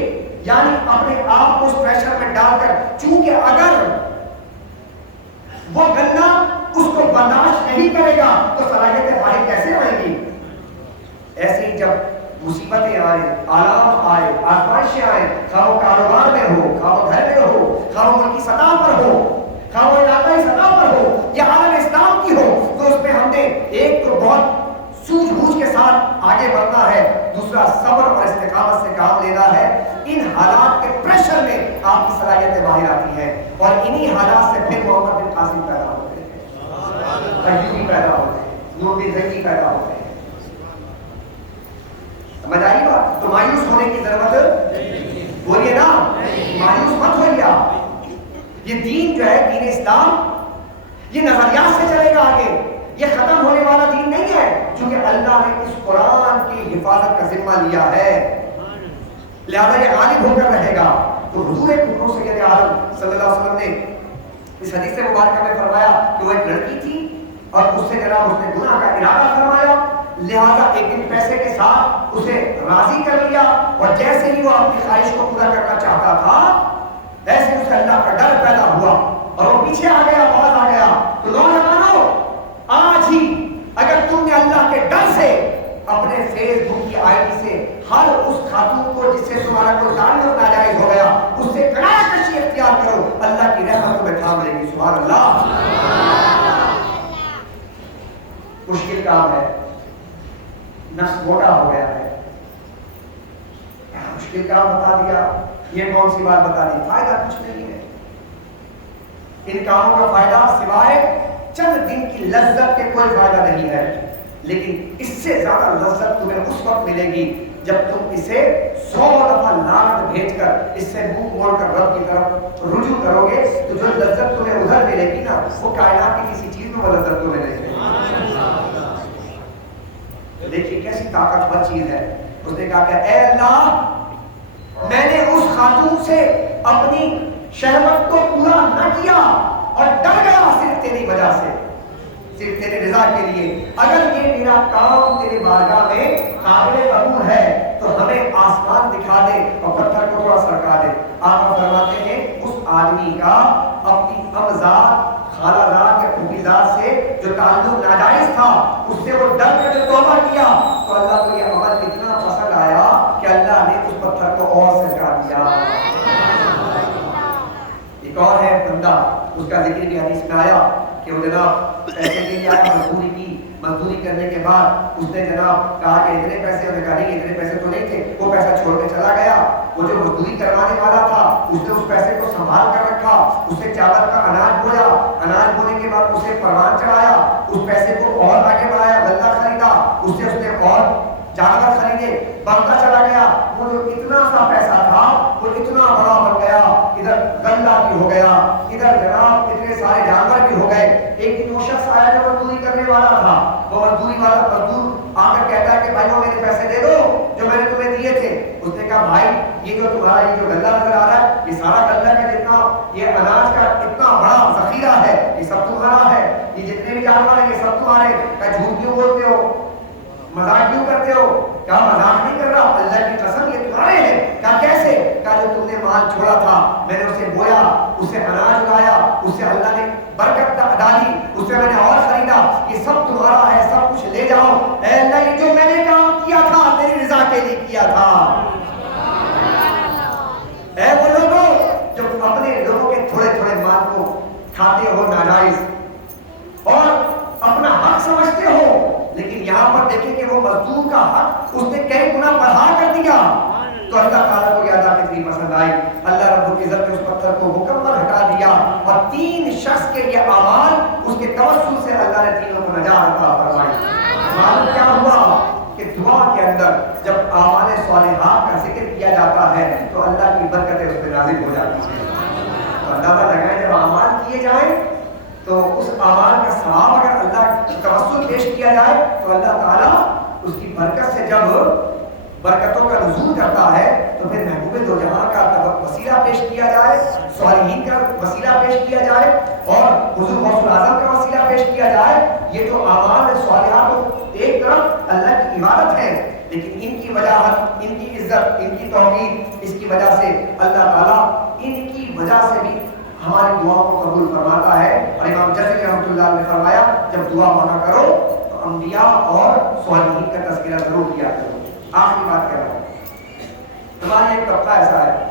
یعنی اپنے آپ کو اس پریشر میں ڈال کر، چونکہ اگر وہ گنا اس کو برداشت نہیں کرے گا تو صلاحیتیں باہر کیسے آئیں گی؟ ایسے ہی جب مصیبتیں آئے، آلام آئے، آزمائشیں آئے، خواہ وہ کاروبار میں ہو، خواہ وہ گھر میں ہو، خواہ وہ ملکی سطح پر ہو، خواہ وہ علاقائی سطح پر ہو یا عالم اسلام کی ہو، تو اس میں ہم نے ایک تو بہت سوجھ بوجھ کے ساتھ آگے بڑھنا ہے، دوسرا صبر اور استقامت سے کام لینا ہے۔ ان حالات کے پریشر میں آپ کی صلاحیتیں باہر آتی ہیں، اور انہی حالات سے پھر محمد بن قاسم پیدا ہوتے ہیں، ایوبی پیدا ہوتے ہیں، نور بن زکی پیدا ہوتے ہیں۔ سمجھ آئی بات؟ تو مایوس ہونے کی ضرورت بولیے نا، مایوس مت ہوئیے آپ۔ یہ دین جو ہے، دین اسلام، یہ نظریات سے چلے گا آگے، یہ ختم ہونے والا دین نہیں ہے، کیونکہ اللہ نے اس قرآن کی حفاظت کا ذمہ لیا ہے، لہذا یہ غالب ہو کر رہے گا۔ تو حضور سید عالم صلی اللہ علیہ وسلم نے اس حدیث مبارکہ میں فرمایا کہ وہ ایک لڑکی تھی اور اس سے جناب اس نے گناہ کا ارادہ فرمایا، لہذا ایک دن پیسے کے ساتھ اسے راضی کر لیا، اور جیسے ہی وہ اپنی خواہش کو پورا کرنا چاہتا تھا ایسے اسے اللہ کا ڈر پیدا ہوا اور وہ پیچھے آ گیا، باز آ گیا۔ تو نوجوانوں، آج ہی اگر تم نے اللہ کے ڈر سے اپنے فیس بک کی آئی ڈی سے ہر اس خاتون کو جس سے تمہارا کوئی تعلق ناجائز ہو گیا اس سے کنارہ کشی اختیار کرو، اللہ کی رحمت تمہیں تھام لے گی۔ سبحان اللہ۔ مشکل کام ہے، نفس موٹا ہو گیا ہے، مشکل کام بتا دیا، یہ کون سی بات بتا دی، فائدہ کچھ نہیں ہے۔ ان کاموں کا فائدہ سوائے چند دن کی لذت کے کوئی فائدہ نہیں ہے، لیکن اس سے زیادہ لذت تمہیں اس وقت ملے گی جب تم اسے 100 دفعہ لعنت بھیج کر اس سے منہ موڑ کر رب کی طرف رجوع کرو گے، تو جو لذت تمہیں ادھر ملے گی نا وہ کائنات کی کسی چیز میں وہ لذت تمہیں نہیں ملے گی۔ دیکھیے کیسی طاقتور چیز ہے۔ اس نے کہا کہ اے اللہ، میں نے اس خاتون سے اپنی شہوت کو پورا نہ کیا اور ڈر گیا صرف تیری وجہ سے، صرف تیرے رضا کے لیے۔ اگر یہ میرا کام تیرے بارگاہ میں قابل قبول ہے تو ہمیں آسمان دکھا دے اور پتھر کو تھوڑا سرکا دے۔ آقا فرماتے ہیں اس آدمی کا اپنی امزاد، خالہ زاد یا پھوپھی زاد سے جو تعلق ناجائز تھا اس سے وہ ڈر کر جو توبہ کیا تو اللہ کو یہ عمل اتنا پسند آیا کہ اللہ نے اس پتھر کو اور سرکا دیا۔ ایک اور ہے بندہ، اس کا ذکر بھی حدیث میں آیا کہ وہ جناب پیسے کے لیے آیا، مزدوری کی، مزدوری کرنے کے بعد اس نے جناب کہا کہ اتنے پیسے، انہوں نے کہا نہیں اتنے پیسے تو نہیں تھے، وہ پیسہ چھوڑ کے چلا گیا۔ وہ جو مزدوری کروانے والا تھا اس نے اس پیسے کو سنبھال کر رکھا، اسے چاول کا اناج بویا، اناج بونے کے بعد اسے پروان چڑھایا، اس پیسے کو اور آگے بڑھایا، غلہ خریدا، اس نے اور جانور خریدے، بڑھتا چلا گیا۔ وہ جو اتنا سا پیسہ تھا وہ اتنا بڑا بن گیا، ادھر غلہ بھی ہو گیا، ادھر جناب اتنے سارے جانور بھی ہو گئے۔ ایک دن وہ شخص آیا جو مزدوری کرنے والا تھا، وہ مزدوری والا مزدور آ کر کہتا ہے کہ بھائی وہ میرے پیسے دے دو جو میں نے تمہیں دیے تھے۔ اس نے کہا بھائی یہ جو تمہارا یہ جو غلہ نظر آ رہا ہے یہ سارا غلہ کا جتنا یہ اناج کا اتنا بڑا ذخیرہ ہے یہ سب تمہارا ہے، یہ جتنے بھی جانور ہیں یہ سب تمہارے۔ کہا جھوٹ کیوں بولتے ہو، مذاق کیوں کرتے ہو؟ کہا مذاق نہیں کر رہا، اللہ کی قسم یہ تمہارے ہیں۔ کہا کیسے؟ کہا جو تم نے مال چھوڑا تھا میں نے اسے بویا، اسے اناج اگایا، اسے اللہ نے برکت ڈالی، اسے میں نے اور خریدا، یہ سب تمہارا ہے، سب کچھ لے جاؤ۔ اے اللہ یہ جو میں نے کام کیا تھا تیری رضا کے لیے کیا تھا۔ اے وہ لوگوں جو اپنے لوگوں کے تھوڑے تھوڑے مال کو کھاتے ہو ناجائز اور اپنا حق سمجھتے ہو، لیکن یہاں پر دیکھیں کہ وہ مزدور کا حق اس نے کئی گنا بڑھا کر دیا تو اللہ تعالیٰ کو یہ ادا کتنی پسند آئی۔ اللہ رب العزت نے اس پتھر کو مکمل ہٹا دیا اور 3 شخص کے یہ اعمال اس کے توسل سے اللہ نے تینوں کو نجات عطا فرمائی۔ معلوم کیا ہوا کہ دعا کے اندر جب اعمال صالحات کا ذکر کیا جاتا ہے تو اللہ کی برکتیں اس پہ نازل ہو جاتی ہیں۔ تو اندازہ لگائیں جب اعمال کیے جائیں تو اس اعمال کا ثواب اگر اللہ کی توسل پیش کیا جائے تو اللہ تعالیٰ اس کی برکت سے جب برکتوں کا نزول کرتا ہے تو پھر محبوب دو جہاں کا وسیلہ پیش کیا جائے، صالحین کا وسیلہ پیش کیا جائے اور حضور غوث الاعظم کا وسیلہ پیش کیا جائے۔ یہ تو اعمال صالحات تو ایک طرف اللہ کی عبادت ہے، لیکن ان کی وجاہت، ان کی عزت، ان کی توقیر، اس کی وجہ سے اللہ تعالیٰ ان کی وجہ سے بھی ہماری دعاؤں کو قبول فرماتا ہے۔ اور امام جزری رحمۃ اللہ نے فرمایا جب دعا مانگا کرو تو انبیاء اور صالحین کا تذکرہ ضرور کیا کرو۔ آخری بات کر رہا ہوں، ہمارا ایک طبقہ ایسا ہے،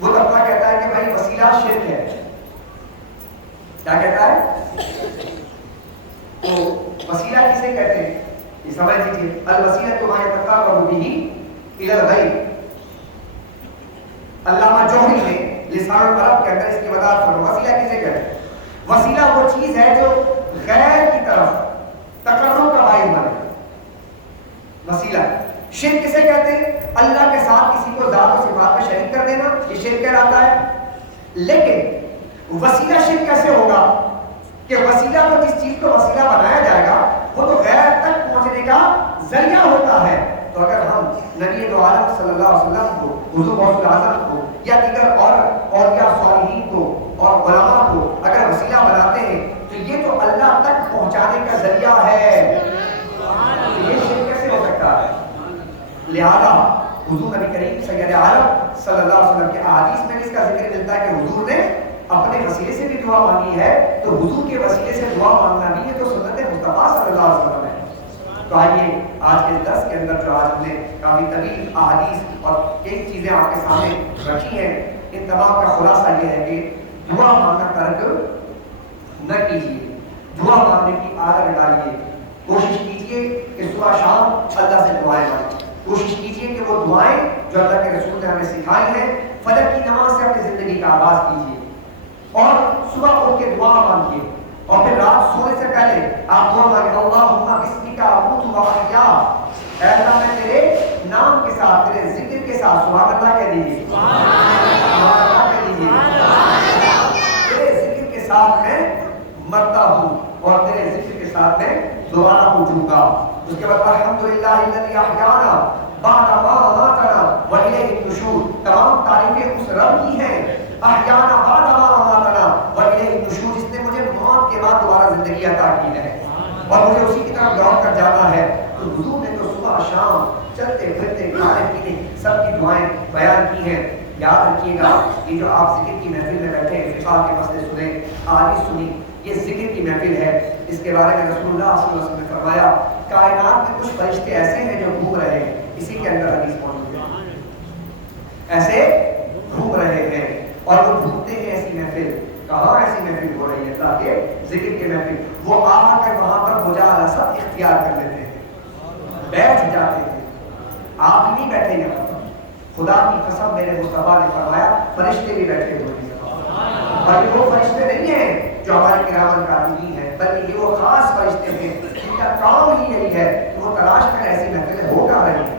وہ طبقہ کہتا ہے کہ بھائی وسیلہ شرک ہے۔ کیا کہتا ہے؟ تو وسیلہ کسے کہتے ہیں یہ سمجھ لیجیے، الوسیلہ تو ما یتقرب بہ الی الغیر۔ علامہ جوہری نے لسان العرب کے اندر اس کی وضاحت فرمایا وسیلہ کسے کہتے ہیں؟ وسیلہ وہ چیز ہے جو غیر کی طرف تقرب کا باعث بنے، وسیلہ۔ شرک کسے کہتے ہیں؟ اللہ کے ساتھ کسی کو ذات و صفات میں شریک کر دینا، یہ شرک کہلاتا ہے۔ لیکن وسیلہ شرک کیسے ہوگا کہ وسیلہ کو جس چیز کو وسیلہ بنایا جائے گا وہ تو غیر تک پہنچنے کا ذریعہ ہوتا ہے. تو اگر ہم نبی دو عالم صلی اللہ علیہ وسلم کو، حضور غوث اعظم کو یا دیگر اور اولیاء صالحین کو اور علماء کو اگر وسیلہ بناتے ہیں تو یہ تو اللہ تک پہنچانے کا ذریعہ ہے. یہ شرک کیسے ہو سکتا ہے؟ لہذا حضور نبی کریم سید عالم صلی اللہ علیہ وسلم کے احادیث میں اس کا ذکر ملتا ہے کہ حضور نے اپنے وسیلے سے بھی دعا مانگی ہے. تو حضور کے وسیلے سے دعا مانگنا بھی یہ تو سنت مصطفیٰ صلی اللہ علیہ وسلم ہے. تو آئیے آج کے درس کے اندر جو آج ہم نے کافی طویل احادیث اور کئی چیزیں آپ کے سامنے رکھی ہیں، ان تمام کا خلاصہ یہ ہے کہ دعا مانگنا ترک نہ کیجیے، دعا مانگنے کی عادت ڈالیے. کوشش کیجیے کہ صبح شام اللہ سے دعائیں مانگیں. کوشش کیجیے کہ وہ دعائیں جو اللہ کے رسول نے ہمیں سکھائی ہیں فجر کی نماز سے اپنی زندگی کا آغاز کیجیے اور صبح اٹھ کے دعا مانگیے. اور پھر رات سونے سے پہلے آپ دعا مانگیں اللہم بسمک اموت و احیا. اے اللہ میں تیرے نام کے ساتھ، تیرے ذکر کے ساتھ سبحان اللہ کہہ دیجیے، سبحان اللہ کہہ دیجیے، تیرے ذکر کے ساتھ میں مرتا ہوں اور تیرے ذکر کے ساتھ میں دوبارہ اٹھوں گا. اس کے بعد الحمدللہ الذی احیانا بعد ما اماتنا والیہ النشور. تمام تعریفیں اس رب کی ہیں، احیانا بعد ما اماتنا والیہ النشور، جس نے مجھے موت کے بعد دوبارہ زندگی عطا کی ہے اور مجھے اسی کی طرف لوٹ کر جانا ہے. تو حضور نے تو صبح شام چلتے پھرتے کھانے پینے سب کی دعائیں بیان کی ہیں. یاد رکھیے گا یہ جو آپ ذکر کی محفل میں بیٹھے ہیں، فقہ کے مسئلے سنیں، احادیث سنی، یہ ذکر کی محفل ہے. اس کے بارے میں رسول اللہ صلی اللہ علیہ وسلم نے فرمایا کائنات میں کچھ فرشتے ایسے ہیں جو گھوم رہے ہیں، اسی کے اندر حدیث موجود ہے، ایسے گھوم رہے ہیں اور وہ ڈھونڈتے ہیں ایسی محفل. کہاں ایسی محفل ہو رہی ہے؟ تاکہ ذکر کے محفل. وہ آ کر وہاں پر مجالسہ اختیار کر لیتے ہیں، بیٹھ جاتے ہیں. آپ ہی نہیں بیٹھے یہاں پر، خدا کی قسم میرے مصطفیٰ نے فرمایا فرشتے بھی بیٹھے ہوئے ہیں. اور یہ وہ فرشتے نہیں ہیں جو ہمارے کرام کاتبین ہیں، بلکہ یہ وہ خاص فرشتے ہیں جن کا کام ہی یہی ہے کہ وہ تلاش کر ایسی محفلیں ہو کر رہی ہیں.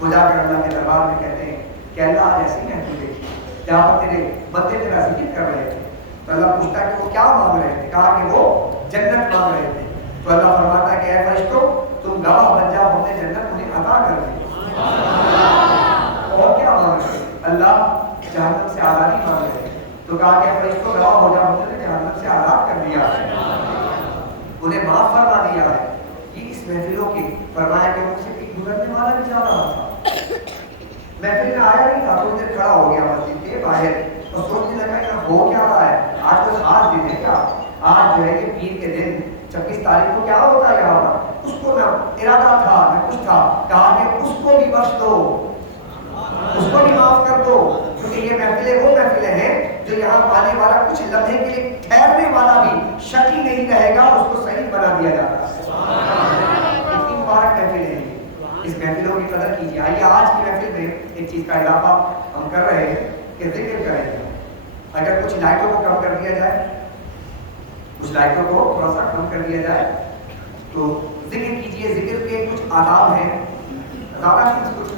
وہ جا کر اللہ کے دربار میں کہتے ہیں کہ اللہ آج ایسی محفل دیکھی جہاں پر تیرے بندے تیرا ذکر کر رہے تھے. تو اللہ پوچھتا ہے کہ وہ کیا مانگ رہے تھے؟ کہا کہ وہ جنت مانگ رہے تھے. تو اللہ فرماتا ہے کہ اے فرشتوں تم گواہ بن جاؤ، ہم نے جنت انہیں عطا کر دی. اور کیا مانگ رہے تھے؟ اللہ جہنم سے آزادی مانگ رہے تھے. تو کہا کہ فرشتوں گواہ ہو جاؤ، ہم نے جہنم سے آزاد کر دیا، انہیں معاف فرما دیا ہے. یہ اس محفلوں کے فرمایا کہ ان سے ایک گزرنے والا بھی جا رہا تھا، محفل میں آیا نہیں تھا، تھوڑی دیر کھڑا ہو گیا مسجد کے باہر اور سوچنے لگا یہاں ہو کیا رہا ہے، آج کوئی خاص دن ہے کیا؟ آج جو ہے یہ پیر کے دن 26 تاریخ کو کیا ہوتا ہے یہاں پر؟ اس کو نہ ارادہ تھا نہ کچھ تھا. کہا کہ اس کو بھی بخش دو، اس کو بھی معاف کر دو، کیونکہ یہ محفلیں وہ محفلیں ہیں جو یہاں آنے والا کچھ لمحے کے لیے ٹھہرنے والا بھی شکی نہیں رہے گا، اس کو صحیح بنا دیا جاتا ہے. اتنی مبارک محفلیں ہیں، اس محفلوں کی قدر کیجیے. آئیے آج کی محفل میں ایک چیز کا اضافہ ہم کر رہے ہیں کہ ذکر کریں گے. اگر کچھ لائٹوں کو کم کر دیا جائے، کچھ لائٹوں کو تھوڑا سا کم کر دیا جائے تو ذکر کیجیے. ذکر کے کچھ آداب ہیں، زیادہ کچھ